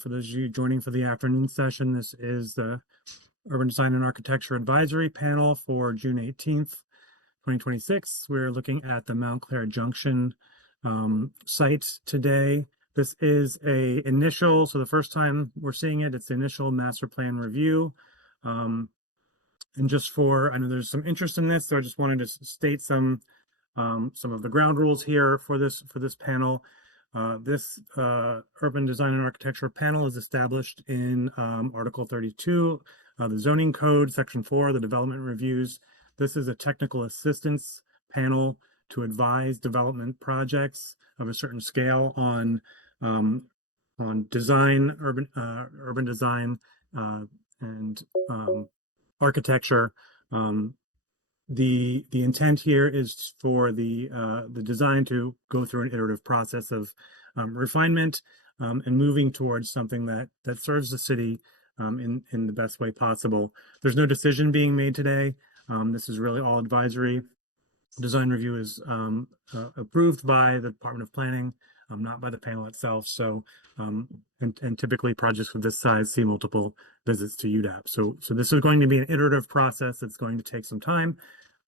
For those of you joining for the afternoon session, this is the Urban Design and Architecture Advisory Panel for June 18th, 2026. We're looking at the Mount Clare Junction site today. This is a initial, so the first time we're seeing it, it's the initial master plan review. And just for, I know there's some interest in this, so I just wanted to state some of the ground rules here for this panel. This Urban Design and Architecture panel is established in Article 32, the Zoning Code, Section 4, the Development Reviews. This is a technical assistance panel to advise development projects of a certain scale on design, urban design, and architecture. The intent here is for the design to go through an iterative process of refinement and moving towards something that serves the city in the best way possible. There's no decision being made today. This is really all advisory. Design review is approved by the Department of Planning, not by the panel itself. So, and typically projects of this size see multiple visits to UDAAP. So this is going to be an iterative process. It's going to take some time.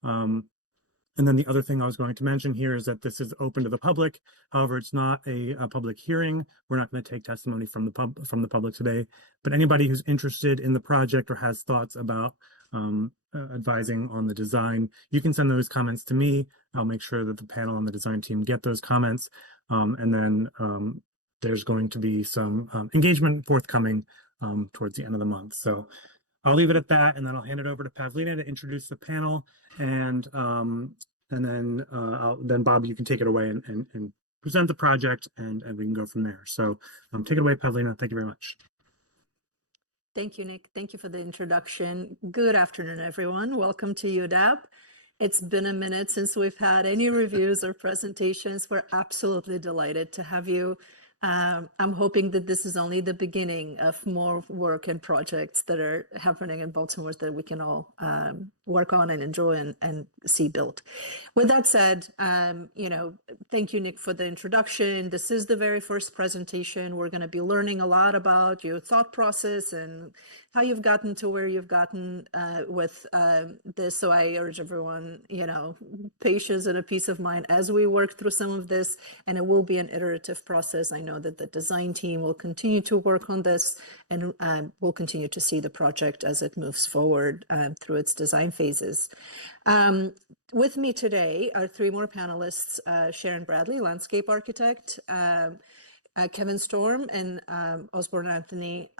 And then the other thing I was going to mention here is that this is open to the public. However, it's not a public hearing. We're not going to take testimony from the public today. But anybody who's interested in the project or has thoughts about advising on the design, you can send those comments to me. I'll make sure that the panel and the design team get those comments. And then there's going to be some engagement forthcoming towards the end of the month. So I'll leave it at that, and then I'll hand it over to Pavlina to introduce the panel, and then Bob, you can take it away and present the project, and we can go from there. So take it away, Pavlina. Thank you very much. Thank you, Nick. Thank you for the introduction. Good afternoon, everyone. Welcome to UDAAP. It's been a minute since we've had any reviews or presentations. We're absolutely delighted to have you. I'm hoping that this is only the beginning of more work and projects that are happening in Baltimore that we can all work on and enjoy and see built. With that said, thank you, Nick, for the introduction. This is the very first presentation. We're going to be learning a lot about your thought process and how you've gotten to where you've gotten with this. So I urge everyone, patience and a peace of mind as we work through some of this, and it will be an iterative process. I know that the design team will continue to work on this, and we'll continue to see the project as it moves forward through its design phases. With me today are three more panelists: Sharon Bradley, landscape architect, Kevin Storm and Osborne Anthony,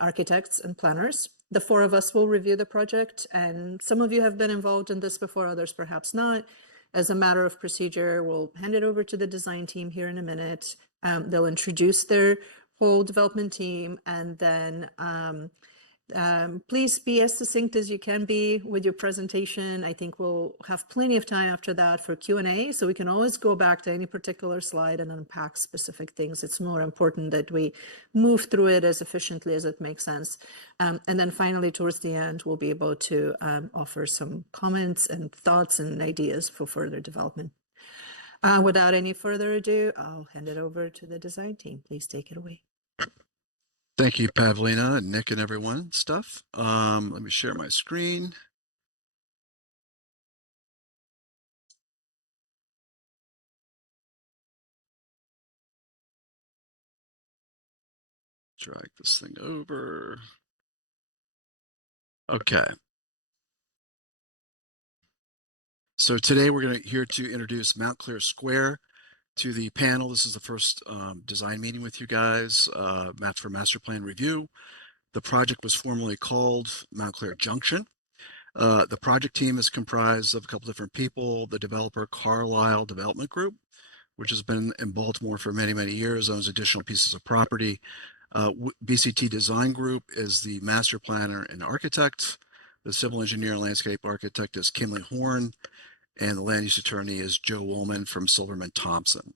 architects and planners. The four of us will review the project, and some of you have been involved in this before, others perhaps not. As a matter of procedure, we'll hand it over to the design team here in a minute. They'll introduce their whole development team, and then please be as succinct as you can be with your presentation. I think we'll have plenty of time after that for Q&A, so we can always go back to any particular slide and unpack specific things. It's more important that we move through it as efficiently as it makes sense. And then finally, towards the end, we'll be able to offer some comments and thoughts and ideas for further development. Without any further ado, I'll hand it over to the design team. Please take it away. Thank you, Pavlina and Nick and everyone. Let me share my screen. Drag this thing over. Okay. So today we're here to introduce Mount Clare Square to the panel. This is the first design meeting with you guys, for master plan review. The project was formerly called Mount Clare Junction. The project team is comprised of a couple different people. The developer, Carlisle Development Group, which has been in Baltimore for many, many years, owns additional pieces of property. BCT Design Group is the master planner and architect. The civil engineer and landscape architect is Kinley Horn, and the land use attorney is Joe Woolman from Silverman Thompson.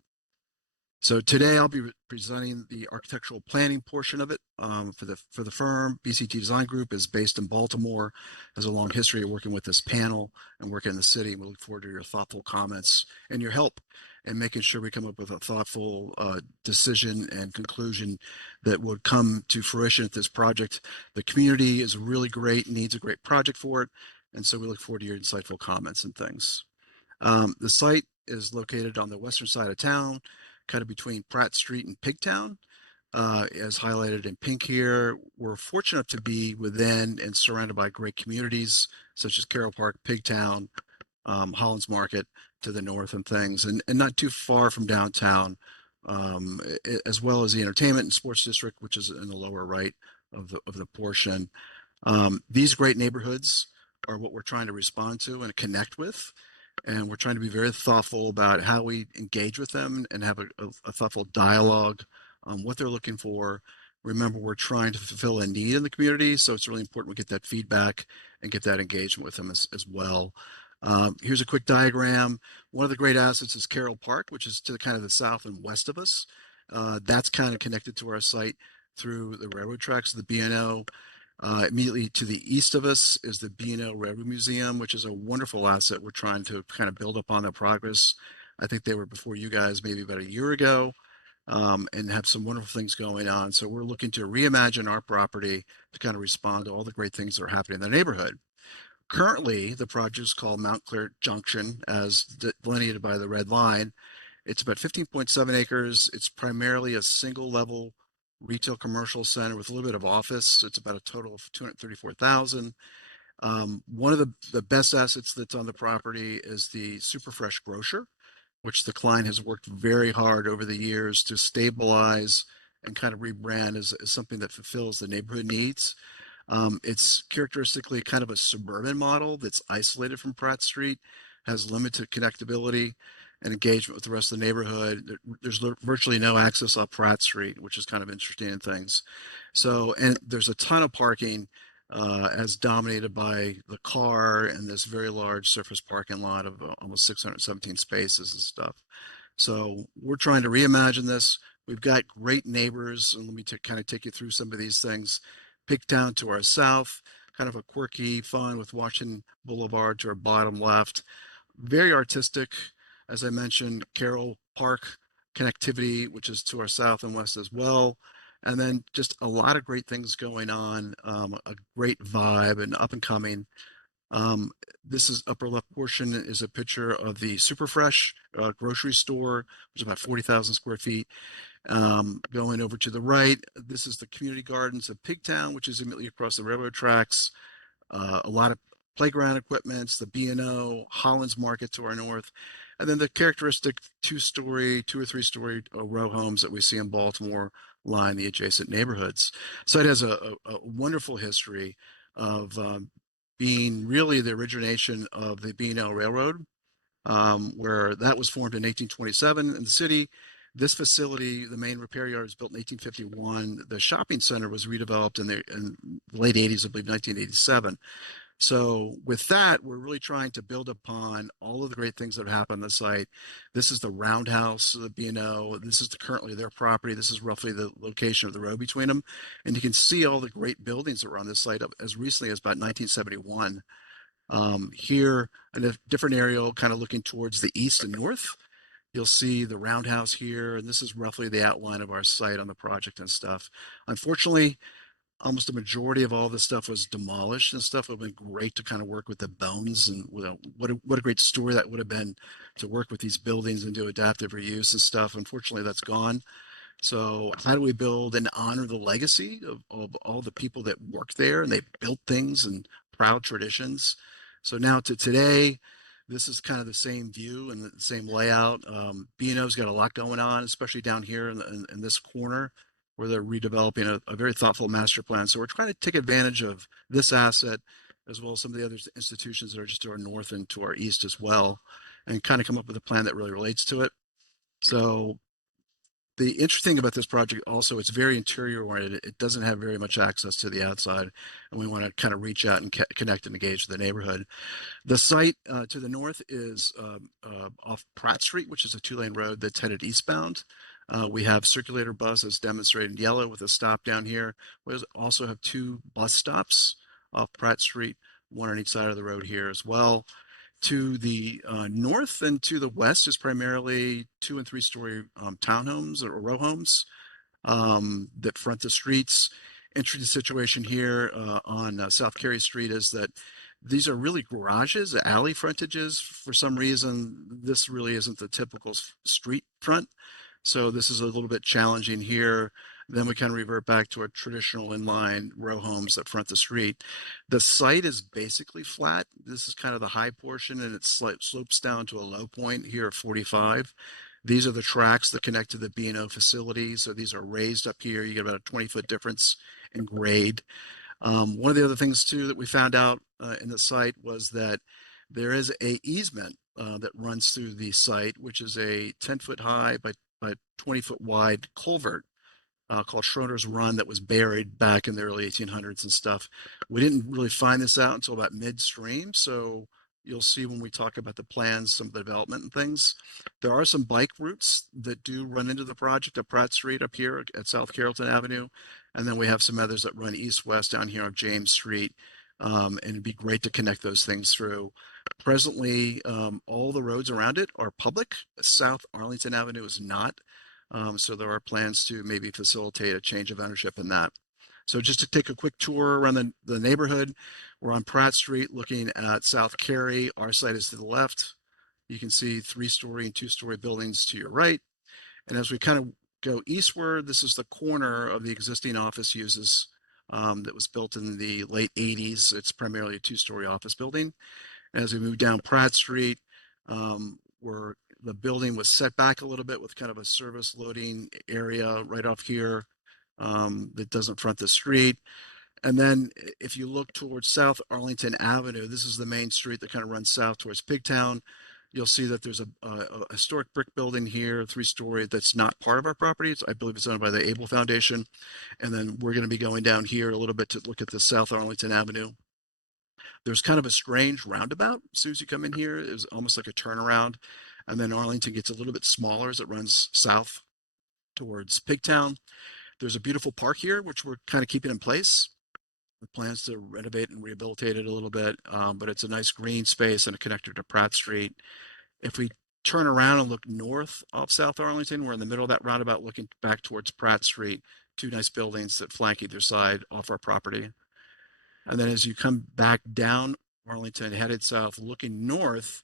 So today I'll be presenting the architectural planning portion of it for the firm. BCG Design Group is based in Baltimore, has a long history of working with this panel and working in the city. We look forward to your thoughtful comments and your help in making sure we come up with a thoughtful decision and conclusion that would come to fruition at this project. The community is really great, needs a great project for it, and so we look forward to your insightful comments and things. The site is located on the western side of town, kind of between Pratt Street and Pigtown, as highlighted in pink here. We're fortunate to be within and surrounded by great communities such as Carroll Park, Pigtown, Holland's Market to the north and things, and not too far from downtown, as well as the entertainment and sports district, which is in the lower right of the portion. These great neighborhoods are what we're trying to respond to and connect with. And we're trying to be very thoughtful about how we engage with them and have a thoughtful dialogue on what they're looking for. Remember, we're trying to fulfill a need in the community, so it's really important we get that feedback and get that engagement with them as well. Here's a quick diagram. One of the great assets is Carroll Park, which is to the kind of the south and west of us. That's kind of connected to our site through the railroad tracks, the B&O. Immediately to the east of us is the B&O Railroad Museum, which is a wonderful asset. We're trying to kind of build upon their progress. I think they were before you guys maybe about a year ago, and have some wonderful things going on. So we're looking to reimagine our property to kind of respond to all the great things that are happening in the neighborhood. Currently, the project is called Mount Clare Junction, as delineated by the red line. It's about 15.7 acres. It's primarily a single level retail commercial center with a little bit of office. It's about a total of 234,000. One of the best assets that's on the property is the Super Fresh Grocer, which the client has worked very hard over the years to stabilize and kind of rebrand as something that fulfills the neighborhood needs. It's characteristically kind of a suburban model that's isolated from Pratt Street, has limited connectability and engagement with the rest of the neighborhood. There's virtually no access off Pratt Street, which is kind of interesting in things. So, and there's a ton of parking as dominated by the car and this very large surface parking lot of almost 617 spaces and stuff. So we're trying to reimagine this. We've got great neighbors, and let me kind of take you through some of these things. Pigtown to our south, kind of a quirky, fun with Washington Boulevard to our bottom left. Very artistic, as I mentioned, Carroll Park connectivity, which is to our south and west as well. And then just a lot of great things going on, a great vibe and up and coming. This is upper left portion is a picture of the Super Fresh grocery store, which is about 40,000 square feet. Going over to the right, this is the community gardens of Pigtown, which is immediately across the railroad tracks. A lot of playground equipments, the B&O, Holland's Market to our north, and then the characteristic two or three story row homes that we see in Baltimore line the adjacent neighborhoods. So it has a wonderful history of being really the origination of the B&O Railroad, where that was formed in 1827 in the city. This facility, the main repair yard, was built in 1851. The shopping center was redeveloped in the late 80s, I believe 1987. So with that, we're really trying to build upon all of the great things that have happened on the site. This is the roundhouse of the B&O. This is currently their property. This is roughly the location of the road between them. And you can see all the great buildings that were on this site as recently as about 1971. Here, in a different aerial, kind of looking towards the east and north, you'll see the roundhouse here. And this is roughly the outline of our site on the project and stuff. Unfortunately, almost a majority of all this stuff was demolished and stuff. It would have been great to kind of work with the bones, and what a great story that would have been to work with these buildings and do adaptive reuse and stuff. Unfortunately, that's gone. So how do we build and honor the legacy of all the people that worked there and they built things and proud traditions? So now to today, this is kind of the same view and the same layout. B&O's got a lot going on, especially down here in this corner, where they're redeveloping a very thoughtful master plan. So we're trying to take advantage of this asset, as well as some of the other institutions that are just to our north and to our east as well, and kind of come up with a plan that really relates to it. So the interesting thing about this project also, it's very interior oriented. It doesn't have very much access to the outside, and we want to kind of reach out and connect and engage with the neighborhood. The site to the north is off Pratt Street, which is a 2-lane road that's headed eastbound. We have circulator bus as demonstrated in yellow with a stop down here. We also have 2 bus stops off Pratt Street, one on each side of the road here as well. To the north and to the west is primarily 2- and 3-story townhomes or row homes that front the streets. Interesting situation here on South Carey Street is that these are really garages, alley frontages. For some reason, this really isn't the typical street front. So this is a little bit challenging here. Then we kind of revert back to our traditional inline row homes that front the street. The site is basically flat. This is kind of the high portion, and it slopes down to a low point here at 45. These are the tracks that connect to the B&O facility. So these are raised up here. You get about a 20-foot difference in grade. One of the other things too that we found out in the site was that there is a easement that runs through the site, which is a 10-foot high by 20-foot wide culvert called Schroeder's Run that was buried back in the early 1800s and stuff. We didn't really find this out until about midstream, so you'll see when we talk about the plans, some of the development and things. There are some bike routes that do run into the project at Pratt Street up here at South Carrollton Avenue, and then we have some others that run east-west down here on James Street, and it'd be great to connect those things through. Presently, all the roads around it are public. South Arlington Avenue is not. So there are plans to maybe facilitate a change of ownership in that. So just to take a quick tour around the neighborhood, we're on Pratt Street looking at South Carey. Our site is to the left. You can see 3-story and 2-story buildings to your right. And as we kind of go eastward, this is the corner of the existing office uses that was built in the late 80s. It's primarily a 2-story office building. And as we move down Pratt Street, where the building was set back a little bit with kind of a service loading area right off here that doesn't front the street. And then if you look towards South Arlington Avenue, this is the main street that kind of runs south towards Pigtown. You'll see that there's a historic brick building here, 3-story, that's not part of our property. I believe it's owned by the Able Foundation. And then we're going to be going down here a little bit to look at the South Arlington Avenue. There's kind of a strange roundabout as soon as you come in here. It was almost like a turnaround. And then Arlington gets a little bit smaller as it runs south towards Pigtown. There's a beautiful park here, which we're kind of keeping in place. The plans to renovate and rehabilitate it a little bit, but it's a nice green space and a connector to Pratt Street. If we turn around and look north off South Arlington, we're in the middle of that roundabout looking back towards Pratt Street, 2 nice buildings that flank either side off our property. And then as you come back down Arlington, headed south, looking north,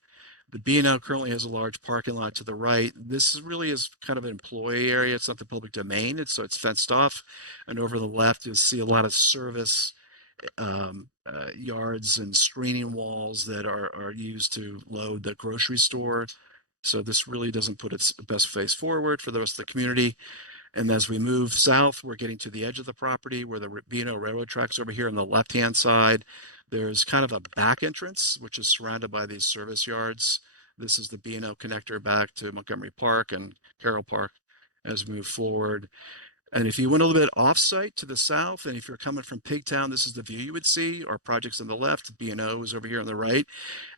the B&O currently has a large parking lot to the right. This really is kind of an employee area. It's not the public domain, so it's fenced off. And over the left, you'll see a lot of service yards and screening walls that are used to load the grocery store. So this really doesn't put its best face forward for the rest of the community. And as we move south, we're getting to the edge of the property where the B&O railroad tracks over here on the left-hand side. There's kind of a back entrance, which is surrounded by these service yards. This is the B&O connector back to Montgomery Park and Carroll Park as we move forward. And if you went a little bit off-site to the south, and if you're coming from Pigtown, this is the view you would see. Our project's on the left, B&O is over here on the right.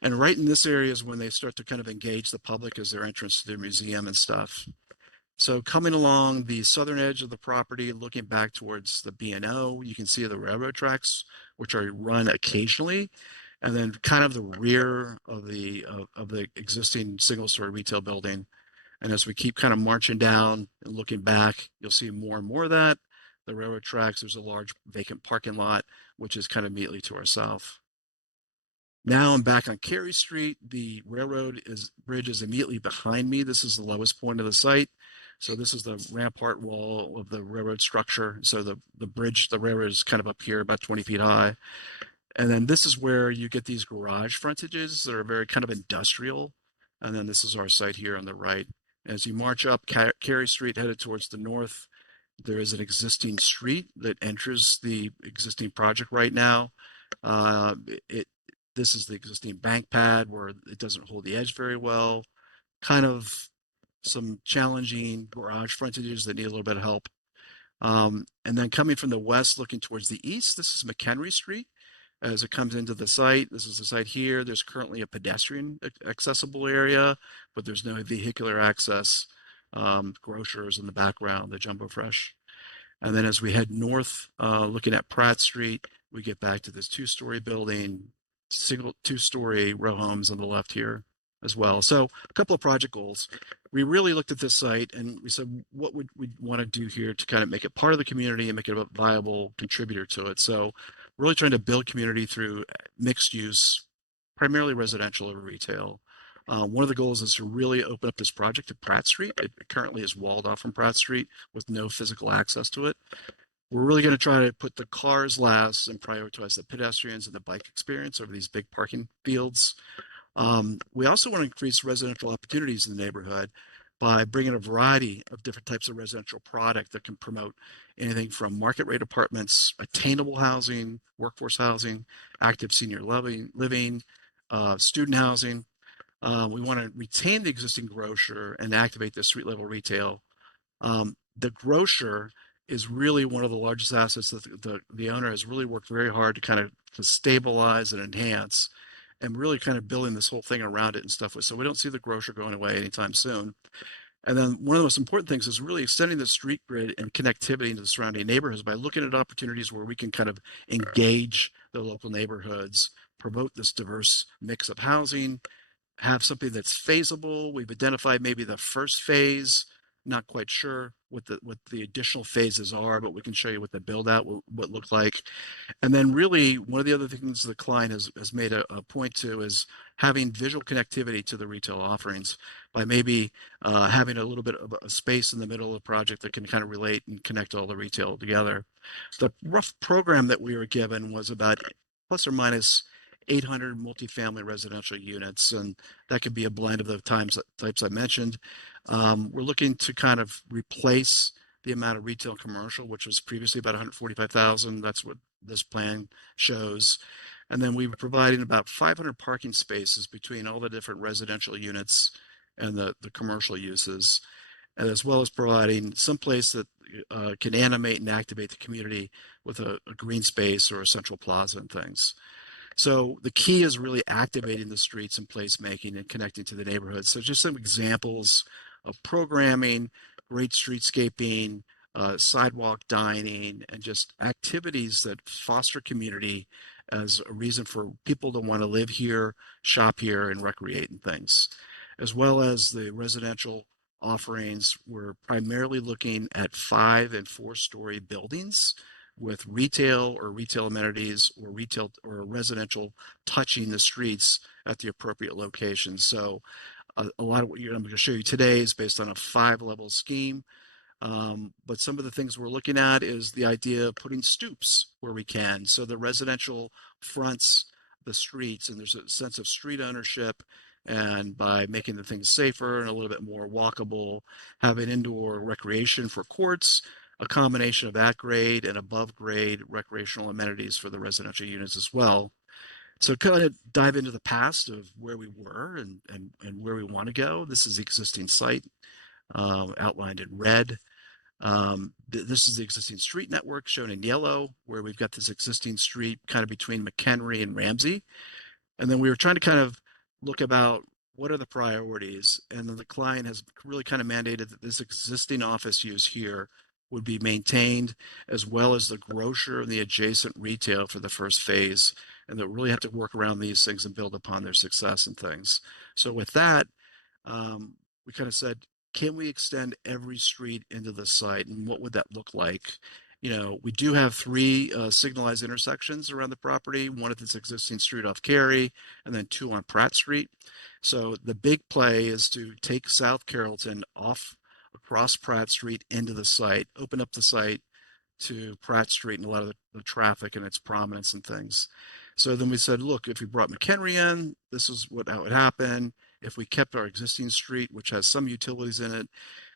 And right in this area is when they start to kind of engage the public as their entrance to their museum and stuff. So coming along the southern edge of the property, looking back towards the B&O, you can see the railroad tracks, which are run occasionally, and then kind of the rear of the existing single-story retail building. And as we keep kind of marching down and looking back, you'll see more and more of that. The railroad tracks, there's a large vacant parking lot, which is kind of immediately to our south. Now I'm back on Carey Street. The railroad bridge is immediately behind me. This is the lowest point of the site. So this is the rampart wall of the railroad structure. So the bridge, the railroad is kind of up here, about 20 feet high. And then this is where you get these garage frontages that are very kind of industrial. And then this is our site here on the right. As you march up Carey Street, headed towards the north, there is an existing street that enters the existing project right now. This is the existing bank pad where it doesn't hold the edge very well. Kind of some challenging garage frontages that need a little bit of help. And then coming from the west, looking towards the east, this is McHenry Street. As it comes into the site, this is the site here. There's currently a pedestrian accessible area, but there's no vehicular access. grocers in the background, the Jumbo Fresh. And then as we head north, looking at Pratt Street, we get back to this two-story building, single two-story row homes on the left here as well. So a couple of project goals. We really looked at this site and we said, what would we want to do here to kind of make it part of the community and make it a viable contributor to it? So really trying to build community through mixed use, primarily residential or retail. One of the goals is to really open up this project to Pratt Street. It currently is walled off from Pratt Street with no physical access to it. We're really going to try to put the cars last and prioritize the pedestrians and the bike experience over these big parking fields. We also want to increase residential opportunities in the neighborhood by bringing a variety of different types of residential product that can promote anything from market rate apartments, attainable housing, workforce housing, active senior living, student housing. We want to retain the existing grocer and activate the street level retail. The grocer is really one of the largest assets that the owner has really worked very hard to kind of to stabilize and enhance, and really kind of building this whole thing around it and stuff. So we don't see the grocer going away anytime soon. And then one of the most important things is really extending the street grid and connectivity into the surrounding neighborhoods by looking at opportunities where we can kind of engage the local neighborhoods, promote this diverse mix of housing, have something that's feasible. We've identified maybe the first phase, not quite sure what the additional phases are, but we can show you what the build out would look like. And then really one of the other things the client has made a point to is having visual connectivity to the retail offerings by maybe having a little bit of a space in the middle of the project that can kind of relate and connect all the retail together. The rough program that we were given was about plus or minus 800 multifamily residential units, and that could be a blend of the types I mentioned. We're looking to kind of replace the amount of retail and commercial, which was previously about 145,000. That's what this plan shows. And then we were providing about 500 parking spaces between all the different residential units and the commercial uses, and as well as providing some place that can animate and activate the community with a green space or a central plaza and things. So the key is really activating the streets and placemaking and connecting to the neighborhood. So just some examples of programming, great streetscaping, sidewalk dining, and just activities that foster community as a reason for people to want to live here, shop here, and recreate and things. As well as the residential offerings, we're primarily looking at 5- and 4-story buildings with retail or retail amenities or retail or residential touching the streets at the appropriate locations. So a lot of what I'm going to show you today is based on a 5-level scheme. But some of the things we're looking at is the idea of putting stoops where we can. So the residential fronts the streets, and there's a sense of street ownership. And by making the things safer and a little bit more walkable, having indoor recreation for courts, a combination of at grade and above grade recreational amenities for the residential units as well. So kind of dive into the past of where we were and where we want to go. This is the existing site outlined in red. This is the existing street network shown in yellow, where we've got this existing street kind of between McHenry and Ramsey. And then we were trying to kind of look about what are the priorities. And then the client has really kind of mandated that this existing office use here would be maintained, as well as the grocer and the adjacent retail for the first phase. And they'll really have to work around these things and build upon their success and things. So with that, we kind of said, can we extend every street into the site, and what would that look like? You know, we do have 3 signalized intersections around the property, one at this existing street off Cary, and then 2 on Pratt Street. So the big play is to take South Carrollton off across Pratt Street into the site, open up the site to Pratt Street and a lot of the traffic and its prominence and things. So then we said, look, if we brought McHenry in, this is what would happen. If we kept our existing street, which has some utilities in it,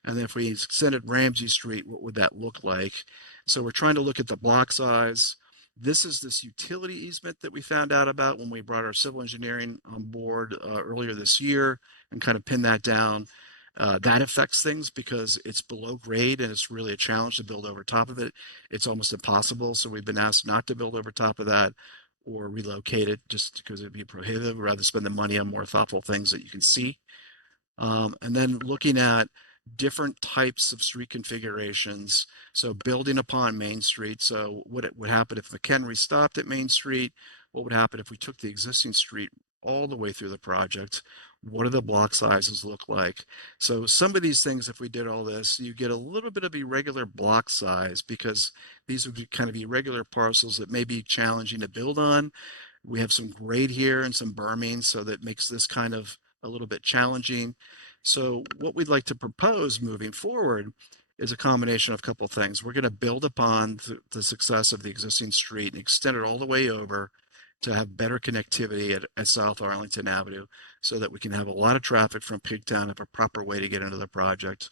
and then if we extended Ramsey Street, what would that look like? So we're trying to look at the block size. This is this utility easement that we found out about when we brought our civil engineering on board earlier this year and kind of pinned that down. That affects things because it's below grade and it's really a challenge to build over top of it. It's almost impossible. So we've been asked not to build over top of that or relocate it just because it'd be prohibitive. We'd rather spend the money on more thoughtful things that you can see. And then looking at different types of street configurations. So building upon Main Street. So what would happen if McHenry stopped at Main Street? What would happen if we took the existing street all the way through the project? What do the block sizes look like? So some of these things, if we did all this, you get a little bit of irregular block size because these would be kind of irregular parcels that may be challenging to build on. We have some grade here and some berming, so that makes this kind of a little bit challenging. So what we'd like to propose moving forward is a combination of a couple of things. We're going to build upon the success of the existing street and extend it all the way over to have better connectivity at South Arlington Avenue so that we can have a lot of traffic from Pigtown, have a proper way to get into the project.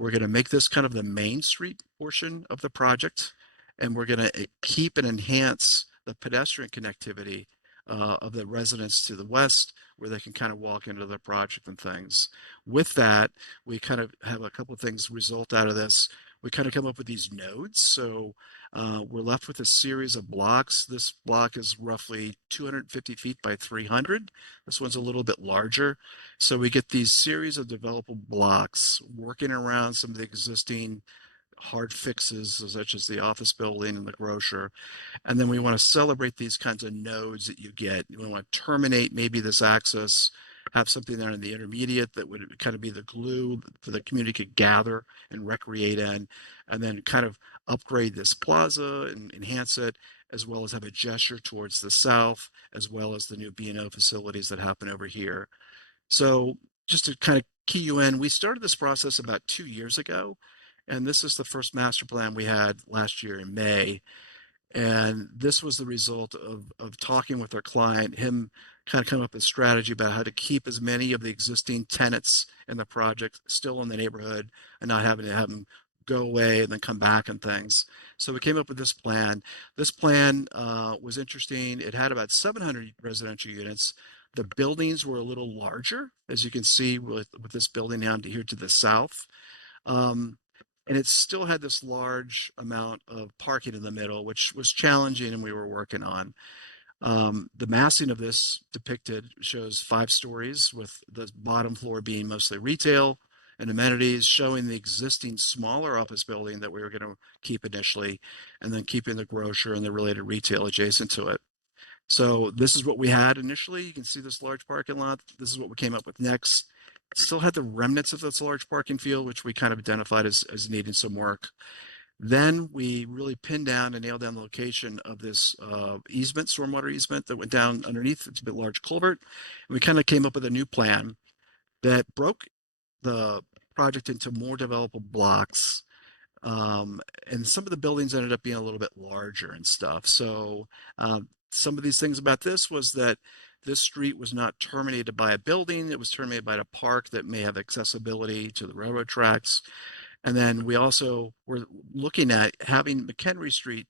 We're going to make this kind of the Main Street portion of the project, and we're going to keep and enhance the pedestrian connectivity of the residents to the west, where they can kind of walk into the project and things. With that, we kind of have a couple of things result out of this. We kind of come up with these nodes. So we're left with a series of blocks. This block is roughly 250 feet by 300. This one's a little bit larger. So we get these series of developable blocks working around some of the existing hard fixes, such as the office building and the grocer. And then we want to celebrate these kinds of nodes that you get. You want to terminate maybe this access, have something there in the intermediate that would kind of be the glue for the community could gather and recreate in, and then kind of upgrade this plaza and enhance it, as well as have a gesture towards the south, as well as the new B&O facilities that happen over here. So just to kind of key you in, we started this process about 2 years ago, and this is the first master plan we had last year in May. And this was the result of talking with our client, him kind of coming up with a strategy about how to keep as many of the existing tenants in the project still in the neighborhood and not having to have them go away and then come back and things. So we came up with this plan. This plan was interesting. It had about 700 residential units. The buildings were a little larger, as you can see with this building down to here to the south. And it still had this large amount of parking in the middle, which was challenging and we were working on. The massing of this depicted shows 5 stories, with the bottom floor being mostly retail and amenities, showing the existing smaller office building that we were going to keep initially, and then keeping the grocer and the related retail adjacent to it. So this is what we had initially. You can see this large parking lot. This is what we came up with next. Still had the remnants of this large parking field, which we kind of identified as needing some work. Then we really pinned down and nailed down the location of this easement, stormwater easement that went down underneath. It's a bit large culvert. And we kind of came up with a new plan that broke the project into more developable blocks. And some of the buildings ended up being a little bit larger and stuff. So some of these things about this was that this street was not terminated by a building. It was terminated by a park that may have accessibility to the railroad tracks. And then we also were looking at having McHenry Street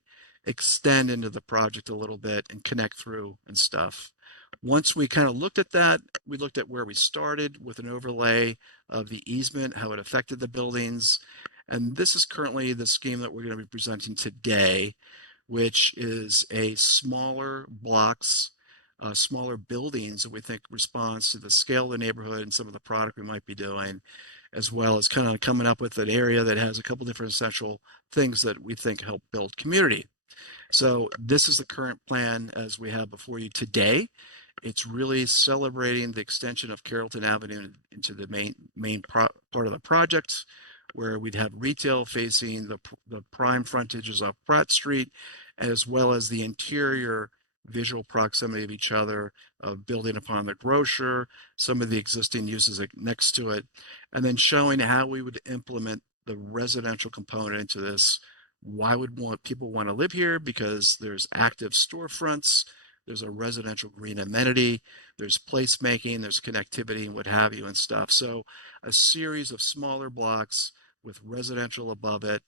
extend into the project a little bit and connect through and stuff. Once we kind of looked at that, we looked at where we started with an overlay of the easement, how it affected the buildings. And this is currently the scheme that we're going to be presenting today, which is a smaller blocks, smaller buildings that we think responds to the scale of the neighborhood and some of the product we might be doing, as well as kind of coming up with an area that has a couple different essential things that we think help build community. So this is the current plan as we have before you today. It's really celebrating the extension of Carrollton Avenue into the main part of the project, where we'd have retail facing the prime frontages off Pratt Street, as well as the interior visual proximity of each other, of building upon the grocer, some of the existing uses next to it, and then showing how we would implement the residential component into this. Why would people want to live here? Because there's active storefronts, there's a residential green amenity, there's placemaking, there's connectivity and what have you and stuff. So a series of smaller blocks with residential above it.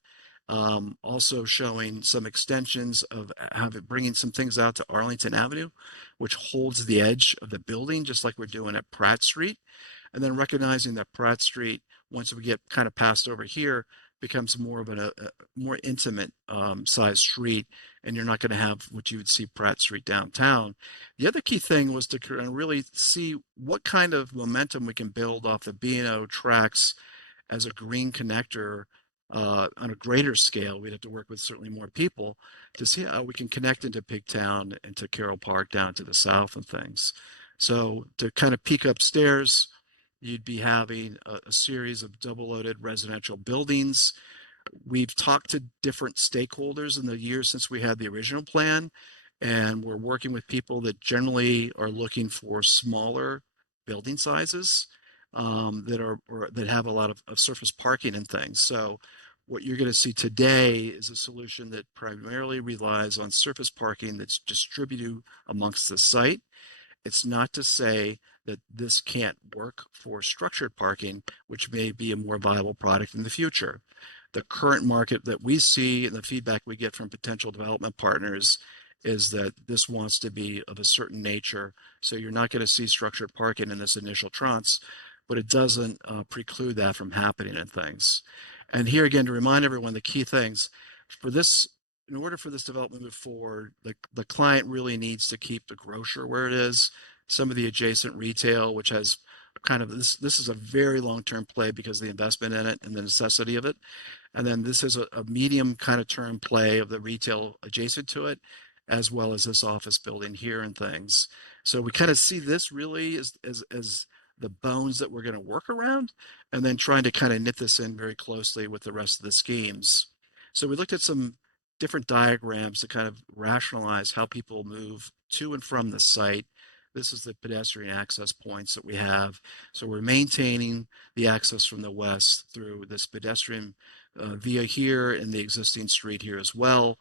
Also showing some extensions of bringing some things out to Arlington Avenue, which holds the edge of the building, just like we're doing at Pratt Street. And then recognizing that Pratt Street, once we get kind of passed over here, becomes more of a more intimate sized street, and you're not going to have what you would see Pratt Street downtown. The other key thing was to really see what kind of momentum we can build off the B&O tracks as a green connector on a greater scale. We'd have to work with certainly more people to see how we can connect into Pigtown and to Carroll Park down to the south and things. So to kind of peek upstairs, you'd be having a series of double loaded residential buildings. We've talked to different stakeholders in the years since we had the original plan, and we're working with people that generally are looking for smaller building sizes that are or that have a lot of surface parking and things. So what you're going to see today is a solution that primarily relies on surface parking that's distributed amongst the site. It's not to say that this can't work for structured parking, which may be a more viable product in the future. The current market that we see and the feedback we get from potential development partners is that this wants to be of a certain nature. So you're not going to see structured parking in this initial tranche, but it doesn't preclude that from happening and things. And here again, to remind everyone, the key things for this, in order for this development to move forward, the client really needs to keep the grocer where it is, some of the adjacent retail, which has kind of this is a very long-term play because of the investment in it and the necessity of it. And then this is a medium kind of term play of the retail adjacent to it, as well as this office building here and things. So we kind of see this really as the bones that we're going to work around, and then trying to kind of knit this in very closely with the rest of the schemes. So we looked at some different diagrams to kind of rationalize how people move to and from the site. This is the pedestrian access points that we have. So we're maintaining the access from the west through this pedestrian via here and the existing street here as well.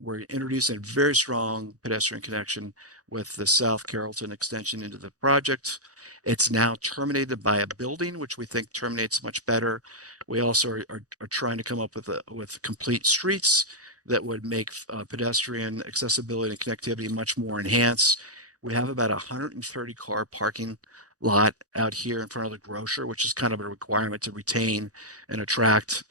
We're introducing a very strong pedestrian connection with the South Carrollton extension into the project. It's now terminated by a building, which we think terminates much better. We also are trying to come up with complete streets that would make pedestrian accessibility and connectivity much more enhanced. We have about 130 car parking lot out here in front of the grocer, which is kind of a requirement to retain and attract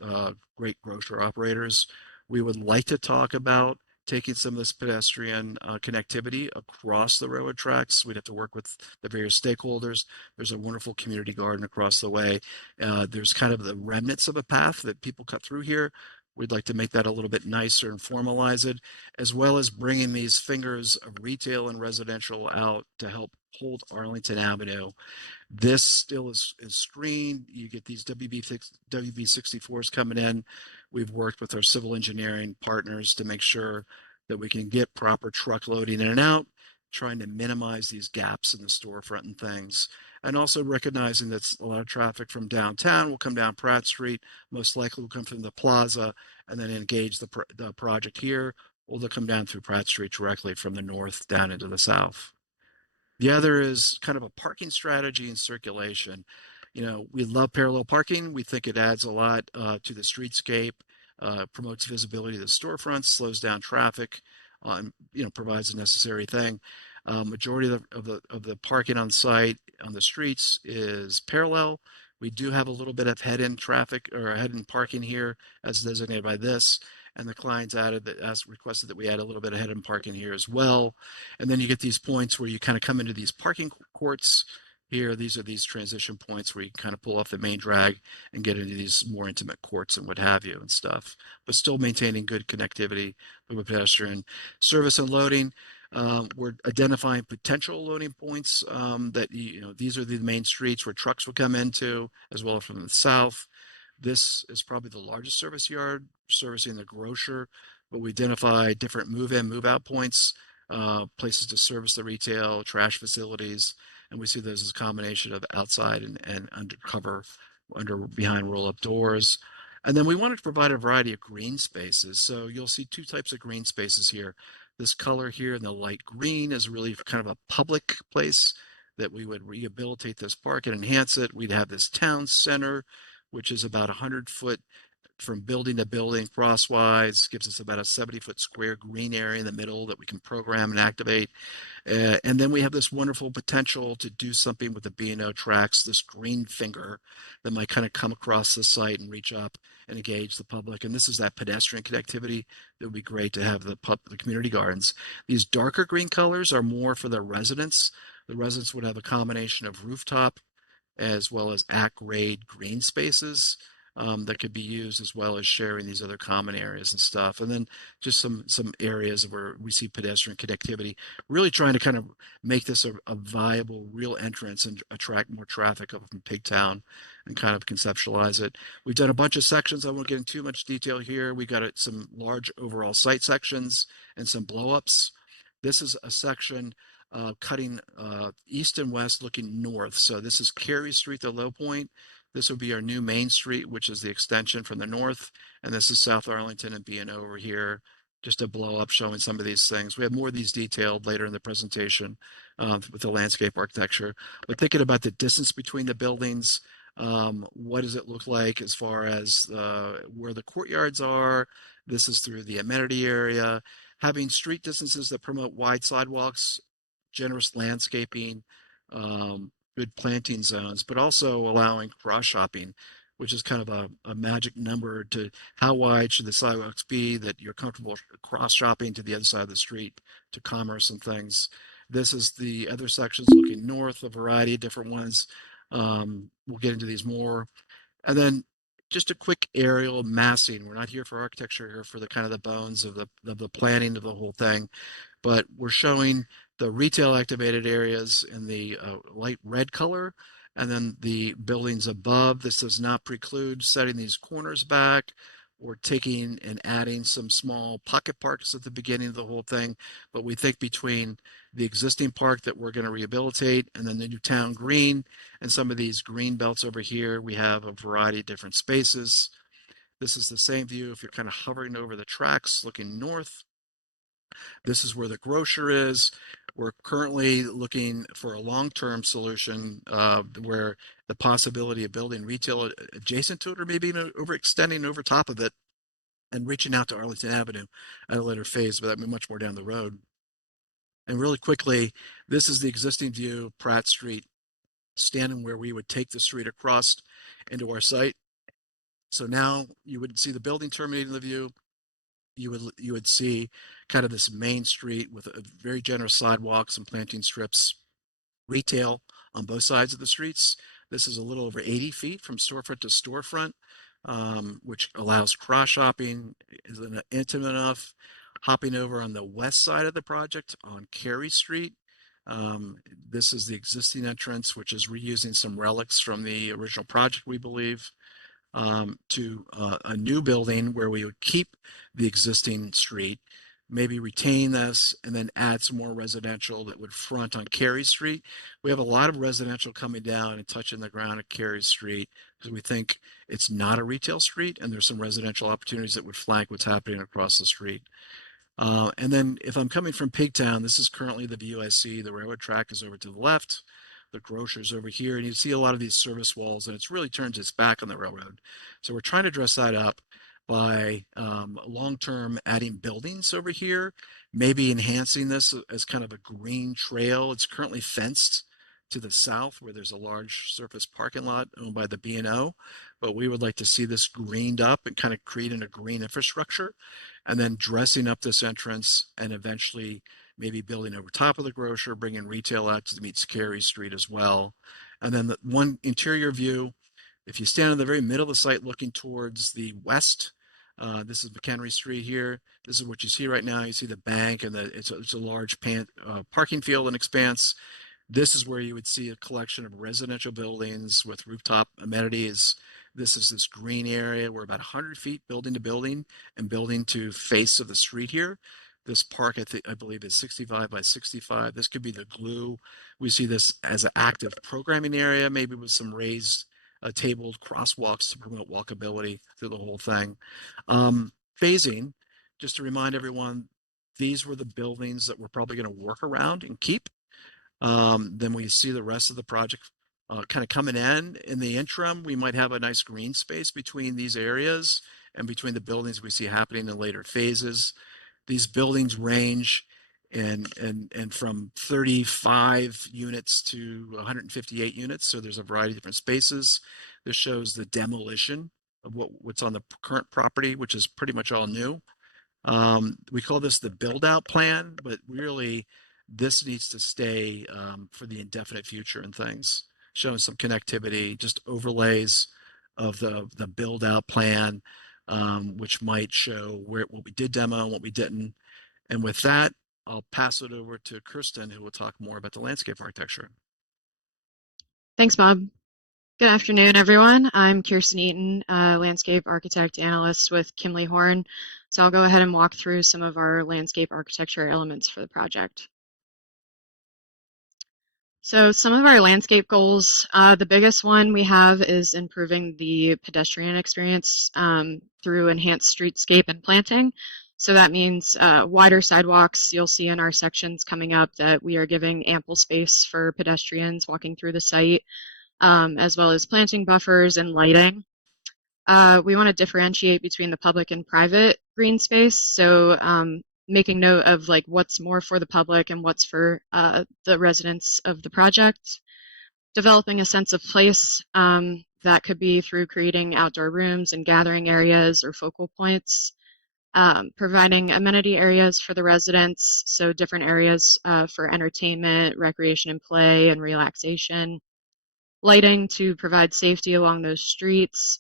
great grocer operators. We would like to talk about taking some of this pedestrian connectivity across the railroad tracks. We'd have to work with the various stakeholders. There's a wonderful community garden across the way. There's kind of the remnants of a path that people cut through here. We'd like to make that a little bit nicer and formalize it, as well as bringing these fingers of retail and residential out to help hold Arlington Avenue. This still is screened. You get these WB64s coming in. We've worked with our civil engineering partners to make sure that we can get proper truck loading in and out, trying to minimize these gaps in the storefront and things. And also recognizing that a lot of traffic from downtown will come down Pratt Street, most likely will come from the plaza, and then engage the project here, or they'll come down through Pratt Street directly from the north down into the south. The other is kind of a parking strategy and circulation. You know, we love parallel parking. We think it adds a lot to the streetscape, promotes visibility to the storefronts, slows down traffic, provides a necessary thing. Majority of the parking on site on the streets is parallel. We do have a little bit of head-in traffic or head-in parking here as designated by this. And the clients requested that we add a little bit of head-in parking here as well. And then you get these points where you kind of come into these parking courts here. These are these transition points where you kind of pull off the main drag and get into these more intimate courts and what have you and stuff, but still maintaining good connectivity from a pedestrian. Service and loading. We're identifying potential loading points that, these are the main streets where trucks will come into, as well as from the south. This is probably the largest service yard servicing the grocer, but we identify different move-in, move-out points, places to service the retail, trash facilities, and we see those as a combination of outside and undercover, behind roll-up doors. And then we wanted to provide a variety of green spaces. So you'll see two types of green spaces here. This color here in the light green is really kind of a public place that we would rehabilitate this park and enhance it. We'd have this town center, which is about 100-foot from building to building crosswise, gives us about a 70-foot square green area in the middle that we can program and activate. And then we have this wonderful potential to do something with the B&O tracks, this green finger that might kind of come across the site and reach up and engage the public. And this is that pedestrian connectivity that would be great to have the community gardens. These darker green colors are more for the residents. The residents would have a combination of rooftop as well as at-grade green spaces that could be used, as well as sharing these other common areas and stuff. And then just some areas where we see pedestrian connectivity, really trying to kind of make this a viable, real entrance and attract more traffic up from Pigtown and kind of conceptualize it. We've done a bunch of sections. I won't get into too much detail here. We got some large overall site sections and some blow-ups. This is a section cutting east and west looking north. So this is Carey Street, the low point. This will be our new Main Street, which is the extension from the north. And this is South Arlington and B&O over here. Just a blow up showing some of these things. We have more of these detailed later in the presentation with the landscape architecture. But thinking about the distance between the buildings, what does it look like as far as where the courtyards are? This is through the amenity area. Having street distances that promote wide sidewalks, generous landscaping, good planting zones, but also allowing cross shopping, which is kind of a magic number to how wide should the sidewalks be that you're comfortable cross shopping to the other side of the street to commerce and things. This is the other sections looking north, a variety of different ones. We'll get into these more. And then just a quick aerial massing. We're not here for architecture, here for the kind of the bones of the planning of the whole thing, but we're showing the retail activated areas in the light red color, and then the buildings above. This does not preclude setting these corners back or taking and adding some small pocket parks at the beginning of the whole thing. But we think between the existing park that we're going to rehabilitate and then the new town green and some of these green belts over here, we have a variety of different spaces. This is the same view if you're kind of hovering over the tracks looking north. This is where the grocer is. We're currently looking for a long-term solution where the possibility of building retail adjacent to it, or maybe even overextending over top of it and reaching out to Arlington Avenue at a later phase, but that'd be much more down the road. And really quickly, this is the existing view, Pratt Street, standing where we would take the street across into our site. So now you would see the building terminating the view. You would see kind of this main street with a very generous sidewalks and planting strips, retail on both sides of the streets. This is a little over 80 feet from storefront to storefront, which allows cross shopping, is intimate enough. Hopping over on the west side of the project on Carey Street. This is the existing entrance, which is reusing some relics from the original project, we believe. To a new building where we would keep the existing street, maybe retain this, and then add some more residential that would front on Carey Street. We have a lot of residential coming down and touching the ground at Carey Street because we think it's not a retail street, and there's some residential opportunities that would flank what's happening across the street. And then if I'm coming from Pigtown, this is currently the view I see. The railroad track is over to the left. The grocer's over here, and you see a lot of these service walls, and it's really turns its back on the railroad. So we're trying to dress that up by long-term adding buildings over here, maybe enhancing this as kind of a green trail. It's currently fenced to the south where there's a large surface parking lot owned by the B&O, but we would like to see this greened up and kind of creating a green infrastructure, and then dressing up this entrance and eventually maybe building over top of the grocer, bringing retail out to meet Carey Street as well. And then the one interior view, if you stand in the very middle of the site looking towards the west, this is McHenry Street here. This is what you see right now. You see the bank, and it's a large parking field and expanse. This is where you would see a collection of residential buildings with rooftop amenities. This is this green area. We're about 100 feet building to building and building to face of the street here. This park, I believe, is 65 by 65. This could be the glue. We see this as an active programming area, maybe with some raised tabled crosswalks to promote walkability through the whole thing. Phasing, just to remind everyone, these were the buildings that we're probably going to work around and keep. Then we see the rest of the project kind of coming in. In the interim, we might have a nice green space between these areas and between the buildings we see happening in later phases. These buildings range and from 35 units to 158 units. So there's a variety of different spaces. This shows the demolition of what's on the current property, which is pretty much all new. We call this the build out plan, but really this needs to stay for the indefinite future and things. showing some connectivity, just overlays of the build out plan, which might show what we did demo and what we didn't. And with that, I'll pass it over to Kirsten, who will talk more about the landscape architecture. Thanks, Bob. Good afternoon, everyone. I'm Kirsten Eaton, landscape architect analyst with Kimley Horn. So I'll go ahead and walk through some of our landscape architecture elements for the project. So some of our landscape goals, the biggest one we have is improving the pedestrian experience through enhanced streetscape and planting. So that means wider sidewalks. You'll see in our sections coming up that we are giving ample space for pedestrians walking through the site, as well as planting buffers and lighting. We want to differentiate between the public and private green space. So making note of like what's more for the public and what's for the residents of the project. Developing a sense of place that could be through creating outdoor rooms and gathering areas or focal points. Providing amenity areas for the residents, so different areas for entertainment, recreation and play, and relaxation. Lighting to provide safety along those streets.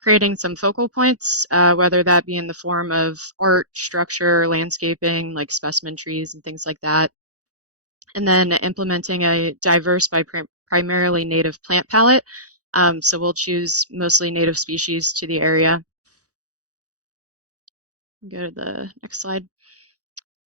Creating some focal points, whether that be in the form of art, structure, landscaping, like specimen trees and things like that. And then implementing a diverse by primarily native plant palette. So we'll choose mostly native species to the area. Go to the next slide.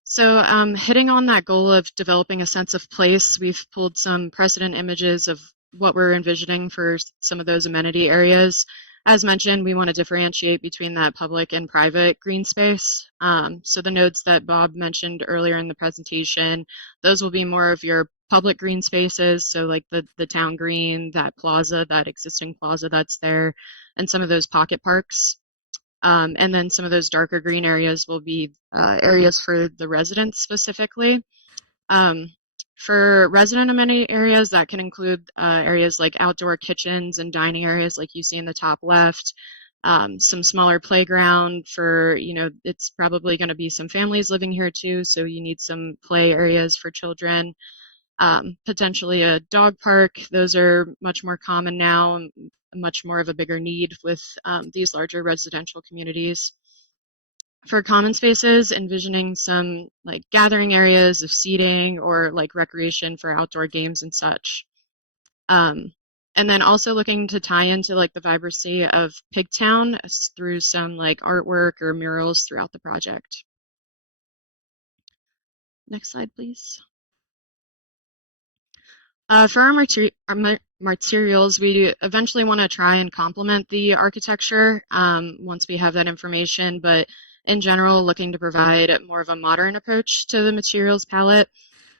So hitting on that goal of developing a sense of place, we've pulled some precedent images of what we're envisioning for some of those amenity areas. As mentioned, we want to differentiate between that public and private green space. So the nodes that Bob mentioned earlier in the presentation, those will be more of your public green spaces. So like the town green, that plaza, that existing plaza that's there, and some of those pocket parks. And then some of those darker green areas will be areas for the residents specifically. For resident amenity areas, that can include areas like outdoor kitchens and dining areas like you see in the top left, some smaller playground for, it's probably going to be some families living here too, so you need some play areas for children. Potentially a dog park, those are much more common now, and much more of a bigger need with these larger residential communities. For common spaces, envisioning some like gathering areas of seating or like recreation for outdoor games and such. And then also looking to tie into like the vibrancy of Pigtown through some like artwork or murals throughout the project. Next slide, please. For our materials, we eventually want to try and complement the architecture once we have that information, but in general, looking to provide more of a modern approach to the materials palette.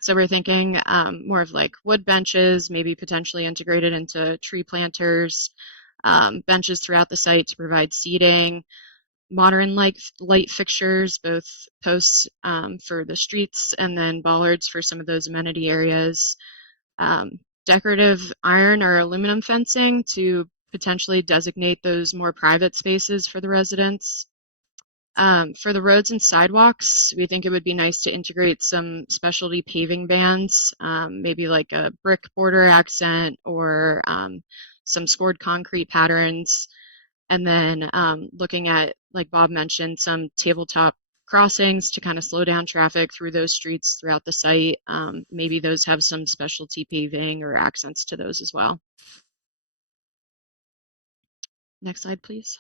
So we're thinking more of like wood benches, maybe potentially integrated into tree planters, benches throughout the site to provide seating, modern light fixtures, both posts for the streets and then bollards for some of those amenity areas. Decorative iron or aluminum fencing to potentially designate those more private spaces for the residents. For the roads and sidewalks, we think it would be nice to integrate some specialty paving bands, maybe like a brick border accent or some scored concrete patterns. And then looking at, like Bob mentioned, some tabletop crossings to kind of slow down traffic through those streets throughout the site. Maybe those have some specialty paving or accents to those as well. Next slide, please.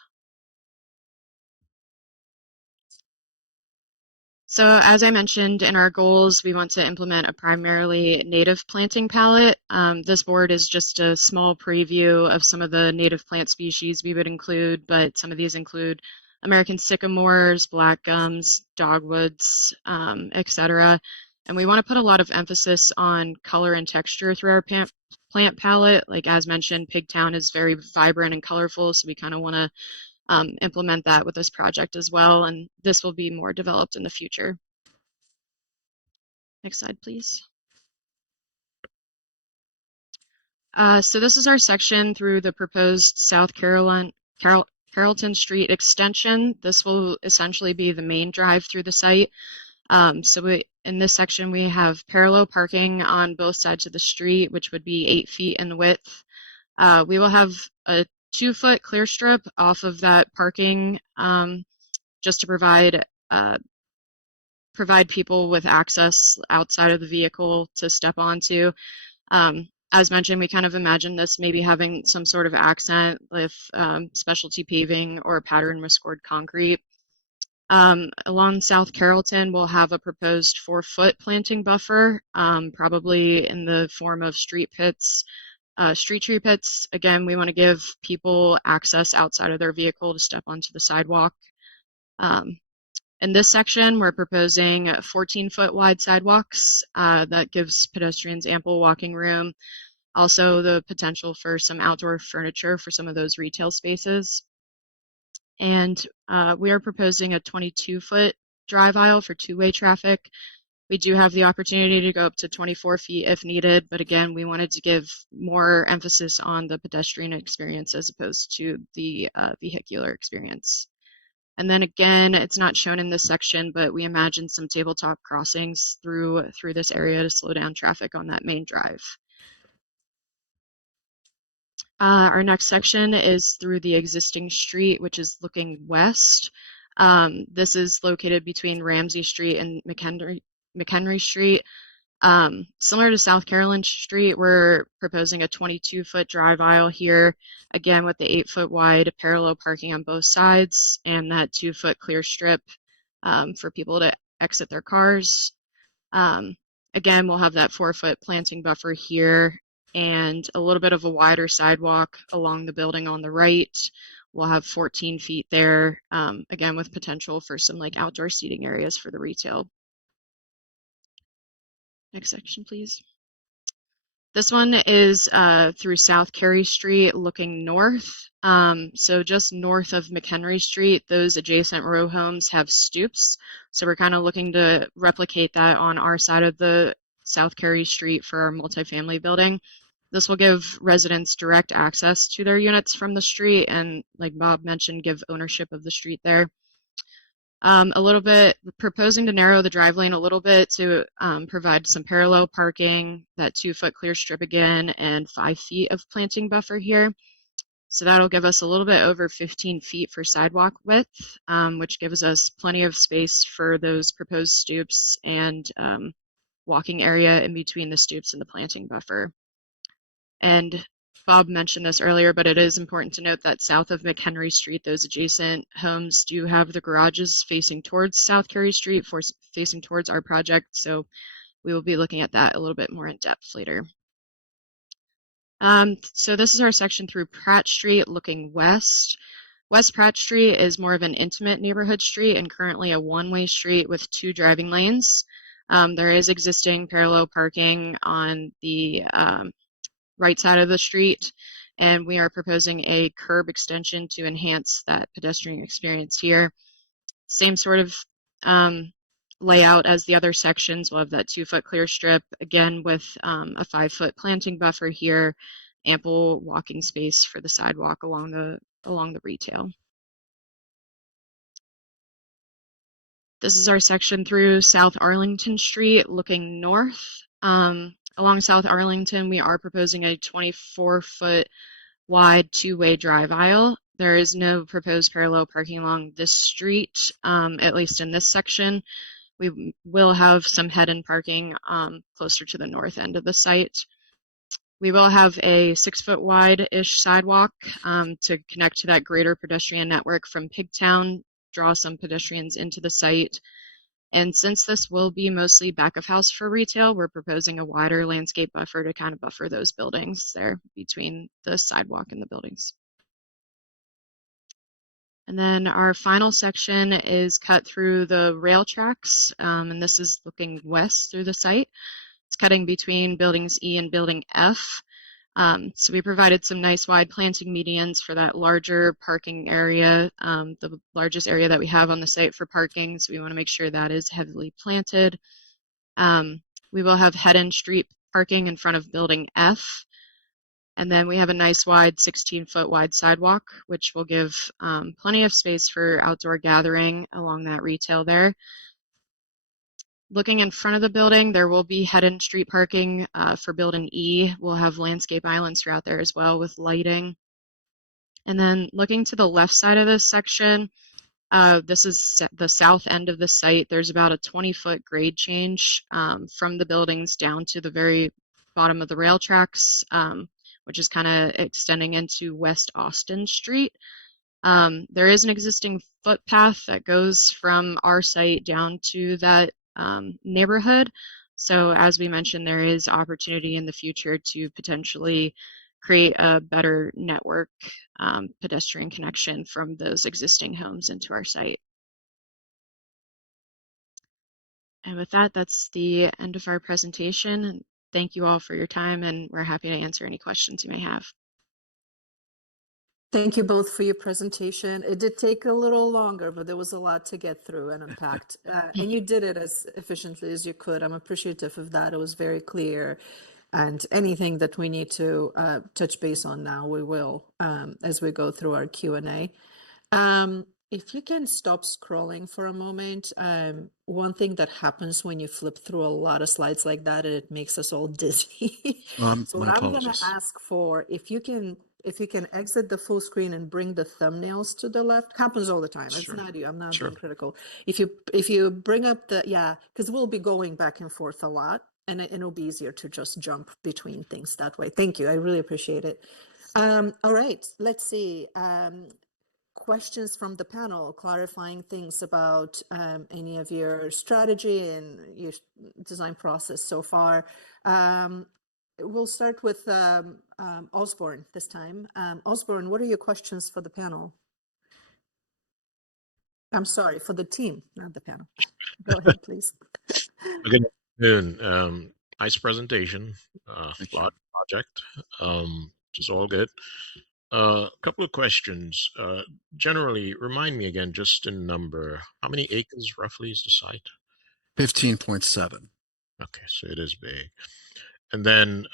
So as I mentioned in our goals, we want to implement a primarily native planting palette. This board is just a small preview of some of the native plant species we would include, but some of these include American sycamores, black gums, dogwoods, etc. And we want to put a lot of emphasis on color and texture through our plant palette. Like as mentioned, Pigtown is very vibrant and colorful, so we kind of want to implement that with this project as well, and this will be more developed in the future. Next slide, please. So this is our section through the proposed South Carrollton Street extension. This will essentially be the main drive through the site. In this section, we have parallel parking on both sides of the street, which would be 8 feet in width. We will have a 2-foot clear strip off of that parking, just to provide people with access outside of the vehicle to step onto. As mentioned, we kind of imagine this maybe having some sort of accent with specialty paving or pattern with scored concrete. Along South Carrollton, we'll have a proposed 4-foot planting buffer, probably in the form of street tree pits. Again, we want to give people access outside of their vehicle to step onto the sidewalk. In this section, we're proposing 14-foot wide sidewalks that gives pedestrians ample walking room. Also, the potential for some outdoor furniture for some of those retail spaces. And we are proposing a 22-foot drive aisle for 2-way traffic. We do have the opportunity to go up to 24 feet if needed, but again, we wanted to give more emphasis on the pedestrian experience as opposed to the vehicular experience. And then again, it's not shown in this section, but we imagine some tabletop crossings through this area to slow down traffic on that main drive. Our next section is through the existing street, which is looking west. This is located between Ramsey Street and McHenry Street. Similar to South Carolyn Street, we're proposing a 22-foot drive aisle here, again with the 8-foot wide parallel parking on both sides and that 2-foot clear strip for people to exit their cars. Again, we'll have that 4-foot planting buffer here and a little bit of a wider sidewalk along the building on the right. We'll have 14 feet there, again with potential for some like outdoor seating areas for the retail. Next section, please. This one is through South Carey Street looking north. So just north of McHenry Street, those adjacent row homes have stoops. So we're kind of looking to replicate that on our side of the South Carey Street for our multifamily building. This will give residents direct access to their units from the street and, like Bob mentioned, give ownership of the street there. A little bit, proposing to narrow the drive lane a little bit to provide some parallel parking, that 2-foot clear strip again, and 5 feet of planting buffer here. So that'll give us a little bit over 15 feet for sidewalk width, which gives us plenty of space for those proposed stoops and walking area in between the stoops and the planting buffer. And Bob mentioned this earlier, but it is important to note that south of McHenry Street, those adjacent homes do have the garages facing towards South Carey Street, facing towards our project. So we will be looking at that a little bit more in depth later. So this is our section through Pratt Street looking west. West Pratt Street is more of an intimate neighborhood street and currently a 1-way street with 2 driving lanes. There is existing parallel parking on the right side of the street, and we are proposing a curb extension to enhance that pedestrian experience here. Same sort of layout as the other sections. We'll have that 2-foot clear strip, again with a 5-foot planting buffer here, ample walking space for the sidewalk along the retail. This is our section through South Arlington Street looking north. Along South Arlington, we are proposing a 24-foot wide 2-way drive aisle. There is no proposed parallel parking along this street, at least in this section. We will have some head-in parking closer to the north end of the site. We will have a 6-foot wide-ish sidewalk to connect to that greater pedestrian network from Pigtown, draw some pedestrians into the site. And since this will be mostly back of house for retail, we're proposing a wider landscape buffer to kind of buffer those buildings there between the sidewalk and the buildings. And then our final section is cut through the rail tracks, and this is looking west through the site. It's cutting between buildings E and building F. So we provided some nice wide planting medians for that larger parking area, the largest area that we have on the site for parking. So we want to make sure that is heavily planted. We will have head-in street parking in front of building F. And then we have a nice wide 16-foot wide sidewalk, which will give plenty of space for outdoor gathering along that retail there. Looking in front of the building, there will be head-in street parking for building E. We'll have landscape islands throughout there as well with lighting. And then looking to the left side of this section, this is the south end of the site. There's about a 20-foot grade change from the buildings down to the very bottom of the rail tracks, which is kind of extending into West Austin Street. There is an existing footpath that goes from our site down to that neighborhood. So as we mentioned, there is opportunity in the future to potentially create a better network pedestrian connection from those existing homes into our site. And with that, that's the end of our presentation. Thank you all for your time, and we're happy to answer any questions you may have. Thank you both for your presentation. It did take a little longer, but there was a lot to get through and unpacked. And you did it as efficiently as you could. I'm appreciative of that. It was very clear. And anything that we need to touch base on now, we will as we go through our Q&A. If you can stop scrolling for a moment, one thing that happens when you flip through a lot of slides like that, it makes us all dizzy. So what My I'm going to apologies. ask for, if you can exit the full screen and bring the thumbnails to the left, happens all the time. It's Sure. not you. I'm not Sure. being critical. If you bring up the, because we'll be going back and forth a lot, and it'll be easier to just jump between things that way. Thank you. I really appreciate it. All right, let's see. Questions from the panel, clarifying things about any of your strategy and your design process so far. We'll start with Osborne this time. Osborne, what are your questions for the panel? I'm sorry, for the team, not the panel. Go ahead, please. Good afternoon. Nice presentation, Thank you. lot project, which is all good. A couple of questions. Generally, remind me again, just in number, how many acres roughly is the site? 15.7. Okay, so it is big. And then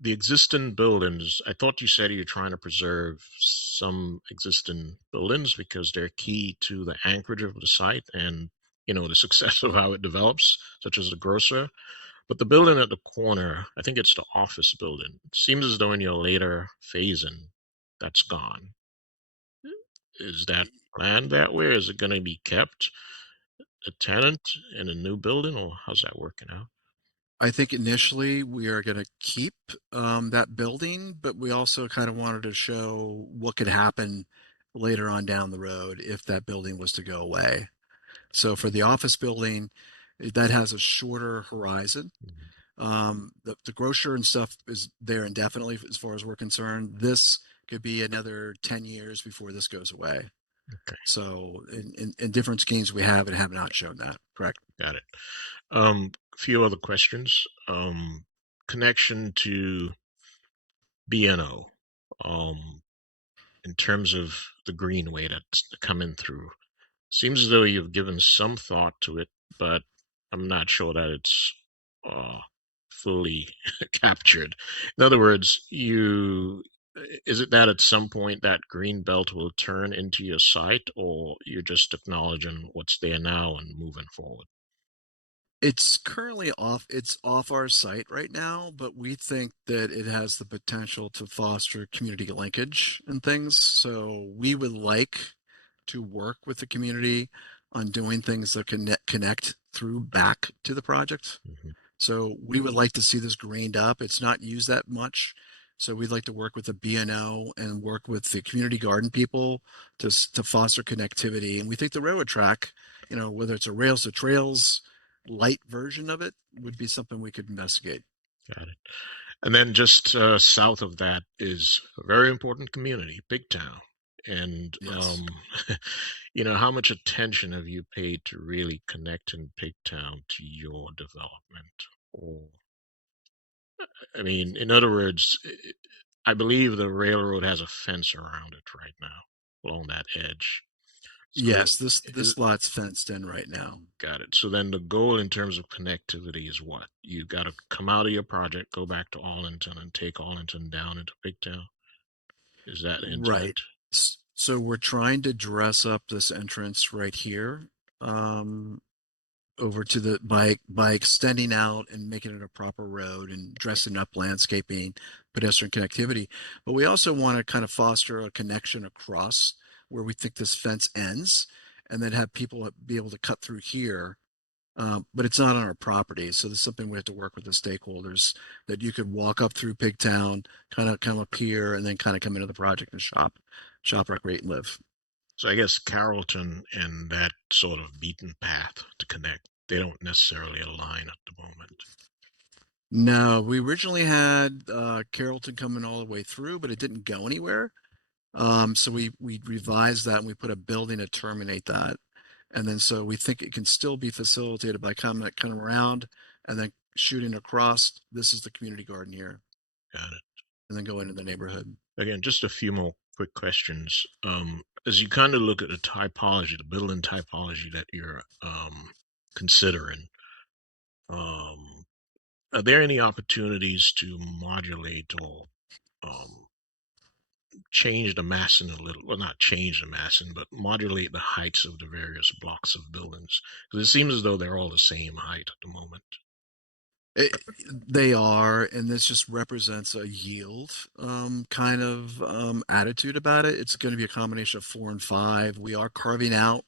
the existing buildings, I thought you said you're trying to preserve some existing buildings because they're key to the anchorage of the site and, you know, the success of how it develops, such as the grocer. But the building at the corner, I think it's the office building. It seems as though in your later phasing, that's gone. Is that planned that way? Is it going to be kept a tenant in a new building, or how's that working out? I think initially we are going to keep that building, but we also kind of wanted to show what could happen later on down the road if that building was to go away. So for the office building, that has a shorter horizon. The grocer and stuff is there indefinitely as far as we're concerned. This could be another 10 years before this goes away. Okay. So in different schemes we have and have not shown that. Correct. Got it. A few other questions. Connection to BNO, in terms of the greenway that's coming through. Seems as though you've given some thought to it, but I'm not sure that it's fully captured. In other words, is it that at some point that green belt will turn into your site, or you're just acknowledging what's there now and moving forward? It's currently off. It's off our site right now, but we think that it has the potential to foster community linkage and things. So we would like to work with the community on doing things that connect through back to the project. Mhm. So we would like to see this greened up. It's not used that much. So we'd like to work with the BNO and work with the community garden people to foster connectivity. And we think the railroad track, you know, whether it's a rails to trails light version of it, would be something we could investigate. Got it. And then just south of that is a very important community, Big Town. And, Yes. you know, how much attention have you paid to really connecting Big Town to your development? Or, I mean, in other words, I believe the railroad has a fence around it right now along that edge. So Yes, this lot's fenced in right now. got it. So then the goal in terms of connectivity is what? You got to come out of your project, go back to Arlington, and take Arlington down into Big Town. Is that the Right. intent? So we're trying to dress up this entrance right here. over to the by extending out and making it a proper road and dressing up landscaping, pedestrian connectivity. But we also want to kind of foster a connection across where we think this fence ends, and then have people be able to cut through here. But it's not on our property, so there's something we have to work with the stakeholders, that you could walk up through Pigtown, kind of come up here, and then kind of come into the project and shop, recreate, and live. So I guess Carrollton and that sort of beaten path to connect, they don't necessarily align at the moment. No, we originally had Carrollton coming all the way through, but it didn't go anywhere. So we revised that and we put a building to terminate that. And then so we think it can still be facilitated by coming around and then shooting across. This is the community garden here, Got it. and then go into the neighborhood. Again, just a few more quick questions. As you kind of look at the typology, the building typology that you're considering, are there any opportunities to modulate or um, change the massing a little, well, not change the massing, but modulate the heights of the various blocks of buildings? Because it seems as though they're all the same height at the moment. It, they are, and this just represents a yield kind of attitude about it. It's going to be a combination of 4 and 5. We are carving out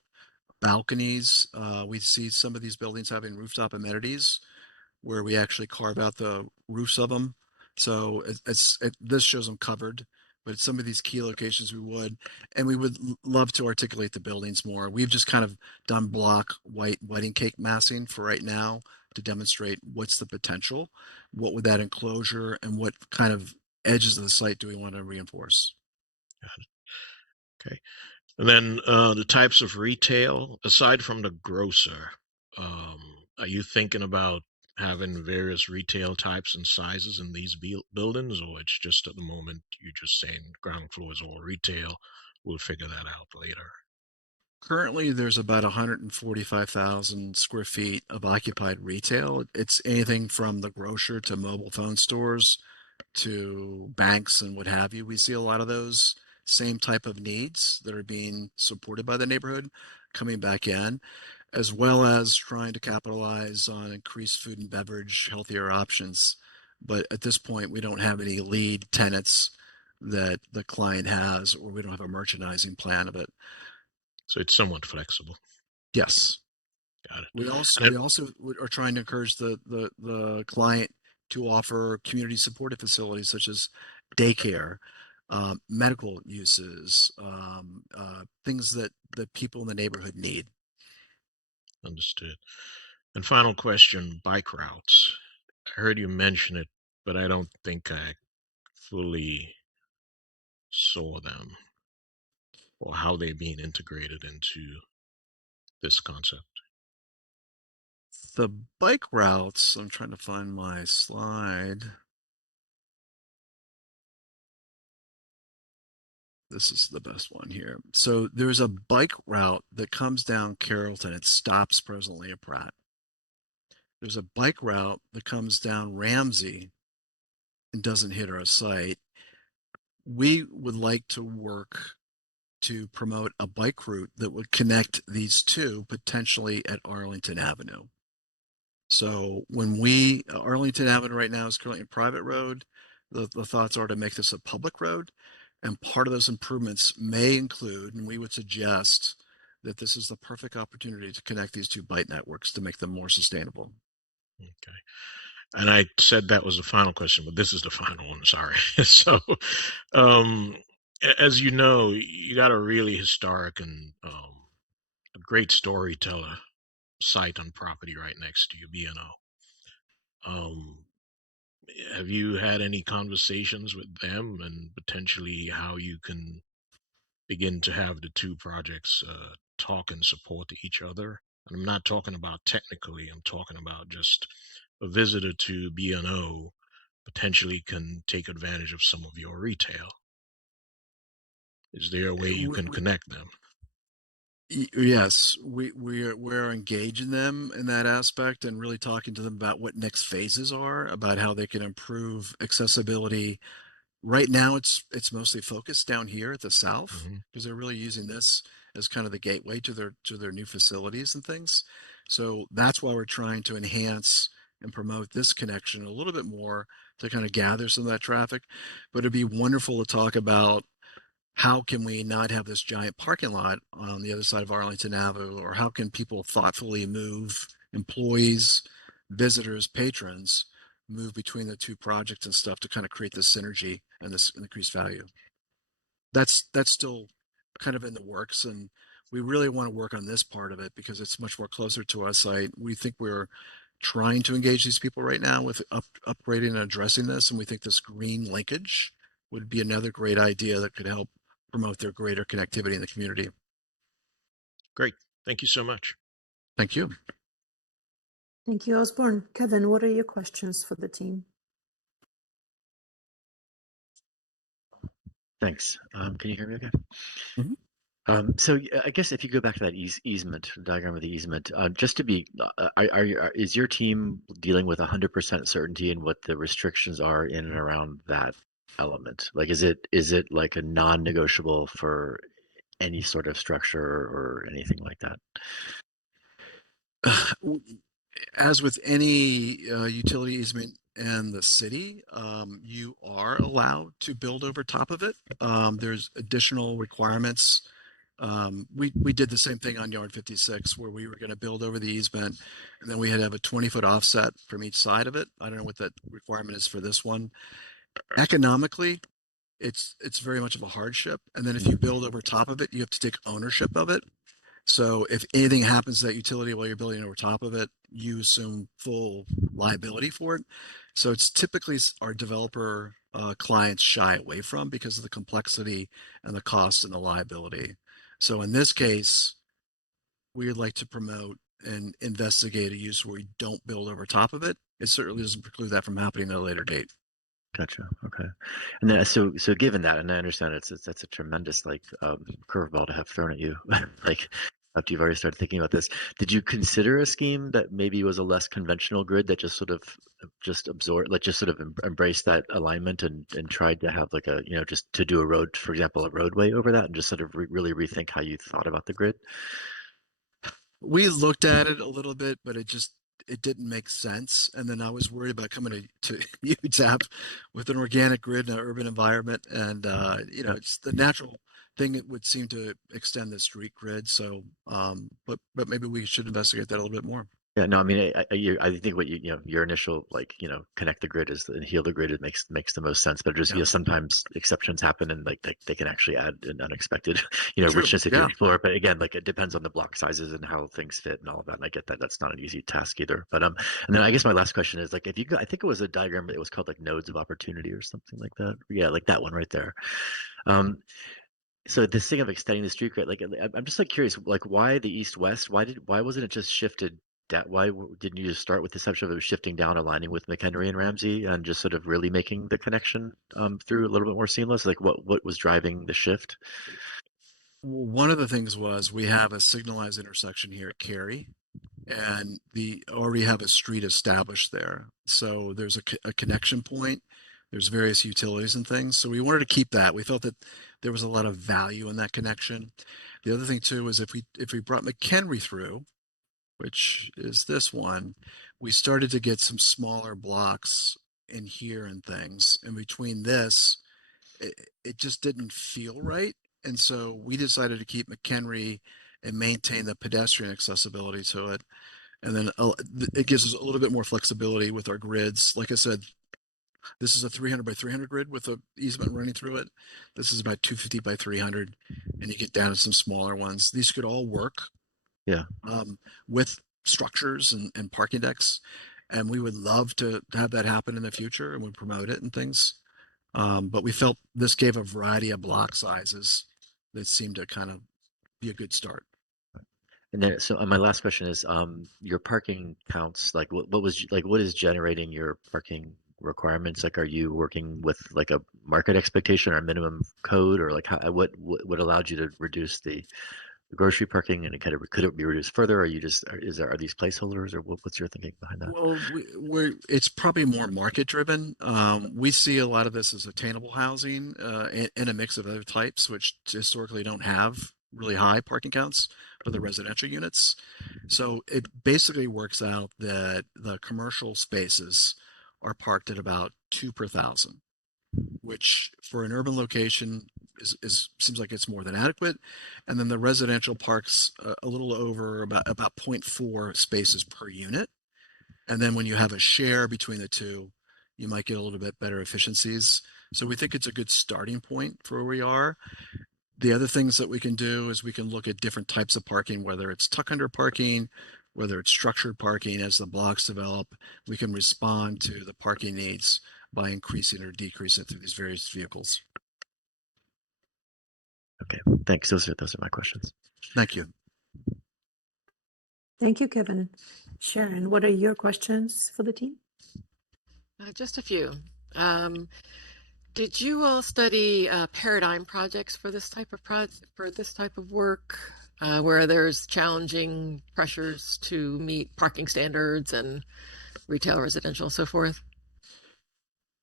balconies. We see some of these buildings having rooftop amenities where we actually carve out the roofs of them. So this shows them covered, but at some of these key locations we would, and we would love to articulate the buildings more. We've just kind of done block white wedding cake massing for right now to demonstrate what's the potential, what would that enclosure, and what kind of edges of the site do we want to reinforce. Okay. And then the types of retail, aside from the grocer, are you thinking about having various retail types and sizes in these buildings, or it's just at the moment you're just saying ground floor is all retail? We'll figure that out later. Currently, there's about 145,000 square feet of occupied retail. It's anything from the grocer to mobile phone stores to banks and what have you. We see a lot of those same type of needs that are being supported by the neighborhood coming back in, as well as trying to capitalize on increased food and beverage, healthier options. But at this point, we don't have any lead tenants that the client has, or we don't have a merchandising plan of it. So it's somewhat flexible. Yes. Got it. We also And we also are trying to encourage the client to offer community supported facilities such as daycare, medical uses, things that people in the neighborhood need. understood. And final question, bike routes. I heard you mention it, but I don't think I fully saw them or how they're being integrated into this concept. The bike routes, I'm trying to find my slide. This is the best one here. So there's a bike route that comes down Carrollton. It stops presently at Pratt. There's a bike route that comes down Ramsey and doesn't hit our site. We would like to work to promote a bike route that would connect these two potentially at Arlington Avenue. So when Arlington Avenue right now is currently a private road, the thoughts are to make this a public road. And part of those improvements may include, and we would suggest that this is the perfect opportunity to connect these two bike networks to make them more sustainable. Okay. And I said that was the final question, but this is the final one. Sorry. So, um, as you know, you got a really historic and a great storyteller site on property right next to you, B&O. Have you had any conversations with them and potentially how you can begin to have the two projects talk and support each other? And I'm not talking about technically, I'm talking about just a visitor to B&O potentially can take advantage of some of your retail. Is there a way you can connect them? Yes, we're engaging them in that aspect and really talking to them about what next phases are, about how they can improve accessibility. Right now, it's mostly focused down here at the south Hmm. because they're really using this as kind of the gateway to their new facilities and things. So that's why we're trying to enhance and promote this connection a little bit more to kind of gather some of that traffic. But it'd be wonderful to talk about how can we not have this giant parking lot on the other side of Arlington Avenue, or how can people thoughtfully move employees, visitors, patrons, move between the two projects and stuff to kind of create this synergy and this increased value. That's still kind of in the works, and we really want to work on this part of it because it's much more closer to our site. We think we're trying to engage these people right now with upgrading and addressing this, and we think this green linkage would be another great idea that could help promote their greater connectivity in the community. Great. Thank you so much. Thank you. Thank you, Osborne. Kevin, what are your questions for the team? Thanks. Can you hear me okay? Mhm. So I guess if you go back to that easement diagram of the easement, just to be, is your team dealing with 100% certainty in what the restrictions are in and around that element? Like, is it like a non-negotiable for any sort of structure or anything like that? As with any utility easement in the city, you are allowed to build over top of it. There's additional requirements. We did the same thing on Yard 56 where we were going to build over the easement, and then we had to have a 20-foot offset from each side of it. I don't know what that requirement is for this one. Economically, it's very much of a hardship. And then if you build over top of it, you have to take ownership of it. So if anything happens to that utility while you're building over top of it, you assume full liability for it. So it's typically our developer clients shy away from because of the complexity and the cost and the liability. So in this case, we would like to promote and investigate a use where we don't build over top of it. It certainly doesn't preclude that from happening at a later date. Gotcha. Okay. And then so given that, and I understand that's a tremendous like curveball to have thrown at you, like after you've already started thinking about this, did you consider a scheme that maybe was a less conventional grid that just sort of just absorbed, like just sort of embraced that alignment and tried to have like a, you know, just to do a road, for example, a roadway over that and just sort of really rethink how you thought about the grid? We looked at it a little bit, but it didn't make sense. And then I was worried about coming to UDAAP with an organic grid in an urban environment. And, you know, it's the natural thing. It would seem to extend the street grid. So, but maybe we should investigate that a little bit more. Yeah, no, I mean, I think what you know, your initial like, you know, connect the grid and heal the grid, it makes the most sense. But just, Yeah. you know, sometimes exceptions happen and like they can actually add an unexpected, you know, True. richness if you Yeah. explore it. But again, like it depends on the block sizes and how things fit and all of that. And I get that that's not an easy task either. But and then I guess my last question is like, if you I think it was a diagram, it was called like nodes of opportunity or something like that. Yeah, like that one right there. So this thing of extending the street grid, like I'm just like curious, like why the east-west? Why wasn't it just shifted? Why didn't you just start with the assumption of it was shifting down, aligning with McHenry and Ramsey, and just sort of really making the connection through a little bit more seamless? Like what was driving the shift? Well, one of the things was we have a signalized intersection here at Cary, and the already have a street established there. So there's a connection point. There's various utilities and things. So we wanted to keep that. We felt that there was a lot of value in that connection. The other thing too is if we brought McHenry through, which is this one, we started to get some smaller blocks in here and things. And between this, it just didn't feel right. And so we decided to keep McHenry and maintain the pedestrian accessibility to it. And then it gives us a little bit more flexibility with our grids. Like I said, this is a 300 by 300 grid with a easement running through it. This is about 250 by 300, and you get down to some smaller ones. These could all work. Yeah. With structures and parking decks, and we would love to have that happen in the future, and we promote it and things. But we felt this gave a variety of block sizes that seemed to kind of be a good start. And then, so my last question is, your parking counts, like what is generating your parking requirements? Like, are you working with like a market expectation or a minimum code, or like what allowed you to reduce the grocery parking, and could it be reduced further? Or you just, are these placeholders, or what's your thinking behind that? Well, it's probably more market driven. We see a lot of this as attainable housing and a mix of other types, which historically don't have really high parking counts. for the residential units. So it basically works out that the commercial spaces are parked at about 2 per thousand, which for an urban location is seems like it's more than adequate. And then the residential parks a little over about 0.4 spaces per unit. And then when you have a share between the two, you might get a little bit better efficiencies. So we think it's a good starting point for where we are. The other things that we can do is we can look at different types of parking, whether it's tuck under parking, whether it's structured parking. As the blocks develop, we can respond to the parking needs by increasing or decreasing through these various vehicles. Okay, thanks. Those are my questions. Thank you. Thank you, Kevin. Sharon, what are your questions for the team? Just a few. Did you all study paradigm projects for this type of work, where there's challenging pressures to meet parking standards and retail, residential, so forth?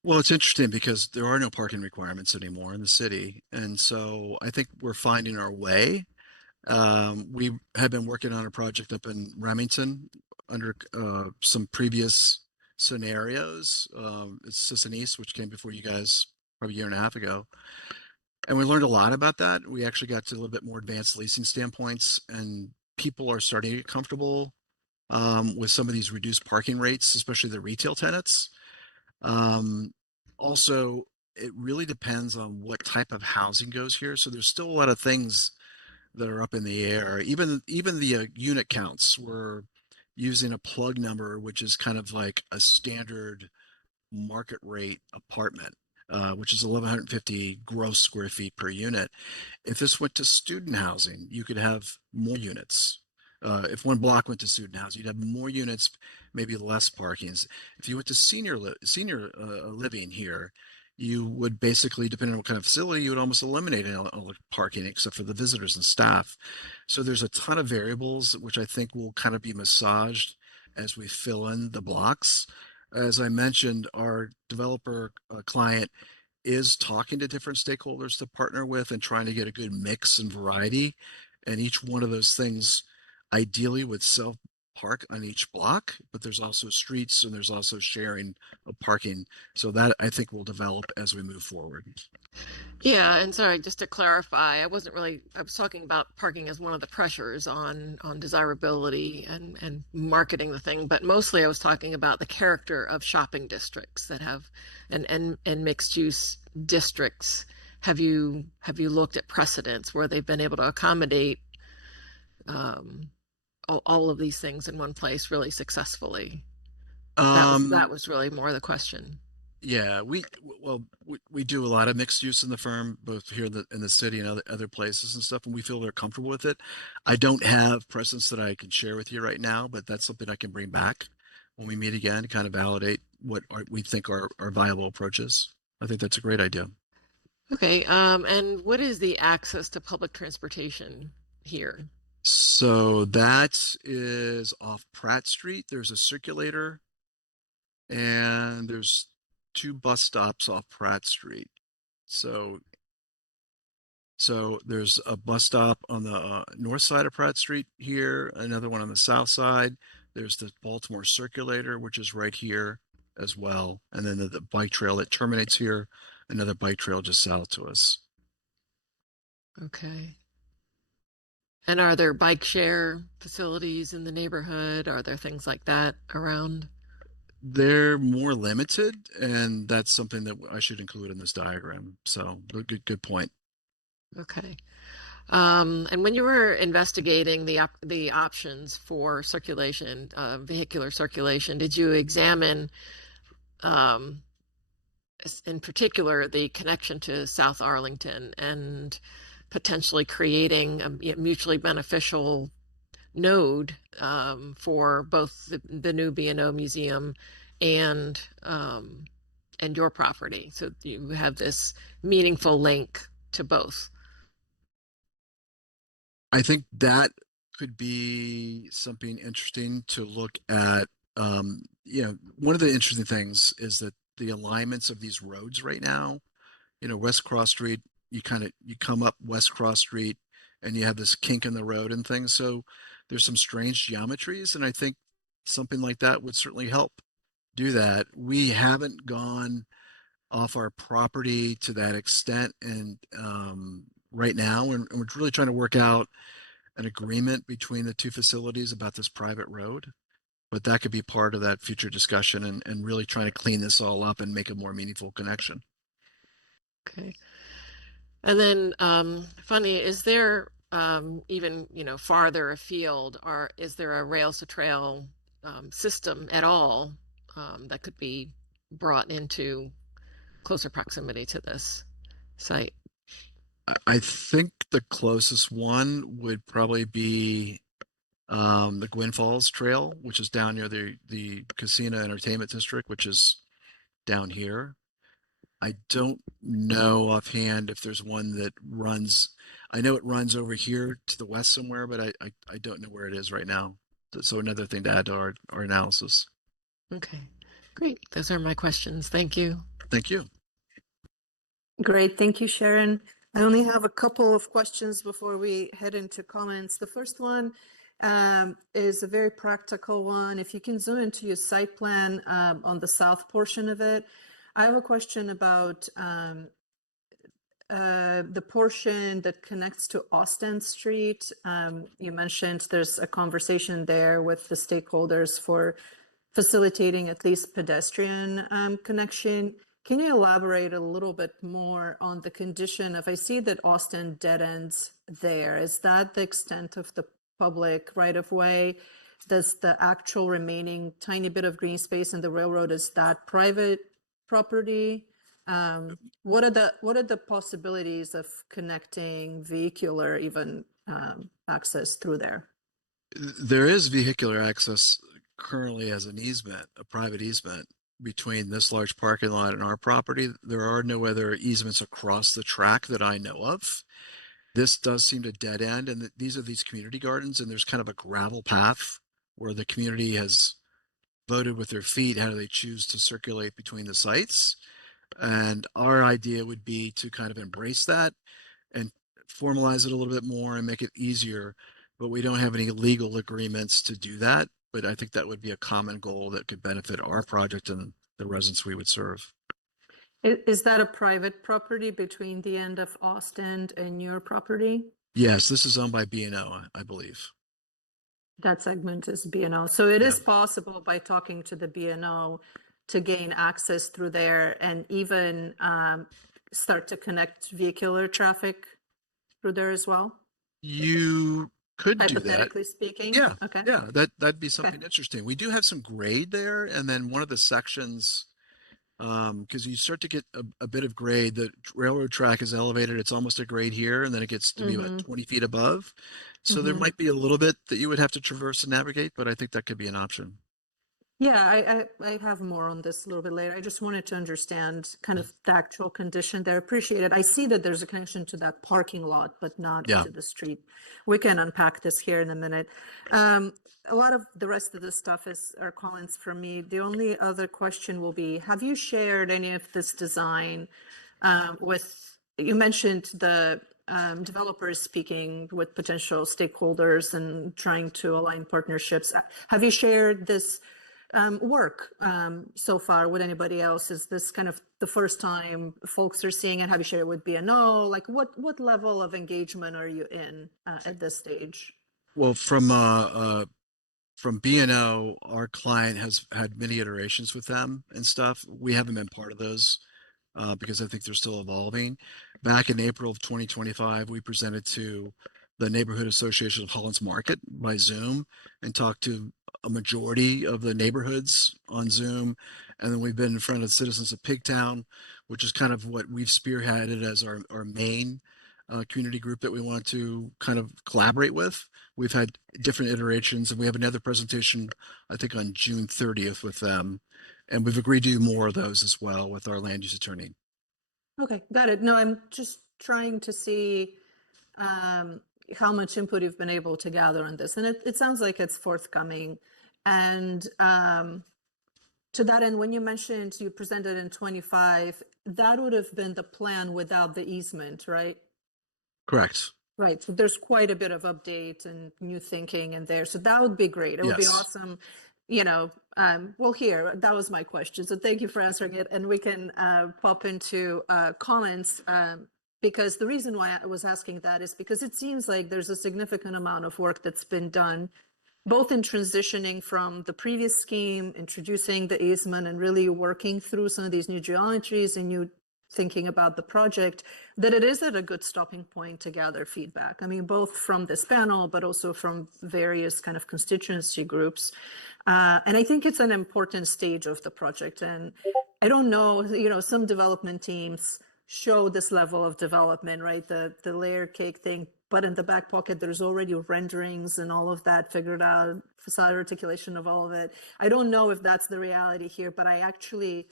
Well, it's interesting because there are no parking requirements anymore in the city. And so I think we're finding our way. We have been working on a project up in Remington under some previous scenarios. It's Sisson East, which came before you guys probably a year and a half ago. And we learned a lot about that. We actually got to a little bit more advanced leasing standpoints, and people are starting to get comfortable with some of these reduced parking rates, especially the retail tenants. Also, it really depends on what type of housing goes here. So there's still a lot of things that are up in the air. Even the unit counts, we're using a plug number, which is kind of like a standard market rate apartment, which is 1,150 gross square feet per unit. If this went to student housing, you could have more units. If one block went to student housing, you'd have more units, maybe less parkings. If you went to senior living here, you would basically, depending on what kind of facility, you would almost eliminate all the parking except for the visitors and staff. So there's a ton of variables, which I think will kind of be massaged as we fill in the blocks. As I mentioned, our developer client is talking to different stakeholders to partner with and trying to get a good mix and variety. And each one of those things ideally would self park on each block, but there's also streets and there's also sharing of parking. So that I think will develop as we move forward. Yeah, and sorry, just to clarify, I was talking about parking as one of the pressures on desirability and marketing the thing, but mostly I was talking about the character of shopping districts that have and mixed use districts. Have you looked at precedents where they've been able to accommodate all of these things in one place really successfully? That was really more the question. Yeah, we do a lot of mixed use in the firm, both here in the city and other places and stuff, and we feel they're comfortable with it. I don't have precedents that I can share with you right now, but that's something I can bring back when we meet again to kind of validate what we think are viable approaches. I think that's a great idea. Okay, and what is the access to public transportation here? So that is off Pratt Street. There's a circulator, and there's 2 bus stops off Pratt Street. So there's a bus stop on the north side of Pratt Street here, another one on the south side. There's the Baltimore Circulator, which is right here as well. And then the bike trail that terminates here, another bike trail just south to us. Okay. And are there bike share facilities in the neighborhood? Are there things like that around? They're more limited, and that's something that I should include in this diagram. So good point. Okay. And when you were investigating the options for circulation, vehicular circulation, did you examine, in particular, the connection to South Arlington and potentially creating a mutually beneficial node for both the new B&O museum and your property, so you have this meaningful link to both? I think that could be something interesting to look at. One of the interesting things is that the alignments of these roads right now, West Cross Street, you come up West Cross Street and you have this kink in the road and things. So there's some strange geometries, and I think something like that would certainly help do that. We haven't gone off our property to that extent, and right now, and we're really trying to work out an agreement between the two facilities about this private road. But that could be part of that future discussion, and really trying to clean this all up and make a more meaningful connection. Okay. And then, funny, is there even, farther afield, or is there a rails to trail system at all that could be brought into closer proximity to this site? I think the closest one would probably be the Gwynn Falls Trail, which is down near the Casino Entertainment District, which is down here. I don't know offhand if there's one that runs. I know it runs over here to the west somewhere, but I don't know where it is right now. So another thing to add to our analysis. Okay, great. Those are my questions. Thank you. Thank you. Great, thank you, Sharon. I only have a couple of questions before we head into comments. The first one is a very practical one. If you can zoom into your site plan on the south portion of it, I have a question about the portion that connects to Austin Street. You mentioned there's a conversation there with the stakeholders for facilitating at least pedestrian connection. Can you elaborate a little bit more on the condition of, I see that Austin dead ends there. Is that the extent of the public right of way? Does the actual remaining tiny bit of green space in the railroad, is that private property? What are the possibilities of connecting vehicular even access through there? There is vehicular access currently as an easement, a private easement between this large parking lot and our property. There are no other easements across the track that I know of. This does seem to dead end, and these are these community gardens, and there's kind of a gravel path where the community has voted with their feet how do they choose to circulate between the sites. And our idea would be to kind of embrace that and formalize it a little bit more and make it easier, but we don't have any legal agreements to do that. But I think that would be a common goal that could benefit our project and the residents we would serve. Is that a private property between the end of Austin and your property? Yes, this is owned by B&O, I believe. That segment is B&O. So it is Yeah. possible by talking to the B&O to gain access through there and even start to connect vehicular traffic through there as well? You could do that. Hypothetically speaking? Yeah. Okay. Yeah, that'd be something interesting. We do have some grade there, and then one of the sections, because you start to get a bit of grade. The railroad track is elevated; it's almost a grade here, and then it gets to be about 20 feet above. So there might be a little bit that you would have to traverse and navigate, but I think that could be an option. Yeah, I have more on this a little bit later. I just wanted to understand kind of the actual condition there. Appreciate it. I see that there's a connection to that parking lot, but not Yeah. to the street. We can unpack this here in a minute. A lot of the rest of this stuff are comments from me. The only other question will be, have you shared any of this design with, you mentioned the developers speaking with potential stakeholders and trying to align partnerships. Have you shared this work so far with anybody else? Is this kind of the first time folks are seeing it? Have you shared it with B&O? Like what level of engagement are you in at this stage? Well, from B&O, our client has had many iterations with them and stuff. We haven't been part of those because I think they're still evolving. Back in April of 2025, we presented to the Neighborhood Association of Holland's Market by Zoom and talked to a majority of the neighborhoods on Zoom. And then we've been in front of citizens of Pigtown, which is kind of what we've spearheaded as our main community group that we want to kind of collaborate with. We've had different iterations, and we have another presentation, I think, on June 30th with them. And we've agreed to do more of those as well with our land use attorney. Okay, got it. No, I'm just trying to see how much input you've been able to gather on this. And it sounds like it's forthcoming. And to that end, when you mentioned you presented in 25, that would have been the plan without the easement, right? Correct. Right. So there's quite a bit of update and new thinking in there. So that would be great. It would be Yes. awesome. You know, well, here, that was my question. So thank you for answering it. And we can pop into comments because the reason why I was asking that is because it seems like there's a significant amount of work that's been done, both in transitioning from the previous scheme, introducing the easement and really working through some of these new geometries and new thinking about the project, that it is at a good stopping point to gather feedback. I mean, both from this panel, but also from various kind of constituency groups. And I think it's an important stage of the project. And I don't know, you know, some development teams show this level of development, right? The layer cake thing, but in the back pocket, there's already renderings and all of that figured out, facade articulation of all of it. I don't know if that's the reality here, but I actually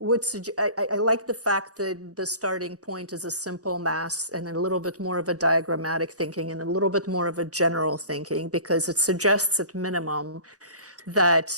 would suggest, I like the fact that the starting point is a simple mass and a little bit more of a diagrammatic thinking and a little bit more of a general thinking, because it suggests at minimum that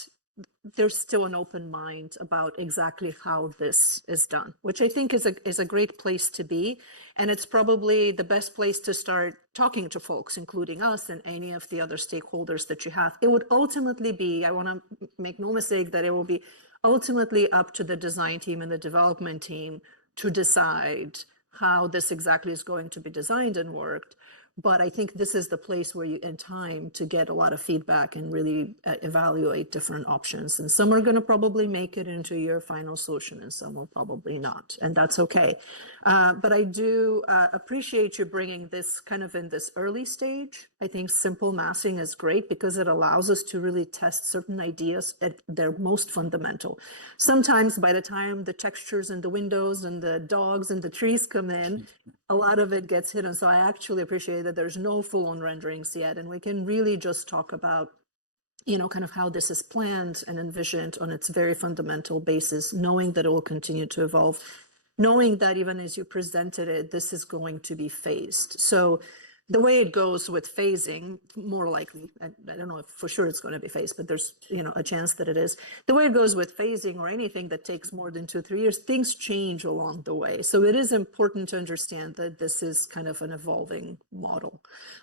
there's still an open mind about exactly how this is done, which I think is a great place to be. And it's probably the best place to start talking to folks, including us and any of the other stakeholders that you have. It would ultimately be, I want to make no mistake that it will be ultimately up to the design team and the development team to decide how this exactly is going to be designed and worked. But I think this is the place where you, in time, to get a lot of feedback and really evaluate different options. And some are going to probably make it into your final solution and some will probably not. And that's okay. But I do appreciate you bringing this kind of in this early stage. I think simple massing is great because it allows us to really test certain ideas at their most fundamental. Sometimes by the time the textures and the windows and the dogs and the trees come in, a lot of it gets hidden. So I actually appreciate that there's no full-on renderings yet, and we can really just talk about, you know, kind of how this is planned and envisioned on its very fundamental basis, knowing that it will continue to evolve, knowing that even as you presented it, this is going to be phased. So the way it goes with phasing, more likely, I don't know if for sure it's going to be phased, but there's, you know, a chance that it is. The way it goes with phasing or anything that takes more than 2-3 years, things change along the way. So it is important to understand that this is kind of an evolving model.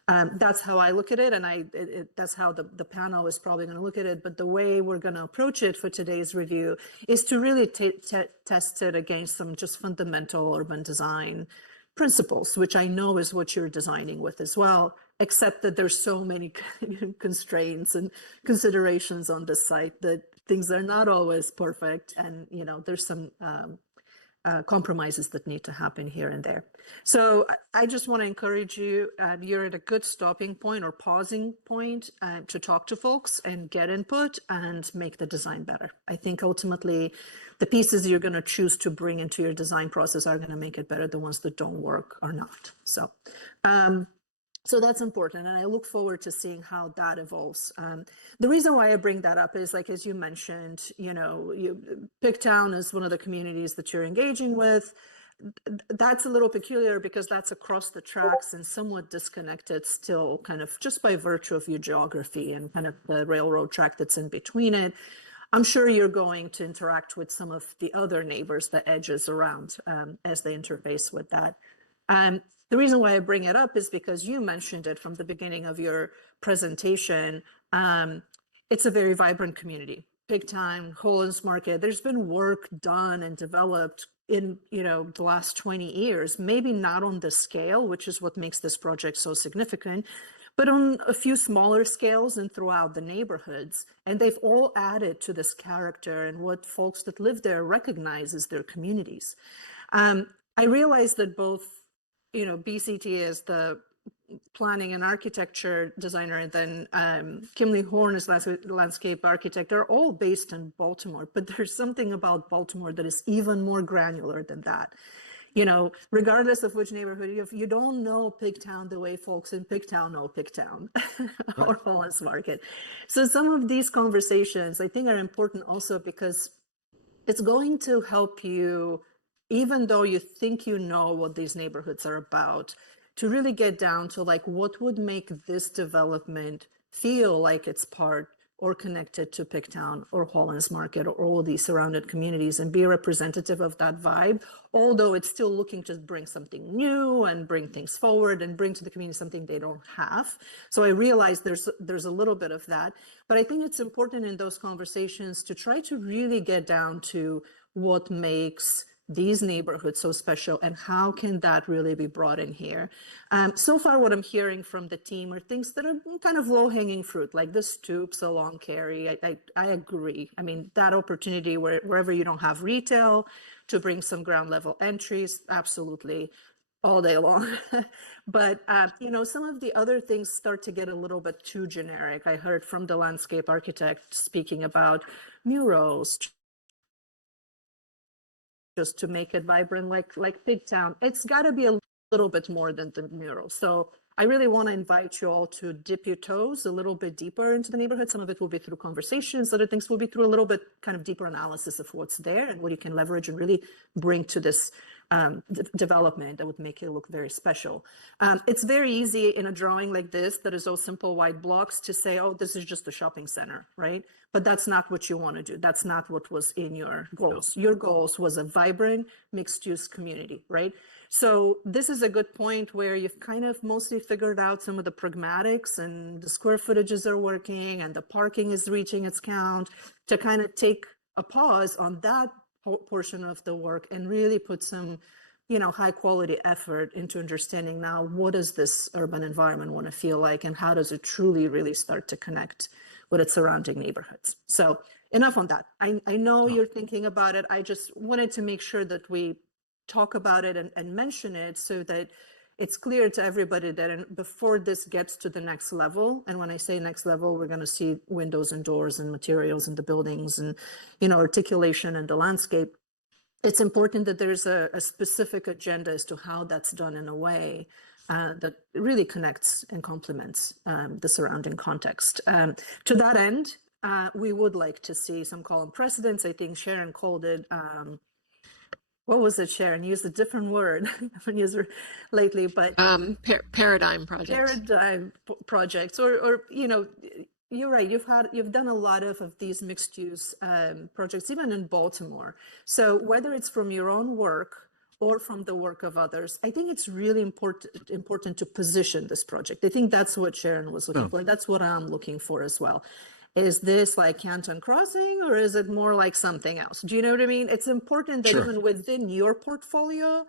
That's how I look at it, and that's how the panel is probably going to look at it. But the way we're going to approach it for today's review is to really test it against some just fundamental urban design principles, which I know is what you're designing with as well, except that there's so many constraints and considerations on this site that things are not always perfect. And, you know, there's some compromises that need to happen here and there. So I just want to encourage you, you're at a good stopping point or pausing point to talk to folks and get input and make the design better. I think ultimately the pieces you're going to choose to bring into your design process are going to make it better. The ones that don't work are not. So, so that's important, and I look forward to seeing how that evolves. The reason why I bring that up is, like, as you mentioned, you know, Pigtown is one of the communities that you're engaging with. That's a little peculiar because that's across the tracks and somewhat disconnected still, kind of just by virtue of your geography and kind of the railroad track that's in between it. I'm sure you're going to interact with some of the other neighbors, the edges around, as they interface with that. The reason why I bring it up is because you mentioned it from the beginning of your presentation. It's a very vibrant community. Pigtown, Hollands Market, there's been work done and developed in, you know, the last 20 years, maybe not on the scale, which is what makes this project so significant, but on a few smaller scales and throughout the neighborhoods. And they've all added to this character and what folks that live there recognize as their communities. I realize that both, you know, BCT is the planning and architecture designer, and then Kimley Horn is landscape architect, are all based in Baltimore, but there's something about Baltimore that is even more granular than that. You know, regardless of which neighborhood, if you don't know Pigtown the way folks in Pigtown know Pigtown or Hollands Market. So some of these conversations I think are important also because it's going to help you, even though you think you know what these neighborhoods are about, to really get down to, like, what would make this development feel like it's part or connected to Pigtown or Holland's Market or all these surrounded communities and be representative of that vibe, although it's still looking to bring something new and bring things forward and bring to the community something they don't have. So I realize there's a little bit of that, but I think it's important in those conversations to try to really get down to what makes these neighborhoods so special and how can that really be brought in here. So far what I'm hearing from the team are things that are kind of low-hanging fruit, like the stoops along Cary. I agree. I mean, that opportunity wherever you don't have retail to bring some ground level entries, absolutely, all day long. But, you know, some of the other things start to get a little bit too generic. I heard from the landscape architect speaking about murals, just to make it vibrant, like Pigtown. It's got to be a little bit more than the mural. So I really want to invite you all to dip your toes a little bit deeper into the neighborhood. Some of it will be through conversations. Other things will be through a little bit kind of deeper analysis of what's there and what you can leverage and really bring to this development that would make it look very special. It's very easy in a drawing like this that is all simple white blocks to say, oh, this is just a shopping center, right? But that's not what you want to do. That's not what was in your goals. Your goals was a vibrant mixed-use community, right? So this is a good point where you've kind of mostly figured out some of the pragmatics and the square footages are working and the parking is reaching its count, to kind of take a pause on that portion of the work and really put some, you know, high quality effort into understanding now what does this urban environment want to feel like and how does it truly really start to connect with its surrounding neighborhoods. So enough on that. I know you're thinking about it. I just wanted to make sure that we talk about it and mention it so that it's clear to everybody that before this gets to the next level, and when I say next level, we're going to see windows and doors and materials in the buildings and, you know, articulation and the landscape. It's important that there's a specific agenda as to how that's done in a way that really connects and complements the surrounding context. To that end, we would like to see some call on precedents. I think Sharon called it, what was it, Sharon? Used a different word. I haven't used it lately, but Paradigm projects. Paradigm projects, or you know, you're right. You've done a lot of these mixed use projects, even in Baltimore. So whether it's from your own work or from the work of others, I think it's really important to position this project. I think that's what Sharon was looking for. That's what I'm looking for as well. Is this like Canton Crossing or is it more like something else? Do you know what I mean? It's important that even within your portfolio,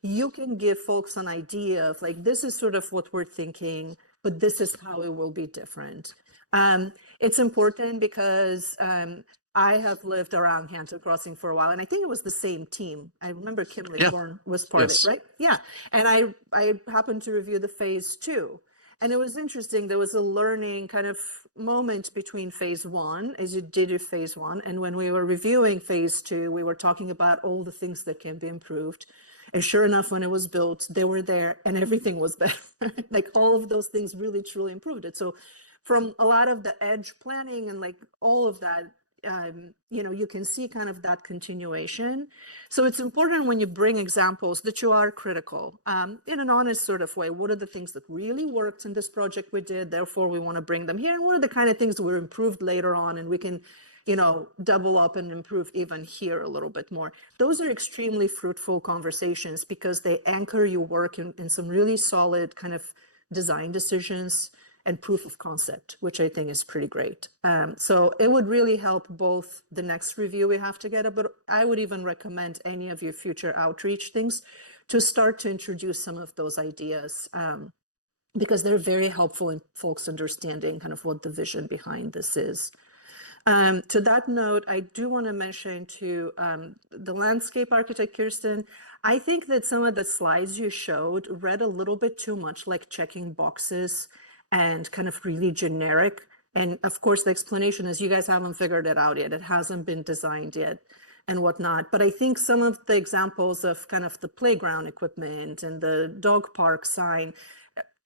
you can give folks an idea of like, this is sort of what we're thinking, but this is how it will be different. It's important because I have lived around Canton Crossing for a while, and I think it was the same team. I remember Kim Lathorne was part of it, right? Yeah. And I happened to review the phase 2. And it was interesting. There was a learning kind of moment between phase 1, as you did your phase 1. And when we were reviewing phase 2, we were talking about all the things that can be improved. And sure enough, when it was built, they were there and everything was better. Like all of those things really, truly improved it. So from a lot of the edge planning and like all of that, you know, you can see kind of that continuation. So it's important when you bring examples that you are critical in an honest sort of way. What are the things that really worked in this project we did? Therefore, we want to bring them here. And what are the kind of things that were improved later on? And we can, you know, double up and improve even here a little bit more. Those are extremely fruitful conversations because they anchor your work in some really solid kind of design decisions and proof of concept, which I think is pretty great. So it would really help both the next review we have together, but I would even recommend any of your future outreach things to start to introduce some of those ideas because they're very helpful in folks understanding kind of what the vision behind this is. To that note, I do want to mention to the landscape architect, Kirsten, I think that some of the slides you showed read a little bit too much like checking boxes and kind of really generic. And of course, the explanation is you guys haven't figured it out yet. It hasn't been designed yet and whatnot. But I think some of the examples of kind of the playground equipment and the dog park sign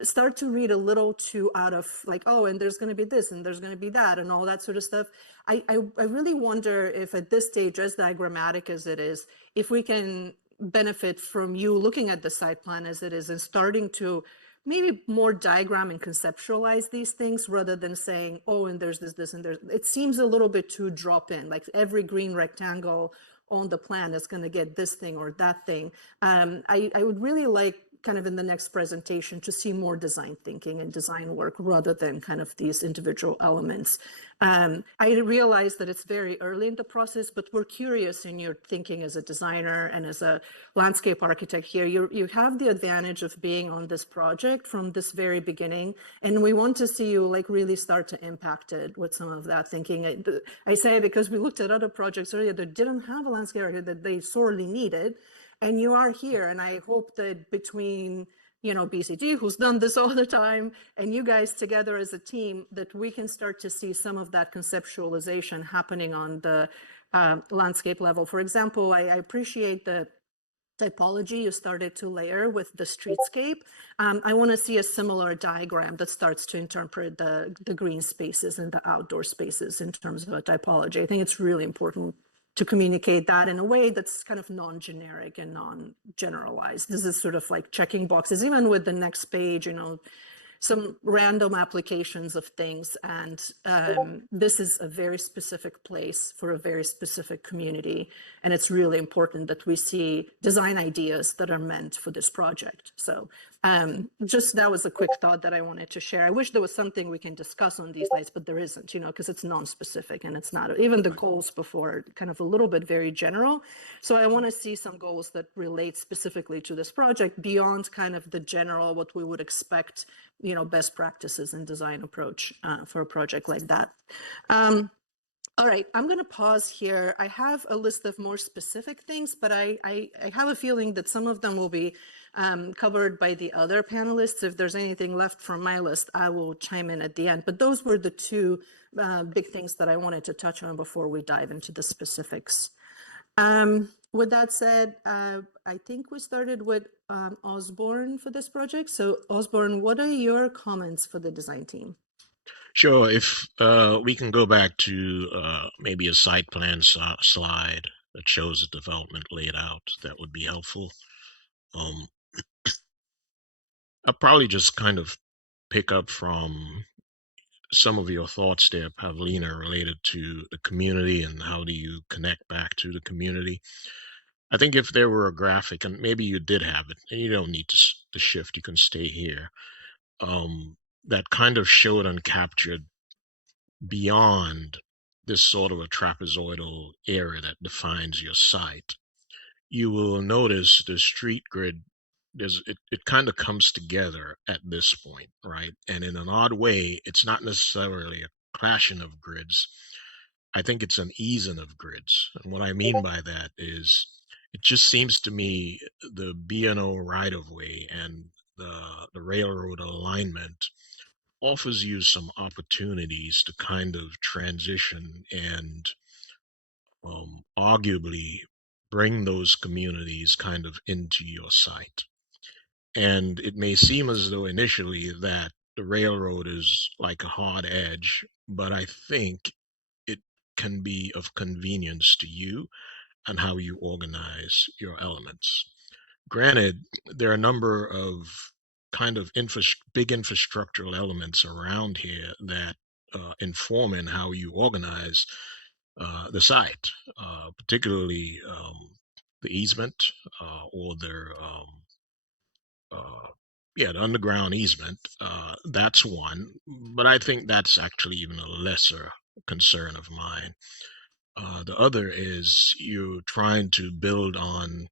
start to read a little too out of like, oh, and there's going to be this and there's going to be that and all that sort of stuff. I really wonder if at this stage, as diagrammatic as it is, if we can benefit from you looking at the site plan as it is and starting to maybe more diagram and conceptualize these things rather than saying, oh, and there's this, and there's, it seems a little bit too drop in, like every green rectangle on the plan is going to get this thing or that thing. I would really like kind of in the next presentation to see more design thinking and design work rather than kind of these individual elements. I realize that it's very early in the process, but we're curious in your thinking as a designer and as a landscape architect here. You have the advantage of being on this project from this very beginning, and we want to see you like really start to impact it with some of that thinking. I say because we looked at other projects earlier that didn't have a landscape architect that they sorely needed, and you are here, and I hope that between BCG, who's done this all the time, and you guys together as a team, that we can start to see some of that conceptualization happening on the landscape level. For example, I appreciate the typology you started to layer with the streetscape. I want to see a similar diagram that starts to interpret the green spaces and the outdoor spaces in terms of a typology. I think it's really important to communicate that in a way that's kind of non-generic and non-generalized. This is sort of like checking boxes, even with the next page, some random applications of things. And this is a very specific place for a very specific community. And it's really important that we see design ideas that are meant for this project. So just that was a quick thought that I wanted to share. I wish there was something we can discuss on these nights, but there isn't, because it's non-specific and it's not, even the goals before are kind of a little bit very general. So I want to see some goals that relate specifically to this project beyond kind of the general, what we would expect, best practices and design approach for a project like that. All right, I'm going to pause here. I have a list of more specific things, but I have a feeling that some of them will be covered by the other panelists. If there's anything left from my list, I will chime in at the end. But those were the two big things that I wanted to touch on before we dive into the specifics. With that said, I think we started with Osborne for this project. So Osborne, what are your comments for the design team? Sure. If we can go back to maybe a site plan slide that shows the development laid out, that would be helpful. I'll probably just kind of pick up from some of your thoughts there, Pavlina, related to the community and how do you connect back to the community. I think if there were a graphic, and maybe you did have it, and you don't need to shift, you can stay here, that kind of showed and captured beyond this sort of a trapezoidal area that defines your site, you will notice the street grid, it kind of comes together at this point, right? And in an odd way, it's not necessarily a clashing of grids. I think it's an easing of grids. And what I mean by that is it just seems to me the B&O right of way and the railroad alignment offers you some opportunities to kind of transition and arguably bring those communities kind of into your site. And it may seem as though initially that the railroad is like a hard edge, but I think it can be of convenience to you and how you organize your elements. Granted, there are a number of kind of big infrastructural elements around here that inform in how you organize the site, particularly the easement or their the underground easement. That's one, but I think that's actually even a lesser concern of mine. The other is you're trying to build on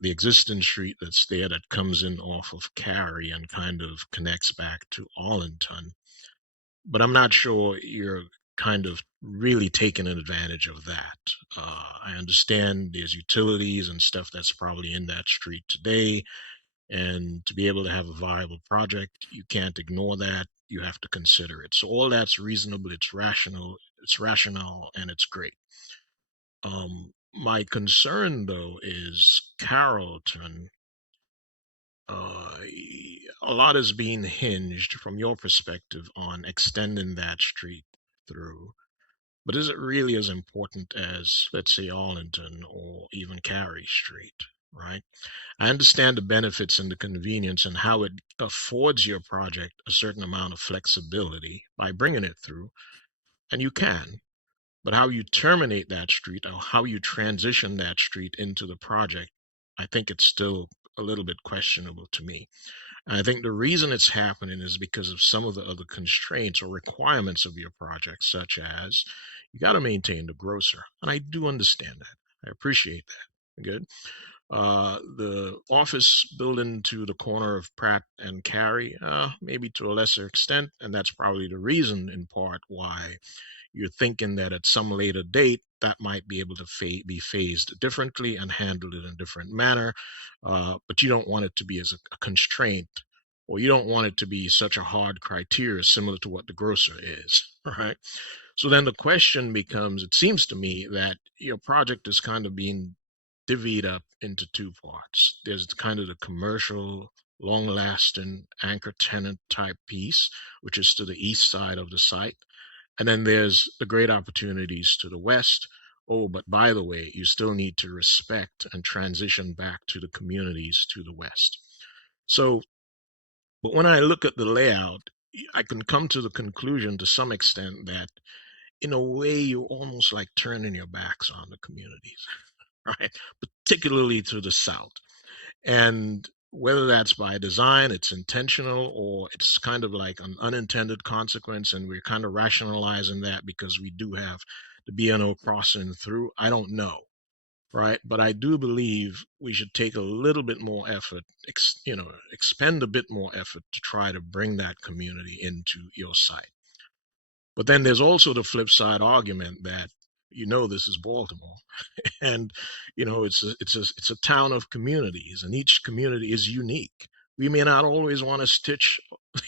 the existing street that's there that comes in off of Cary and kind of connects back to Arlington. But I'm not sure you're kind of really taking advantage of that. I understand there's utilities and stuff that's probably in that street today. And to be able to have a viable project, you can't ignore that. You have to consider it. So all that's reasonable, it's rational, and it's great. My concern, though, is Carrollton. A lot is being hinged from your perspective on extending that street through. But is it really as important as, let's say, Arlington or even Cary Street, right? I understand the benefits and the convenience and how it affords your project a certain amount of flexibility by bringing it through, and you can. But how you terminate that street or how you transition that street into the project, I think it's still a little bit questionable to me. And I think the reason it's happening is because of some of the other constraints or requirements of your project, such as you got to maintain the grocer. And I do understand that. I appreciate that. Good. The office building to the corner of Pratt and Carey, maybe to a lesser extent. And that's probably the reason, in part, why you're thinking that at some later date that might be able to be phased differently and handled in a different manner, but you don't want it to be as a constraint, or you don't want it to be such a hard criteria similar to what the grocer is. Right? So then the question becomes, it seems to me that your project is kind of being divvied up into two parts. There's kind of the commercial, long lasting anchor tenant type piece, which is to the east side of the site, and then there's the great opportunities to the west. Oh, but by the way, you still need to respect and transition back to the communities to the west. So, but when I look at the layout, I can come to the conclusion to some extent that in a way you're almost like turning your backs on the communities, right? Particularly to the south. And whether that's by design, it's intentional, or it's kind of like an unintended consequence, and we're kind of rationalizing that because we do have the BNO crossing through, I don't know, right? But I do believe we should take a little bit more effort, expend a bit more effort to try to bring that community into your site. But then there's also the flip side argument that, this is Baltimore, and it's a town of communities, and each community is unique. We may not always want to stitch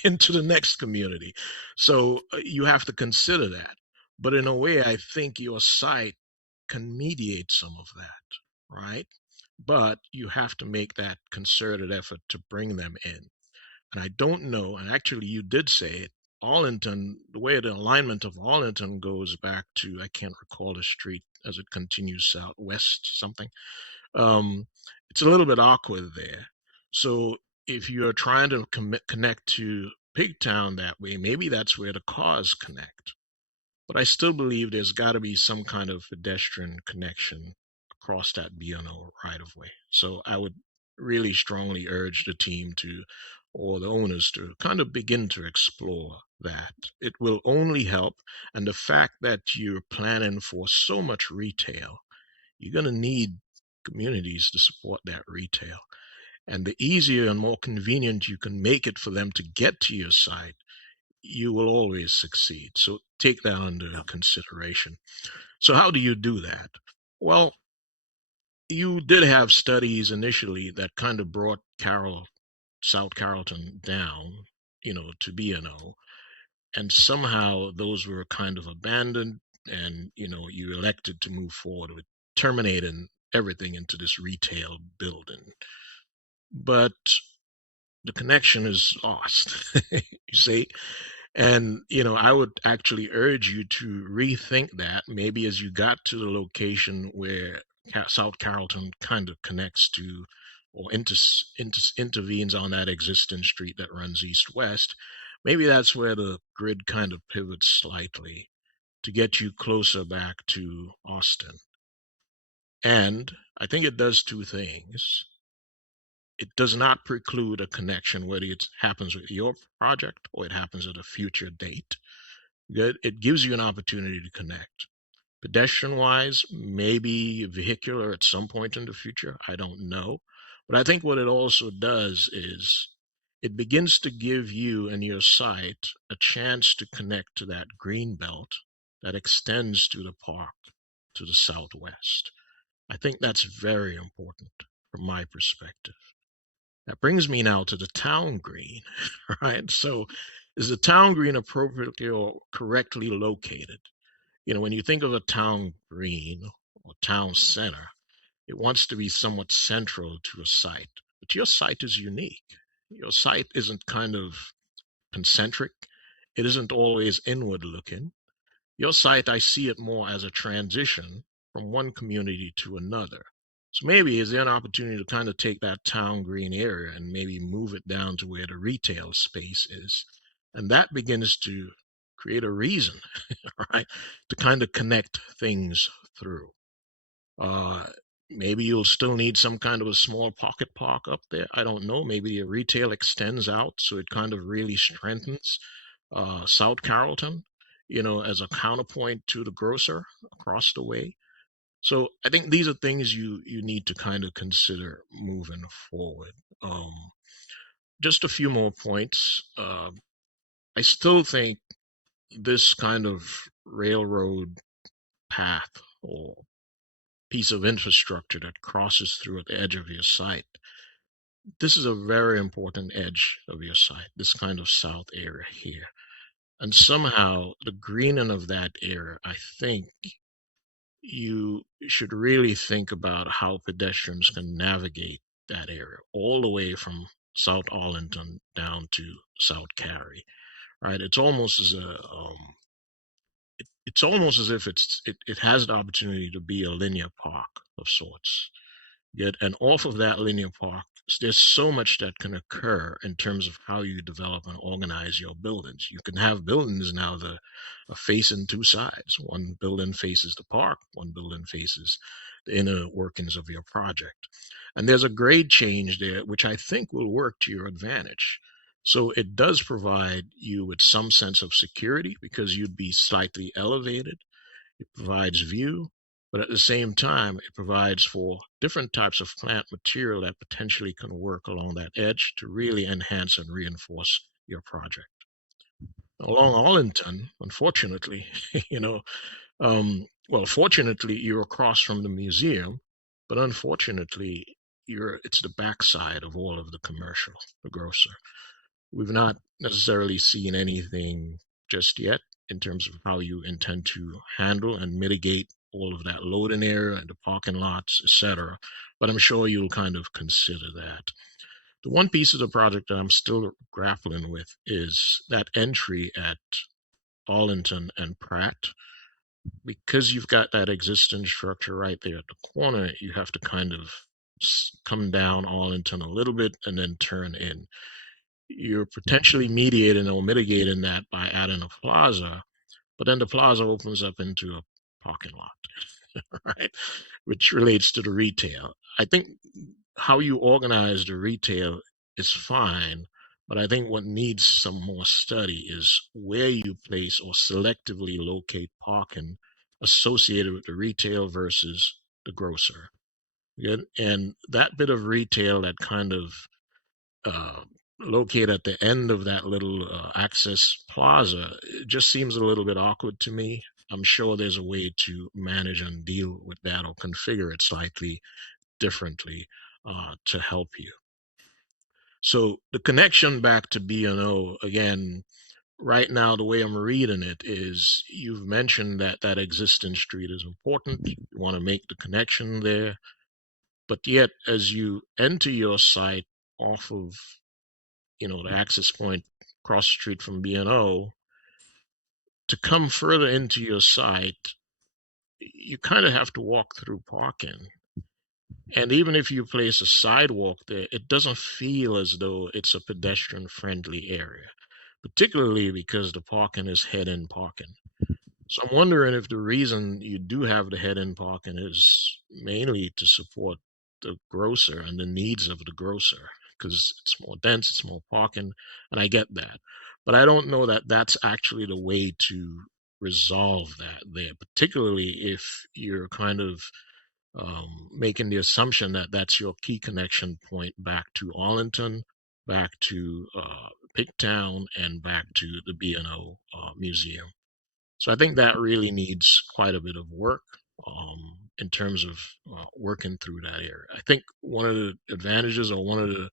into the next community, so you have to consider that. But in a way, I think your site can mediate some of that, right? But you have to make that concerted effort to bring them in. And I don't know, and actually you did say it, Arlington, the way the alignment of Arlington goes back to, I can't recall the street as it continues southwest something. It's a little bit awkward there. So if you're trying to connect to Pigtown that way, maybe that's where the cars connect. But I still believe there's got to be some kind of pedestrian connection across that BNO right of way. So I would really strongly urge the team to, or the owners to kind of begin to explore that. It will only help. And the fact that you're planning for so much retail, you're going to need communities to support that retail. And the easier and more convenient you can make it for them to get to your site, you will always succeed. So take that under consideration. So how do you do that? Well, you did have studies initially that kind of brought South Carrollton down, to BNO, and somehow those were kind of abandoned, and you elected to move forward with terminating everything into this retail building. But the connection is lost. You see? And, I would actually urge you to rethink that maybe as you got to the location where South Carrollton kind of connects to or intervenes on that existing street that runs east-west. Maybe that's where the grid kind of pivots slightly to get you closer back to Austin. And I think it does two things. It does not preclude a connection, whether it happens with your project or it happens at a future date. It gives you an opportunity to connect. Pedestrian wise, maybe vehicular at some point in the future. I don't know. But I think what it also does is it begins to give you and your site a chance to connect to that green belt that extends to the park to the southwest. I think that's very important from my perspective. That brings me now to the town green, right? So is the town green appropriately or correctly located? When you think of a town green or town center, it wants to be somewhat central to a site, but your site is unique. Your site isn't kind of concentric. It isn't always inward looking. Your site, I see it more as a transition from one community to another. So maybe is there an opportunity to kind of take that town green area and maybe move it down to where the retail space is? And that begins to create a reason, right, to kind of connect things through. Uh, Maybe you'll still need some kind of a small pocket park up there. I don't know. Maybe your retail extends out so it kind of really strengthens South Carrollton, as a counterpoint to the grocer across the way. So I think these are things you need to kind of consider moving forward. Just a few more points. I still think this kind of railroad path or piece of infrastructure that crosses through at the edge of your site. This is a very important edge of your site, this kind of south area here. And somehow the greening of that area, I think you should really think about how pedestrians can navigate that area all the way from South Arlington down to South Cary, right? It's almost as if it has the opportunity to be a linear park of sorts. Yet, and off of that linear park, there's so much that can occur in terms of how you develop and organize your buildings. You can have buildings now that are facing two sides. One building faces the park, one building faces the inner workings of your project. And there's a grade change there, which I think will work to your advantage. So it does provide you with some sense of security because you'd be slightly elevated. It provides view, but at the same time, it provides for different types of plant material that potentially can work along that edge to really enhance and reinforce your project. Along Arlington, unfortunately, fortunately, you're across from the museum, but unfortunately, it's the backside of all of the commercial, the grocer. We've not necessarily seen anything just yet in terms of how you intend to handle and mitigate all of that loading area and the parking lots, etc. But I'm sure you'll kind of consider that. The one piece of the project that I'm still grappling with is that entry at Arlington and Pratt. Because you've got that existing structure right there at the corner, you have to kind of come down Arlington a little bit and then turn in. You're potentially mediating or mitigating that by adding a plaza, but then the plaza opens up into a parking lot, right? Which relates to the retail. I think how you organize the retail is fine, but I think what needs some more study is where you place or selectively locate parking associated with the retail versus the grocer. And that bit of retail that kind of uh, located at the end of that little access plaza, it just seems a little bit awkward to me. I'm sure there's a way to manage and deal with that or configure it slightly differently to help you. So the connection back to B&O, again, right now, the way I'm reading it is you've mentioned that that existing street is important. You want to make the connection there. But yet, as you enter your site off of the access point across the street from B&O, to come further into your site, you kind of have to walk through parking. And even if you place a sidewalk there, it doesn't feel as though it's a pedestrian friendly area, particularly because the parking is head-in parking. So I'm wondering if the reason you do have the head-in parking is mainly to support the grocer and the needs of the grocer, because it's more dense, it's more parking, and I get that. But I don't know that that's actually the way to resolve that there, particularly if you're kind of making the assumption that that's your key connection point back to Arlington, back to Pigtown, and back to the B&O Museum. So I think that really needs quite a bit of work in terms of working through that area. I think one of the advantages or one of the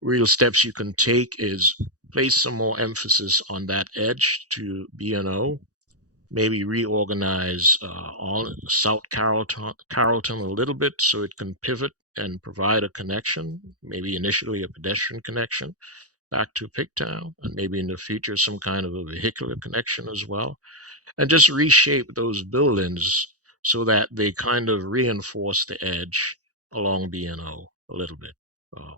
real steps you can take is place some more emphasis on that edge to B&O, maybe reorganize all South Carrollton a little bit so it can pivot and provide a connection, maybe initially a pedestrian connection back to Pigtown, and maybe in the future some kind of a vehicular connection as well, and just reshape those buildings so that they kind of reinforce the edge along B&O a little bit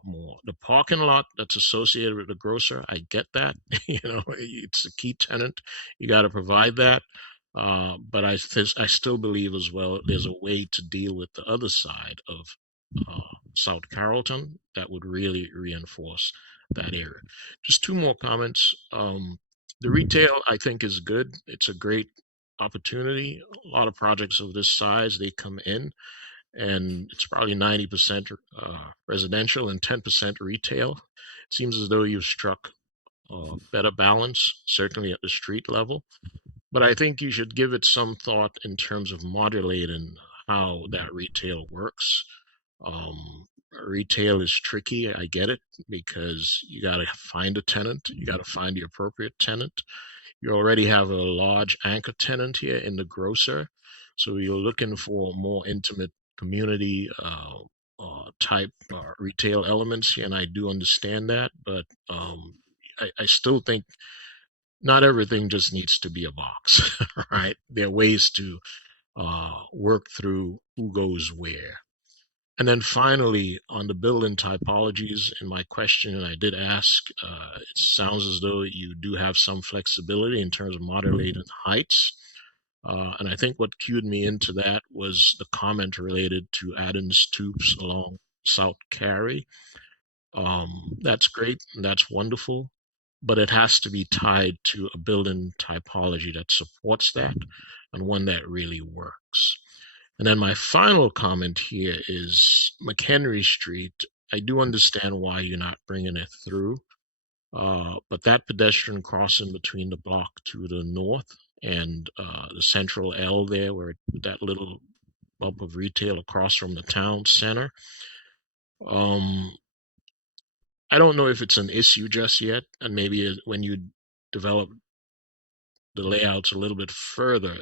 more. The parking lot that's associated with the grocer, I get that. It's a key tenant. You got to provide that. But I still believe as well there's a way to deal with the other side of South Carrollton that would really reinforce that area. Just two more comments. The retail, I think, is good. It's a great opportunity. A lot of projects of this size, they come in, and it's probably 90% residential and 10% retail. It seems as though you've struck a better balance, certainly at the street level. But I think you should give it some thought in terms of modulating how that retail works. Retail is tricky. I get it, because you got to find a tenant. You got to find the appropriate tenant. You already have a large anchor tenant here in the grocer. So you're looking for more intimate community type retail elements here. And I do understand that. But I still think not everything just needs to be a box, right? There are ways to work through who goes where. And then finally, on the building typologies, in my question, I did ask, it sounds as though you do have some flexibility in terms of modulating heights. And I think what cued me into that was the comment related to adding stoops along South Carey. That's great and that's wonderful, but it has to be tied to a building typology that supports that and one that really works. And then my final comment here is McHenry Street. I do understand why you're not bringing it through, but that pedestrian crossing between the block to the north and the central L there, where that little bump of retail across from the town center, I don't know if it's an issue just yet, and maybe when you develop the layouts a little bit further,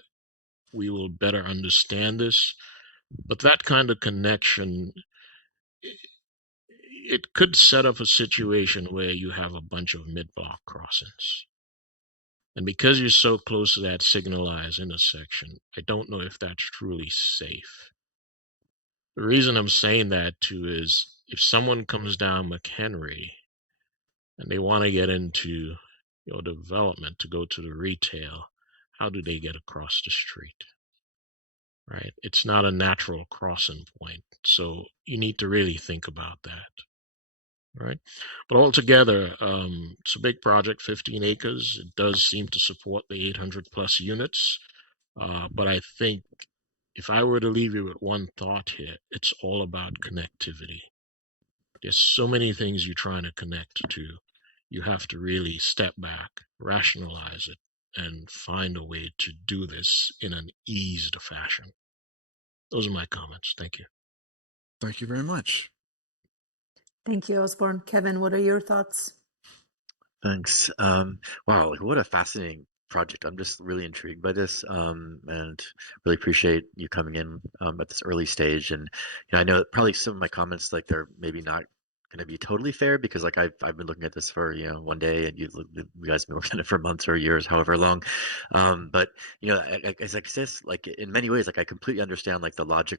we will better understand this. But that kind of connection, it could set up a situation where you have a bunch of mid-block crossings. And because you're so close to that signalized intersection, I don't know if that's truly safe. The reason I'm saying that too is if someone comes down McHenry and they want to get into your development to go to the retail, how do they get across the street? Right? It's not a natural crossing point. So you need to really think about that. Right? But altogether, it's a big project, 15 acres. It does seem to support the 800 plus units. But I think if I were to leave you with one thought here, it's all about connectivity. There's so many things you're trying to connect to. You have to really step back, rationalize it, and find a way to do this in an eased fashion. Those are my comments. Thank you. Thank you very much. Thank you, Osborne. Kevin, what are your thoughts? Thanks. Wow, what a fascinating project. I'm just really intrigued by this, and really appreciate you coming in at this early stage. And I know probably some of my comments, like, they're maybe not going to be totally fair, because like I've been looking at this for one day, and you guys have been working on it for months or years, however long. But as I said, like, in many ways, like, I completely understand, like, the logic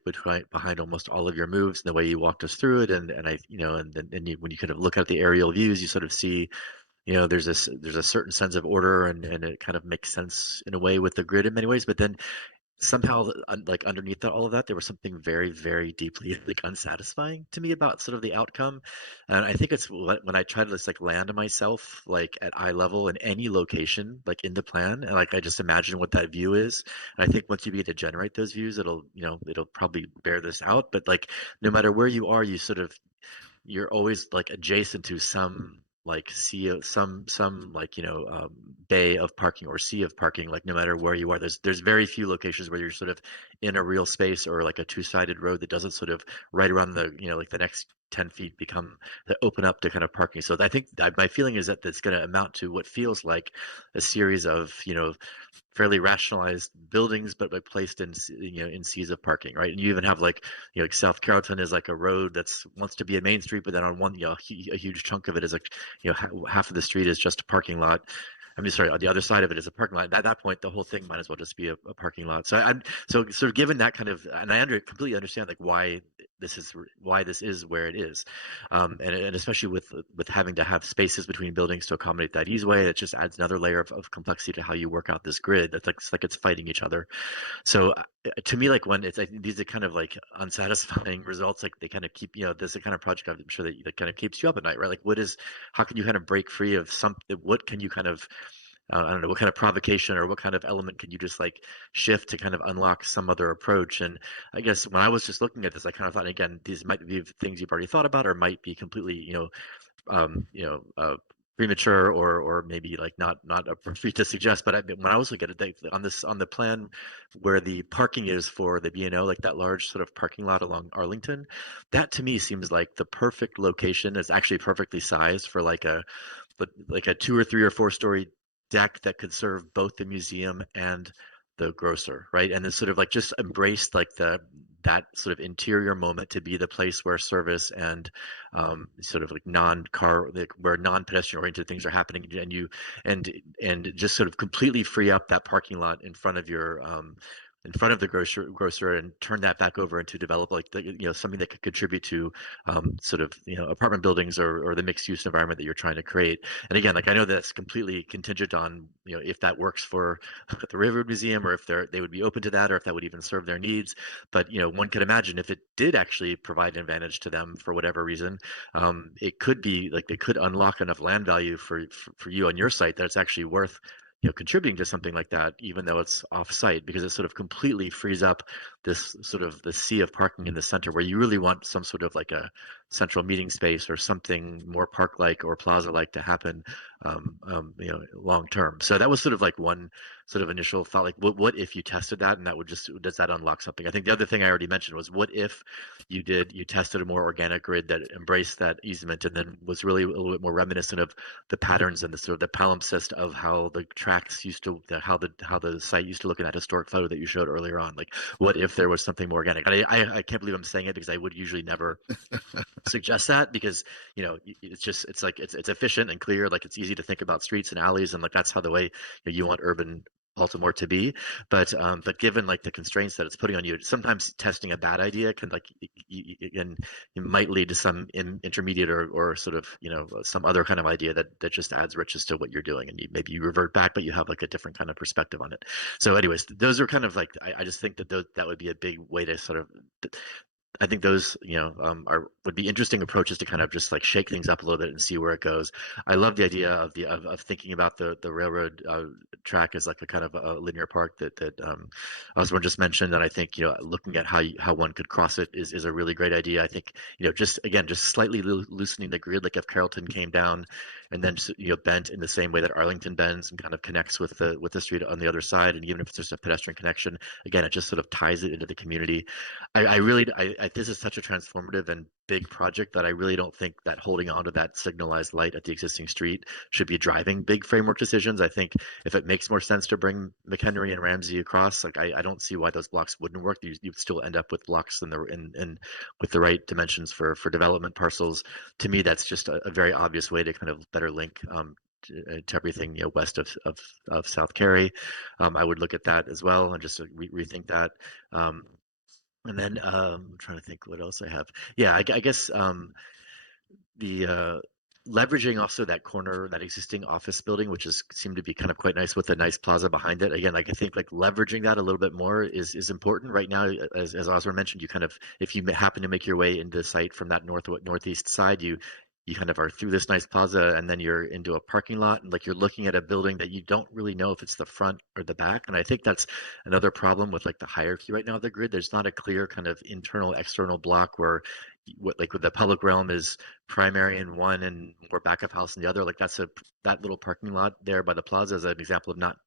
behind almost all of your moves and the way you walked us through it. And I and then when you kind of look at the aerial views, you sort of see there's a certain sense of order, and it kind of makes sense in a way with the grid in many ways. But then somehow, like, underneath all of that, there was something very, very deeply, like, unsatisfying to me about sort of the outcome. And I think it's when I try to just, like, land myself, like, at eye level in any location, like, in the plan, and like I just imagine what that view is. And I think once you begin to generate those views, it'll probably bear this out. But like, no matter where you are, you're always, like, adjacent to some, like, sea of some like, bay of parking or sea of parking. Like, no matter where you are, there's very few locations where you're sort of in a real space, or like a two-sided road that doesn't sort of right around the like the next 10 feet that open up to kind of parking. So I think my feeling is that that's going to amount to what feels like a series of fairly rationalized buildings, but like placed in in seas of parking, right? And you even have, like, like South Carrollton is like a road that's wants to be a main street, but then on one a huge chunk of it is like half of the street is just a parking lot. I mean, sorry, on the other side of it is a parking lot. At that point, the whole thing might as well just be a parking lot. So I'm sort of given that kind of, and I completely understand, like, why why this is where it is, and especially with having to have spaces between buildings to accommodate that easeway, it just adds another layer of complexity to how you work out this grid. That's like it's fighting each other. So to me, like when these are kind of like unsatisfying results, like they kind of keep, this is the kind of project I'm sure that kind of keeps you up at night, right? Like how can you kind of break free of something? What can you kind of, I don't know, what kind of provocation or what kind of element can you just like shift to kind of unlock some other approach? And I guess when I was just looking at this, I kind of thought, again, these might be things you've already thought about or might be completely, premature or maybe like not appropriate to suggest. But when I was looking at it, on the plan where the parking is for the B&O, like that large sort of parking lot along Arlington, that to me seems like the perfect location. It's actually perfectly sized for like a 2 or 3 or 4 story deck that could serve both the museum and the grocer, right? And then sort of like just embrace like that sort of interior moment to be the place where service and sort of like where non-pedestrian oriented things are happening, and and just sort of completely free up that parking lot in front of the grocer and turn that back over into something that could contribute to sort of apartment buildings or the mixed use environment that you're trying to create. And again, like I know that's completely contingent on if that works for the Railroad Museum or if they would be open to that or if that would even serve their needs. But one could imagine if it did actually provide an advantage to them for whatever reason, it could be like they could unlock enough land value for you on your site that it's actually worth contributing to something like that, even though it's off-site, because it sort of completely frees up this sort of the sea of parking in the center where you really want some sort of like a central meeting space or something more park-like or plaza-like to happen, long term. So that was sort of like one sort of initial thought, like what if you tested that and does that unlock something? I think the other thing I already mentioned was what if you tested a more organic grid that embraced that easement and then was really a little bit more reminiscent of the patterns and the sort of the palimpsest of how the tracks how the site used to look in that historic photo that you showed earlier on. Like, what if there was something more organic? And I can't believe I'm saying it because I would usually never suggest that because it's efficient and clear. Like it's easy to think about streets and alleys and like that's how the way you want urban Baltimore to be, but given like the constraints that it's putting on you, sometimes testing a bad idea can like it might lead to some intermediate or sort of some other kind of idea that just adds riches to what you're doing, and maybe you revert back, but you have like a different kind of perspective on it. So, anyways, those are kind of like I just think that would be a big way to sort of. I think those, would be interesting approaches to kind of just like shake things up a little bit and see where it goes. I love the idea of thinking about the railroad track as like a kind of a linear park that Osborne just mentioned, and I think looking at how one could cross it is a really great idea. I think just slightly loosening the grid, like if Carrollton came down and then bent in the same way that Arlington bends and kind of connects with the street on the other side, and even if it's just a pedestrian connection, again, it just sort of ties it into the community. This is such a transformative and big project that I really don't think that holding on to that signalized light at the existing street should be driving big framework decisions. I think if it makes more sense to bring McHenry and Ramsey across, like I don't see why those blocks wouldn't work. You'd still end up with blocks in with the right dimensions for development parcels. To me, that's just a very obvious way to kind of better link to everything west of South Cary. I would look at that as well and just rethink that. And then I'm trying to think what else I have. Yeah, I guess the leveraging also that corner, that existing office building, which seemed to be kind of quite nice with a nice plaza behind it. Again, like I think like leveraging that a little bit more is important right now. As Osborne mentioned, you kind of, if you happen to make your way into the site from that northeast side, you kind of are through this nice plaza and then you're into a parking lot and like you're looking at a building that you don't really know if it's the front or the back. And I think that's another problem with like the hierarchy right now of the grid. There's not a clear kind of internal external block where with the public realm is primary in one and more back of house in the other. Like that little parking lot there by the plaza is an example of not,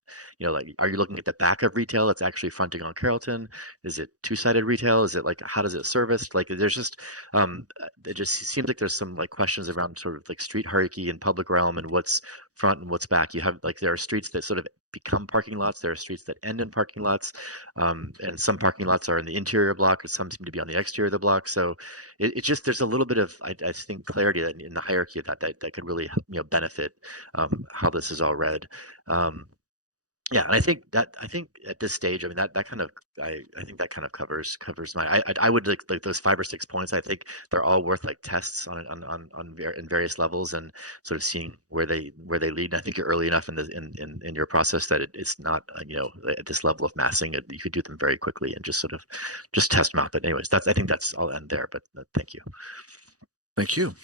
like, are you looking at the back of retail that's actually fronting on Carrollton? Is it two-sided retail? Is it like, how does it service? Like there's just, it just seems like there's some like questions around sort of like street hierarchy and public realm and what's front and what's back. You have like, there are streets that sort of become parking lots. There are streets that end in parking lots. And some parking lots are in the interior block, or some seem to be on the exterior of the block. So it just, there's a little bit of, I think, clarity in the hierarchy of that could really, benefit how this is all read. Yeah, and I think at this stage, I mean that kind of I think that kind of covers my I would like those 5 or 6 points. I think they're all worth like tests in various levels and sort of seeing where they lead. And I think you're early enough in the in your process that it's not you know, at this level of massing you could do them very quickly and just sort of just test them out. But anyways, I think I'll end there. But thank you. Thank you.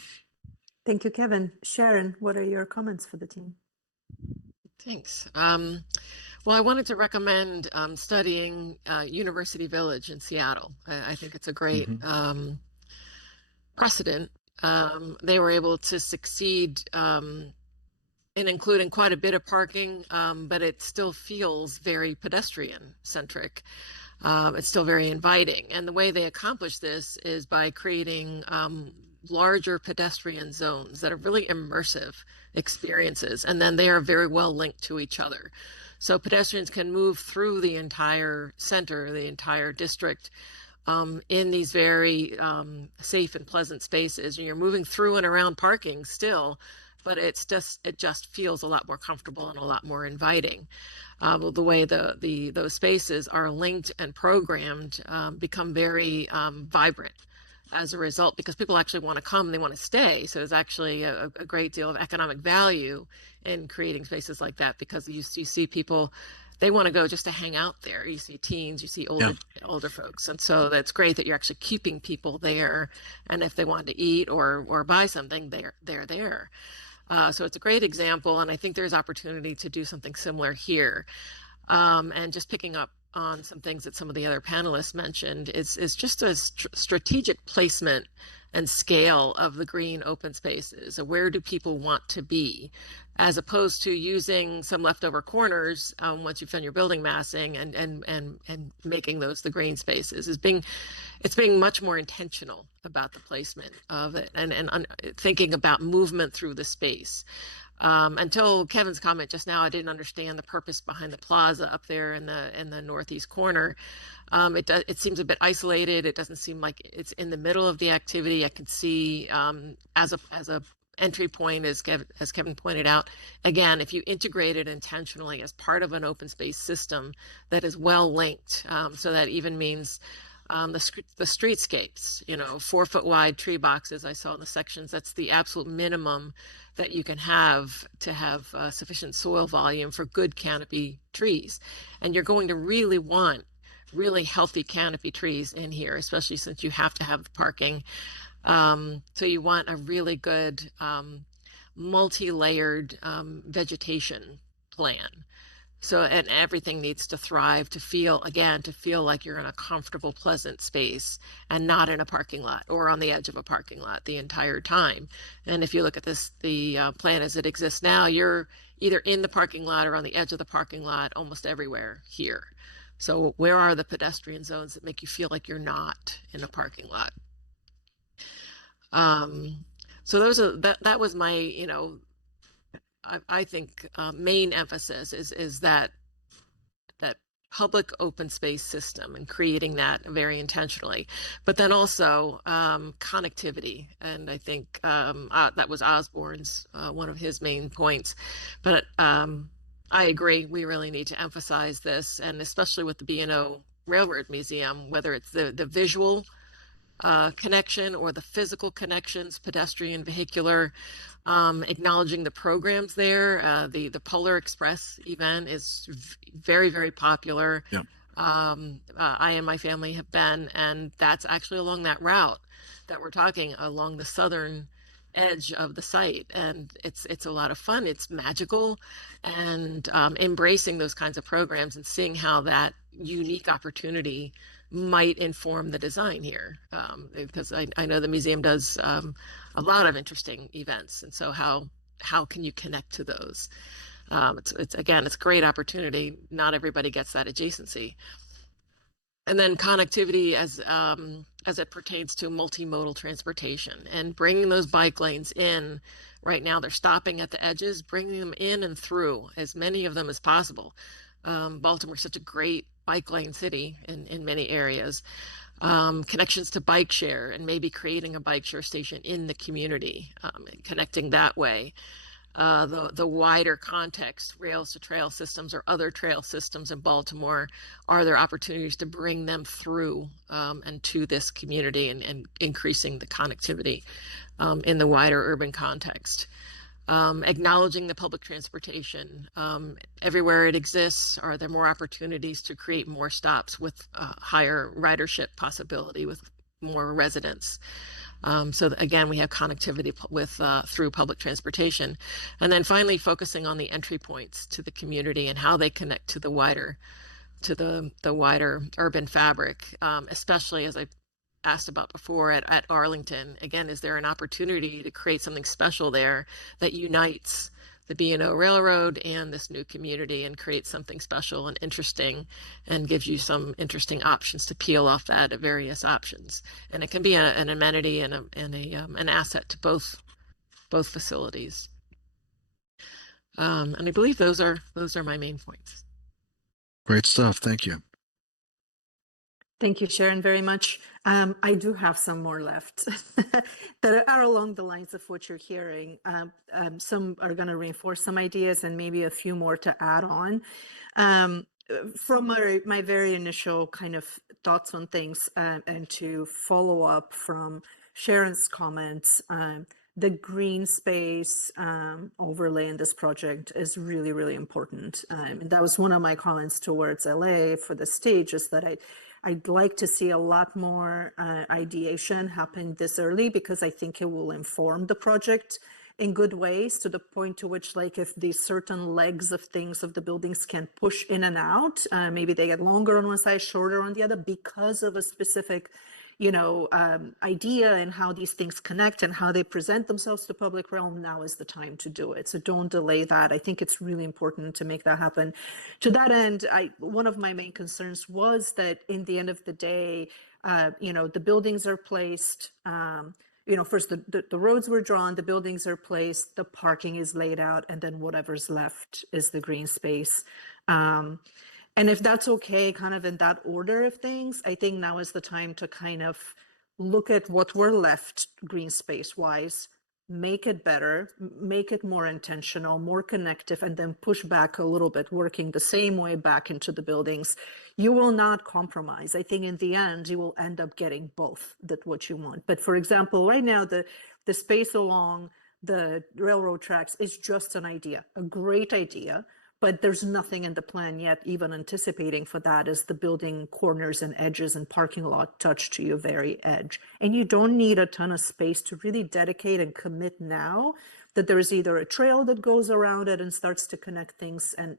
Thank you, Kevin. Sharon, what are your comments for the team? Thanks. Well, I wanted to recommend studying University Village in Seattle. I think it's a great precedent. They were able to succeed in including quite a bit of parking, but it still feels very pedestrian centric. It's still very inviting. And the way they accomplish this is by creating larger pedestrian zones that are really immersive experiences. And then they are very well linked to each other. So pedestrians can move through the entire center, the entire district, in these very safe and pleasant spaces. And you're moving through and around parking still, but it just feels a lot more comfortable and a lot more inviting. The way those spaces are linked and programmed become very vibrant as a result, because people actually want to come, they want to stay. So there's actually a great deal of economic value in creating spaces like that, because you see people, they want to go just to hang out there. You see teens, you see older folks. And so that's great that you're actually keeping people there. And if they want to eat or buy something, they're there. So it's a great example, and I think there's opportunity to do something similar here. And just picking up on some things that some of the other panelists mentioned is just a strategic placement and scale of the green open spaces. So where do people want to be, as opposed to using some leftover corners once you've done your building massing and making those the green spaces. It's being much more intentional about the placement of it and thinking about movement through the space. Until Kevin's comment just now, I didn't understand the purpose behind the plaza up there in the northeast corner. It seems a bit isolated. It doesn't seem like it's in the middle of the activity. I can see as a entry point, as Kevin pointed out. Again, if you integrate it intentionally as part of an open space system that is well linked, so that even means the streetscapes, 4-foot wide tree boxes I saw in the sections. That's the absolute minimum that you can have to have sufficient soil volume for good canopy trees. And you're going to really want really healthy canopy trees in here, especially since you have to have the parking. So you want a really good multi-layered vegetation plan. So, and everything needs to thrive to feel like you're in a comfortable, pleasant space and not in a parking lot or on the edge of a parking lot the entire time. And if you look at the plan as it exists now, you're either in the parking lot or on the edge of the parking lot almost everywhere here. So where are the pedestrian zones that make you feel like you're not in a parking lot? So that was my, I think main emphasis is that public open space system and creating that very intentionally, but then also connectivity. And I think that was Osborne's one of his main points. But I agree, we really need to emphasize this, and especially with the B&O Railroad Museum, whether it's the visual connection or the physical connections, pedestrian, vehicular, acknowledging the programs there. The Polar Express event is very, very popular. Yep. I and my family have been, and that's actually along that route that we're talking, along the southern edge of the site, and it's a lot of fun. It's magical, and embracing those kinds of programs and seeing how that unique opportunity might inform the design here, because I know the museum does a lot of interesting events, and so how can you connect to those? It's a great opportunity. Not everybody gets that adjacency. And then connectivity as it pertains to multimodal transportation and bringing those bike lanes in. Right now they're stopping at the edges, bringing them in and through as many of them as possible. Baltimore's such a great bike lane city in many areas. Connections to bike share and maybe creating a bike share station in the community, and connecting that way. the wider context, rails to trail systems or other trail systems in Baltimore, are there opportunities to bring them through and to this community and increasing the connectivity in the wider urban context. Acknowledging the public transportation everywhere it exists. Are there more opportunities to create more stops with higher ridership possibility with more residents? So that, again, we have connectivity with through public transportation, and then finally focusing on the entry points to the community and how they connect to the wider urban fabric, especially as I asked about before at Arlington. Again, is there an opportunity to create something special there that unites the B&O Railroad and this new community and create something special and interesting and gives you some interesting options to peel off that various options. And it can be an amenity and an asset to both facilities. And I believe those are my main points. Great stuff. Thank you. Thank you, Sharon, very much. I do have some more left that are along the lines of what you're hearing. Some are going to reinforce some ideas and maybe a few more to add on. From my very initial kind of thoughts on things and to follow up from Sharon's comments, the green space overlay in this project is really, really important. And that was one of my comments towards LA for the stage, is that I'd like to see a lot more ideation happen this early, because I think it will inform the project in good ways, to the point to which, like, if these certain legs of things of the buildings can push in and out, maybe they get longer on one side, shorter on the other, because of a specific idea and how these things connect and how they present themselves to the public realm, now is the time to do it. So don't delay that. I think it's really important to make that happen. To that end, one of my main concerns was that in the end of the day, the buildings are placed, first the roads were drawn, the buildings are placed, the parking is laid out, and then whatever's left is the green space. And if that's okay, kind of in that order of things, I think now is the time to kind of look at what we're left green space wise, make it better, make it more intentional, more connective, and then push back a little bit, working the same way back into the buildings. You will not compromise. I think in the end, you will end up getting both, that what you want. But for example, right now, the space along the railroad tracks is just an idea, a great idea. But there's nothing in the plan yet, even anticipating for that, as the building corners and edges and parking lot touch to your very edge. And you don't need a ton of space to really dedicate and commit now that there is either a trail that goes around it and starts to connect things. And,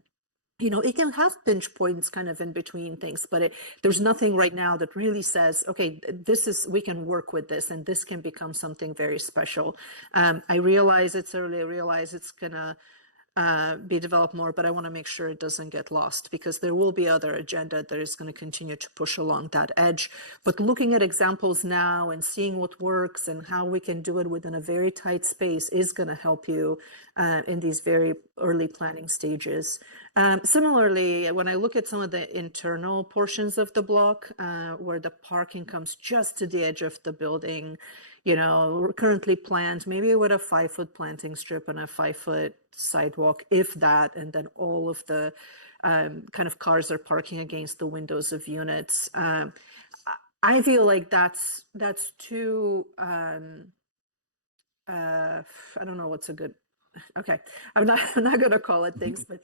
it can have pinch points kind of in between things, but there's nothing right now that really says, okay, we can work with this and this can become something very special. I realize it's early, I realize it's gonna be developed more, but I want to make sure it doesn't get lost, because there will be other agenda that is going to continue to push along that edge. But looking at examples now and seeing what works and how we can do it within a very tight space is going to help you in these very early planning stages. Similarly, when I look at some of the internal portions of the block where the parking comes just to the edge of the building, currently planned maybe with a 5-foot planting strip and a 5-foot sidewalk, if that, and then all of the kind of cars are parking against the windows of units. I feel like that's too, I don't know what's a good, okay, I'm not going to call it things, but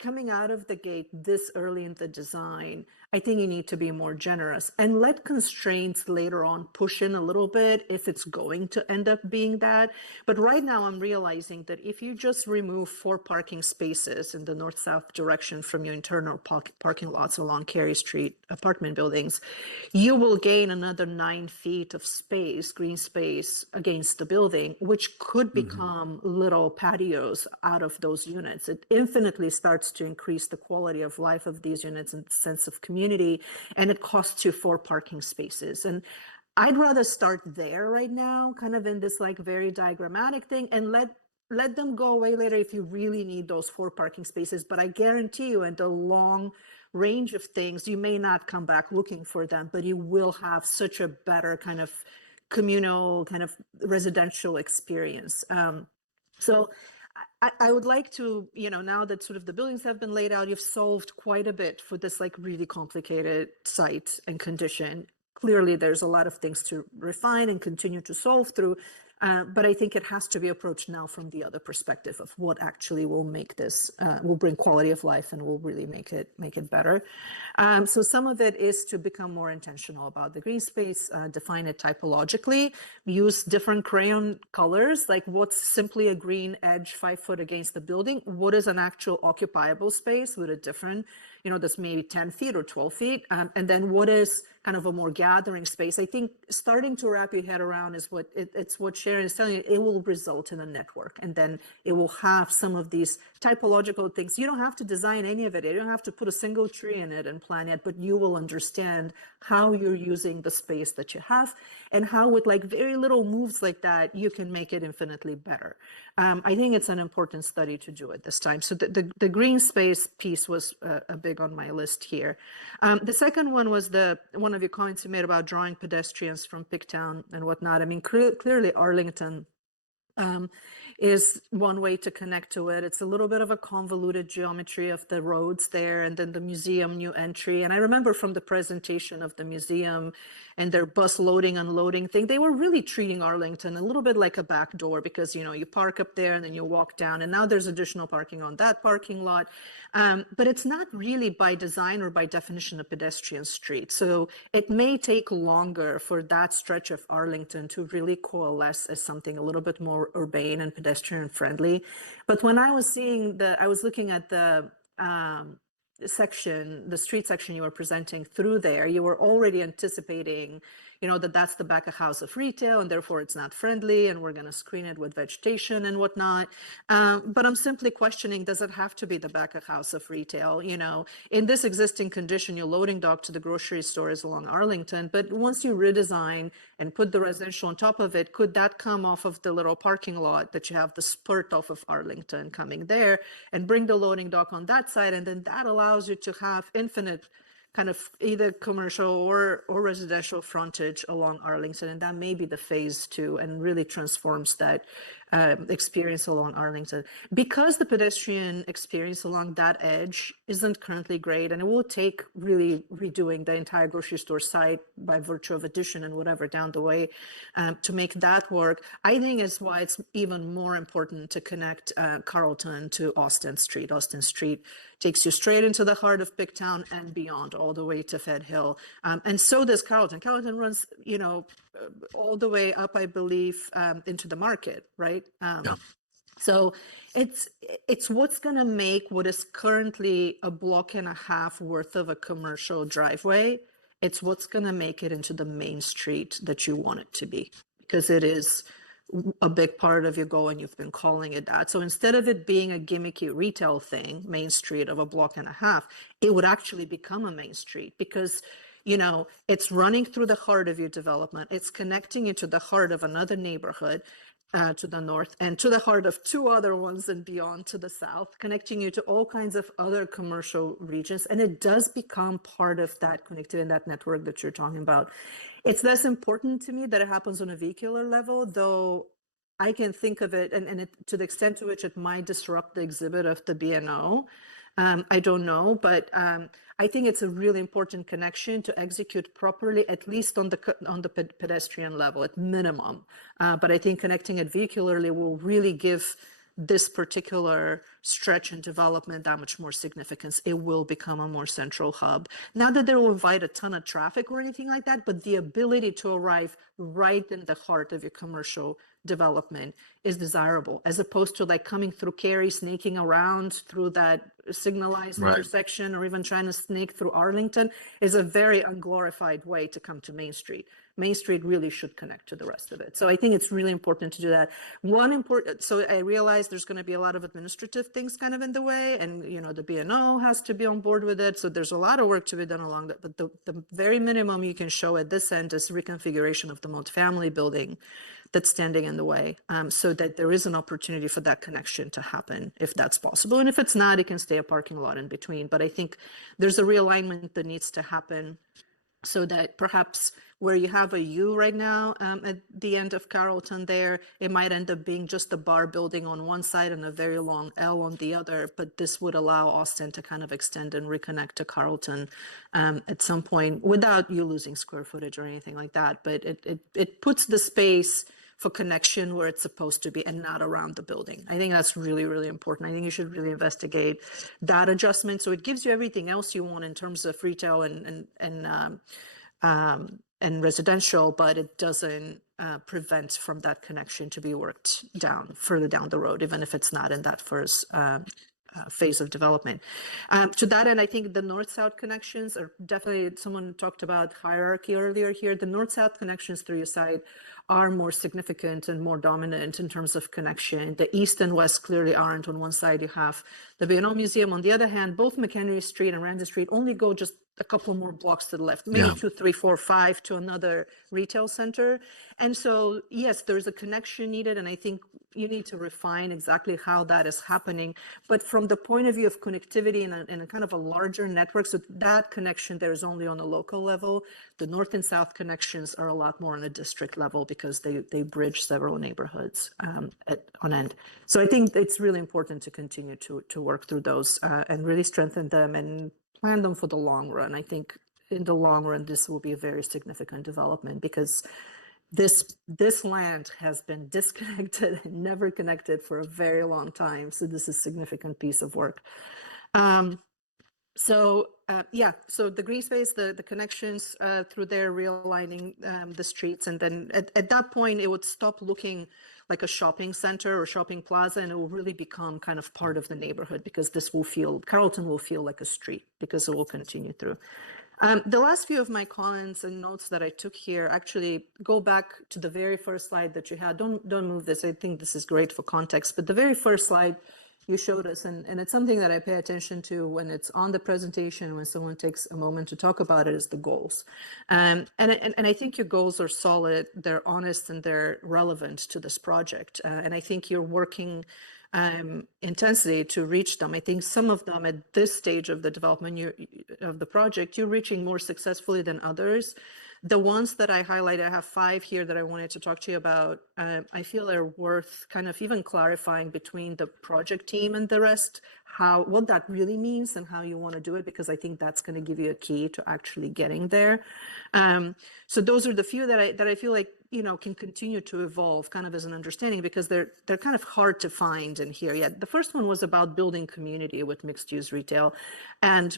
coming out of the gate this early in the design, I think you need to be more generous and let constraints later on push in a little bit if it's going to end up being that. But right now I'm realizing that if you just remove 4 parking spaces in the north-south direction from your internal parking lots along Carey Street apartment buildings, you will gain another 9 feet of space, green space against the building, which could become little patios out of those units. It infinitely starts to increase the quality of life of these units and sense of community, and it costs you 4 parking spaces. And I'd rather start there right now, kind of in this like very diagrammatic thing, and let them go away later if you really need those 4 parking spaces. But I guarantee you, in the long range of things, you may not come back looking for them, but you will have such a better kind of communal, kind of residential experience. So I would like to, now that sort of the buildings have been laid out, you've solved quite a bit for this like really complicated site and condition. Clearly, there's a lot of things to refine and continue to solve through. But I think it has to be approached now from the other perspective of what actually will make this, will bring quality of life and will really make it better. So some of it is to become more intentional about the green space, define it typologically, use different crayon colors, like what's simply a green edge 5 foot against the building, what is an actual occupiable space with a different, that's maybe 10 feet or 12 feet, and then what is kind of a more gathering space. I think starting to wrap your head around is it's what Sharon is telling you. It will result in a network, and then it will have some of these typological things. You don't have to design any of it. You don't have to put a single tree in it and plan it, but you will understand how you're using the space that you have and how with like very little moves like that, you can make it infinitely better. I think it's an important study to do at this time. So the green space piece was a big on my list here. The second one was one of your comments you made about drawing pedestrians from Pigtown and whatnot. I mean, clearly Arlington is one way to connect to it. It's a little bit of a convoluted geometry of the roads there, and then the museum new entry. And I remember from the presentation of the museum and their bus loading, unloading thing, they were really treating Arlington a little bit like a back door because, you park up there and then you walk down, and now there's additional parking on that parking lot. But it's not really by design or by definition a pedestrian street. So it may take longer for that stretch of Arlington to really coalesce as something a little bit more urbane and pedestrian friendly. But when I was I was looking at the street section you were presenting through there, you were already anticipating, that's the back of house of retail, and therefore it's not friendly, and we're going to screen it with vegetation and whatnot. But I'm simply questioning, does it have to be the back of house of retail? In this existing condition, your loading dock to the grocery store is along Arlington, but once you redesign and put the residential on top of it, could that come off of the little parking lot that you have the spurt off of Arlington coming there and bring the loading dock on that side? And then that allows you to have infinite kind of either commercial or residential frontage along Arlington. And that may be the phase 2 and really transforms that experience along Arlington. Because the pedestrian experience along that edge isn't currently great, and it will take really redoing the entire grocery store site by virtue of addition and whatever down the way to make that work, I think is why it's even more important to connect Carlton to Austin Street. Austin Street takes you straight into the heart of Pigtown and beyond, all the way to Fed Hill. And so does Carlton. Carlton runs, all the way up, I believe, into the market, right? So it's what's going to make what is currently a block and a half worth of a commercial driveway. It's what's going to make it into the main street that you want it to be, because it is a big part of your goal, and you've been calling it that. So instead of it being a gimmicky retail thing, Main Street of a block and a half, it would actually become a main street because, it's running through the heart of your development. It's connecting you to the heart of another neighborhood to the north, and to the heart of 2 other ones and beyond to the south, connecting you to all kinds of other commercial regions. And it does become part of that connectivity and that network that you're talking about. It's less important to me that it happens on a vehicular level, though I can think of it, and to the extent to which it might disrupt the exhibit of the B&O. I don't know, but I think it's a really important connection to execute properly, at least on the pedestrian level, at minimum. But I think connecting it vehicularly will really give this particular stretch and development that much more significance. It will become a more central hub. Not that they will invite a ton of traffic or anything like that, but the ability to arrive right in the heart of your commercial development is desirable, as opposed to like coming through Cary, snaking around through that signalized intersection, or even trying to snake through Arlington is a very unglorified way to come to Main Street. Main Street really should connect to the rest of it. So I think it's really important to do that. So I realize there's going to be a lot of administrative things kind of in the way, and the B&O has to be on board with it. So there's a lot of work to be done along that. But the very minimum you can show at this end is reconfiguration of the multifamily building that's standing in the way, so that there is an opportunity for that connection to happen if that's possible. And if it's not, it can stay a parking lot in between. But I think there's a realignment that needs to happen so that perhaps where you have a U right now at the end of Carrollton there, it might end up being just a bar building on one side and a very long L on the other, but this would allow Austin to kind of extend and reconnect to Carrollton at some point without you losing square footage or anything like that. But it puts the space for connection where it's supposed to be and not around the building. I think that's really, really important. I think you should really investigate that adjustment. So it gives you everything else you want in terms of retail and residential, but it doesn't prevent from that connection to be worked down further down the road, even if it's not in that first phase of development. To that end, I think the north-south connections are definitely, someone talked about hierarchy earlier here. The north-south connections through your site are more significant and more dominant in terms of connection. The east and west clearly aren't. On one side, you have the B&O Museum. On the other hand, both McHenry Street and Ramsey Street only go just a couple more blocks to the left, maybe 2, 3, 4, 5 to another retail center. And so, yes, there's a connection needed, and I think you need to refine exactly how that is happening. But from the point of view of connectivity in a kind of a larger network, so that connection there is only on a local level. The north and south connections are a lot more on a district level because they bridge several neighborhoods on end. So I think it's really important to continue to work through those and really strengthen them and plan them for the long run. I think in the long run, this will be a very significant development because this land has been disconnected and never connected for a very long time. So this is a significant piece of work. So the green space, the connections through there, realigning the streets. And then at that point, it would stop looking like a shopping center or shopping plaza, and it will really become kind of part of the neighborhood because Carrollton will feel like a street because it will continue through. The last few of my comments and notes that I took here actually go back to the very first slide that you had. Don't move this. I think this is great for context, but the very first slide you showed us, and it's something that I pay attention to when it's on the presentation, when someone takes a moment to talk about it, is the goals. And I think your goals are solid, they're honest, and they're relevant to this project. And I think you're working intensely to reach them. I think some of them at this stage of the development of the project, you're reaching more successfully than others. The ones that I highlighted, I have 5 here that I wanted to talk to you about. I feel are worth kind of even clarifying between the project team and the rest, what that really means and how you want to do it, because I think that's going to give you a key to actually getting there. So those are the few that I feel like, can continue to evolve kind of as an understanding, because they're kind of hard to find in here yet. The first one was about building community with mixed use retail. And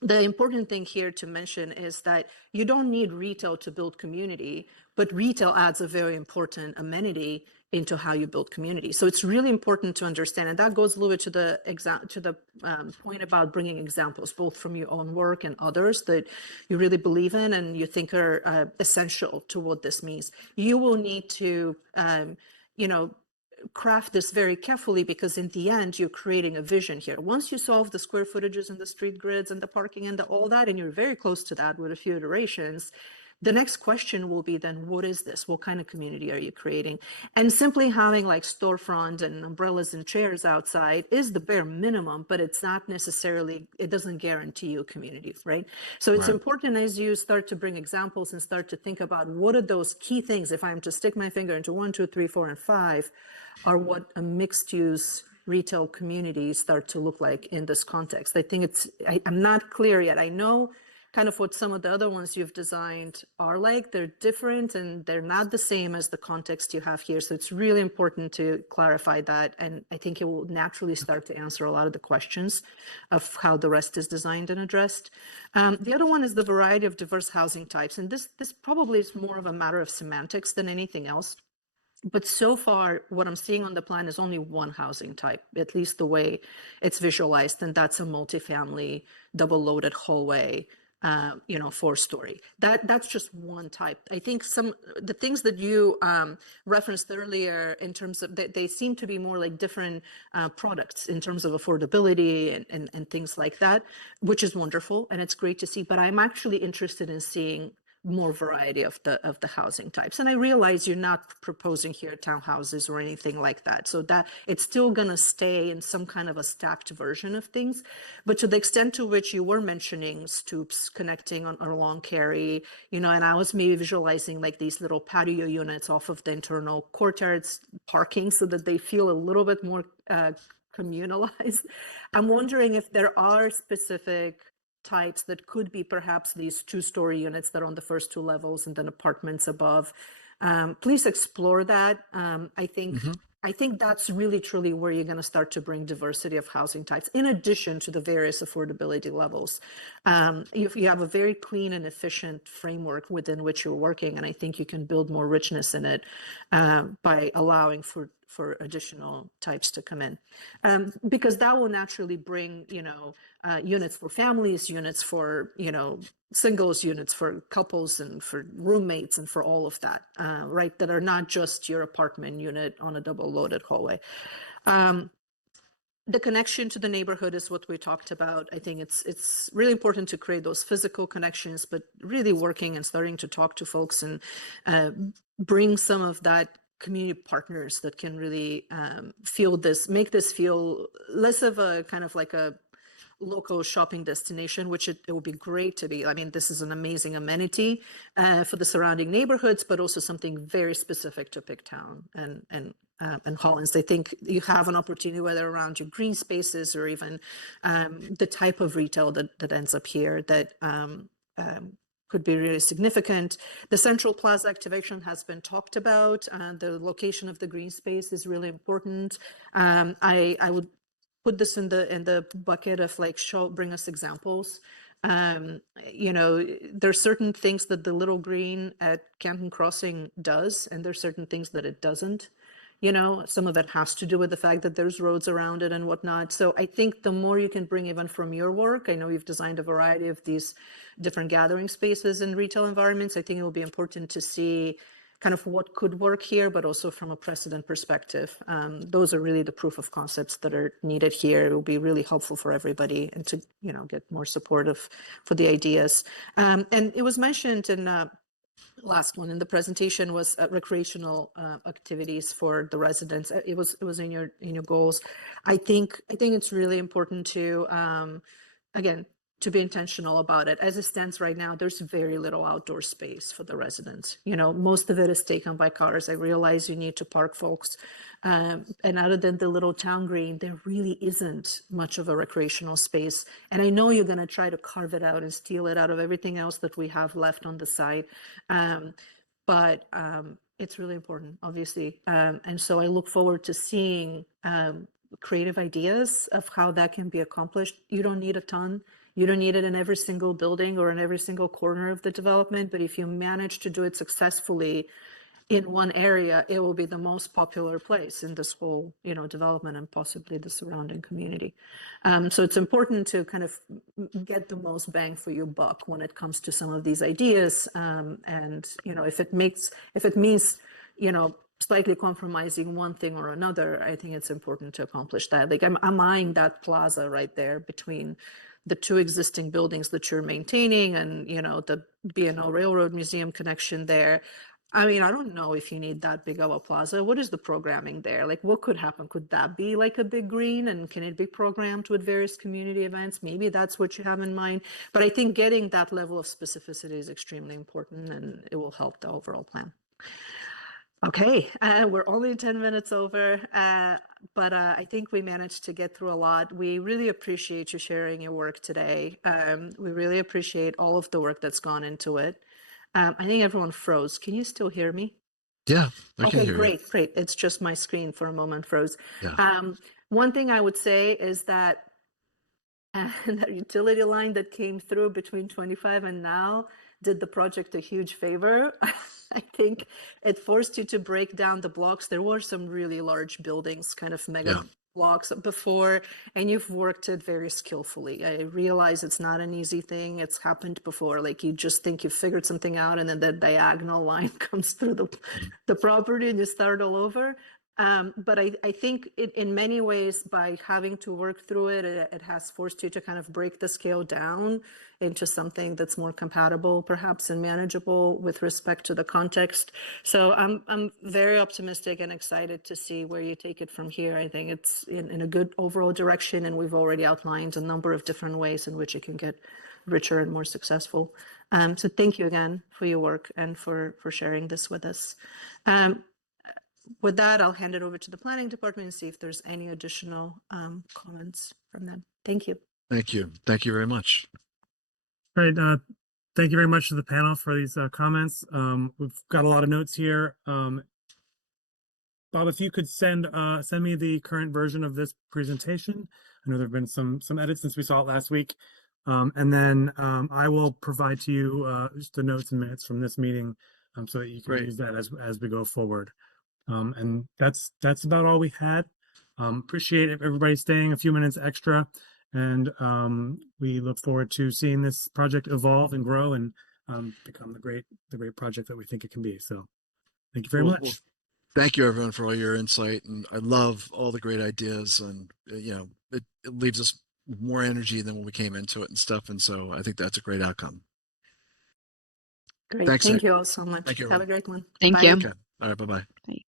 the important thing here to mention is that you don't need retail to build community, but retail adds a very important amenity into how you build community. So it's really important to understand, and that goes a little bit to the point about bringing examples, both from your own work and others that you really believe in and you think are essential to what this means. You will need to, craft this very carefully, because in the end, you're creating a vision here. Once you solve the square footages and the street grids and the parking and all that, and you're very close to that with a few iterations, the next question will be then, what is this? What kind of community are you creating? And simply having like storefront and umbrellas and chairs outside is the bare minimum, but it's not necessarily, it doesn't guarantee you community, right? So it's important as you start to bring examples and start to think about what are those key things, if I'm to stick my finger into 1, 2, 3, 4, and 5, are what a mixed use retail community start to look like in this context. I think I'm not clear yet. I know kind of what some of the other ones you've designed are like. They're different and they're not the same as the context you have here. So it's really important to clarify that. And I think it will naturally start to answer a lot of the questions of how the rest is designed and addressed. The other one is the variety of diverse housing types. And this probably is more of a matter of semantics than anything else. But so far, what I'm seeing on the plan is only one housing type, at least the way it's visualized. And that's a multifamily, double loaded hallway, 4-story. That's just one type. I think the things that you referenced earlier in terms of they seem to be more like different products in terms of affordability and things like that, which is wonderful and it's great to see. But I'm actually interested in seeing more variety of the housing types. And I realize you're not proposing here townhouses or anything like that, so that it's still going to stay in some kind of a stacked version of things. But to the extent to which you were mentioning stoops connecting along Cary, you know, and I was maybe visualizing like these little patio units off of the internal courtyards parking so that they feel a little bit more communalized. I'm wondering if there are specific types that could be perhaps these two-story units that are on the first two levels and then apartments above. Please explore that. I think that's really truly where you're going to start to bring diversity of housing types, in addition to the various affordability levels. You have a very clean and efficient framework within which you're working, and I think you can build more richness in it by allowing for additional types to come in, because that will naturally bring, you know, units for families, units for, you know, singles, units for couples and for roommates and for all of that, right, that are not just your apartment unit on a double loaded hallway. The connection to the neighborhood is what we talked about. I think it's really important to create those physical connections, but really working and starting to talk to folks and bring some of that community partners that can really make this feel less of a kind of like a local shopping destination, which it would be great to be. I mean, this is an amazing amenity for the surrounding neighborhoods, but also something very specific to Pigtown and Hollins. I think you have an opportunity, whether around your green spaces or even the type of retail that ends up here, that could be really significant. The Central Plaza activation has been talked about. The location of the green space is really important. I would put this in the bucket of like bring us examples. You know, there's certain things that the little green at Canton Crossing does, and there's certain things that it doesn't. You know, some of it has to do with the fact that there's roads around it and whatnot. So I think the more you can bring even from your work, I know you've designed a variety of these different gathering spaces and retail environments. I think it will be important to see kind of what could work here, but also from a precedent perspective. Those are really the proof of concepts that are needed here. It will be really helpful for everybody and to, you know, get more supportive for the ideas. And it was mentioned in last one in the presentation was recreational activities for the residents. It was in your goals. I think it's really important to again, to be intentional about it. As it stands right now, there's very little outdoor space for the residents. You know, most of it is taken by cars. I realize you need to park folks. And other than the little town green, there really isn't much of a recreational space. And I know you're going to try to carve it out and steal it out of everything else that we have left on the site. But it's really important, obviously. And so I look forward to seeing creative ideas of how that can be accomplished. You don't need a ton. You don't need it in every single building or in every single corner of the development, but if you manage to do it successfully in one area, it will be the most popular place in this whole, you know, development and possibly the surrounding community. So it's important to kind of get the most bang for your buck when it comes to some of these ideas. And, you know, if it means, you know, slightly compromising one thing or another, I think it's important to accomplish that. Like I'm eyeing that plaza right there between the two existing buildings that you're maintaining and, you know, the B&O Railroad Museum connection there. I mean, I don't know if you need that big of a plaza. What is the programming there? Like, what could happen? Could that be like a big green, and can it be programmed with various community events? Maybe that's what you have in mind. But I think getting that level of specificity is extremely important, and it will help the overall plan. Okay, we're only 10 minutes over, but I think we managed to get through a lot. We really appreciate you sharing your work today. We really appreciate all of the work that's gone into it. I think everyone froze. Can you still hear me? Yeah, I can Okay, hear great, great. It's just my screen for a moment froze. Yeah. One thing I would say is that that utility line that came through between 25 and now did the project a huge favor. I think it forced you to break down the blocks. There were some really large buildings, kind of mega blocks before, and you've worked it very skillfully. I realize it's not an easy thing. It's happened before. Like you just think you figured something out and then that diagonal line comes through the property and you start all over. But I think in many ways, by having to work through it, it has forced you to kind of break the scale down into something that's more compatible, perhaps, and manageable with respect to the context. So I'm very optimistic and excited to see where you take it from here. I think it's in a good overall direction, and we've already outlined a number of different ways in which it can get richer and more successful. So thank you again for your work and for sharing this with us. With that, I'll hand it over to the planning department and see if there's any additional comments from them. Thank you. Thank you. Thank you very much. Great. Thank you very much to the panel for these comments. We've got a lot of notes here. Bob, if you could send me the current version of this presentation. I know there have been some edits since we saw it last week. And then I will provide to you just the notes and minutes from this meeting so that you can use that as we go forward. And that's about all we had. Appreciate everybody staying a few minutes extra, and we look forward to seeing this project evolve and grow and become the great project that we think it can be. So thank you very much. Well, thank you everyone for all your insight, and I love all the great ideas, and it leaves us with more energy than when we came into it and stuff, and so I think that's a great outcome. Great. Thanks, Thank Nick. you all so much. Thank you, Have a everyone. great one. Thank Bye. you. Okay. All right. Bye-bye. Bye.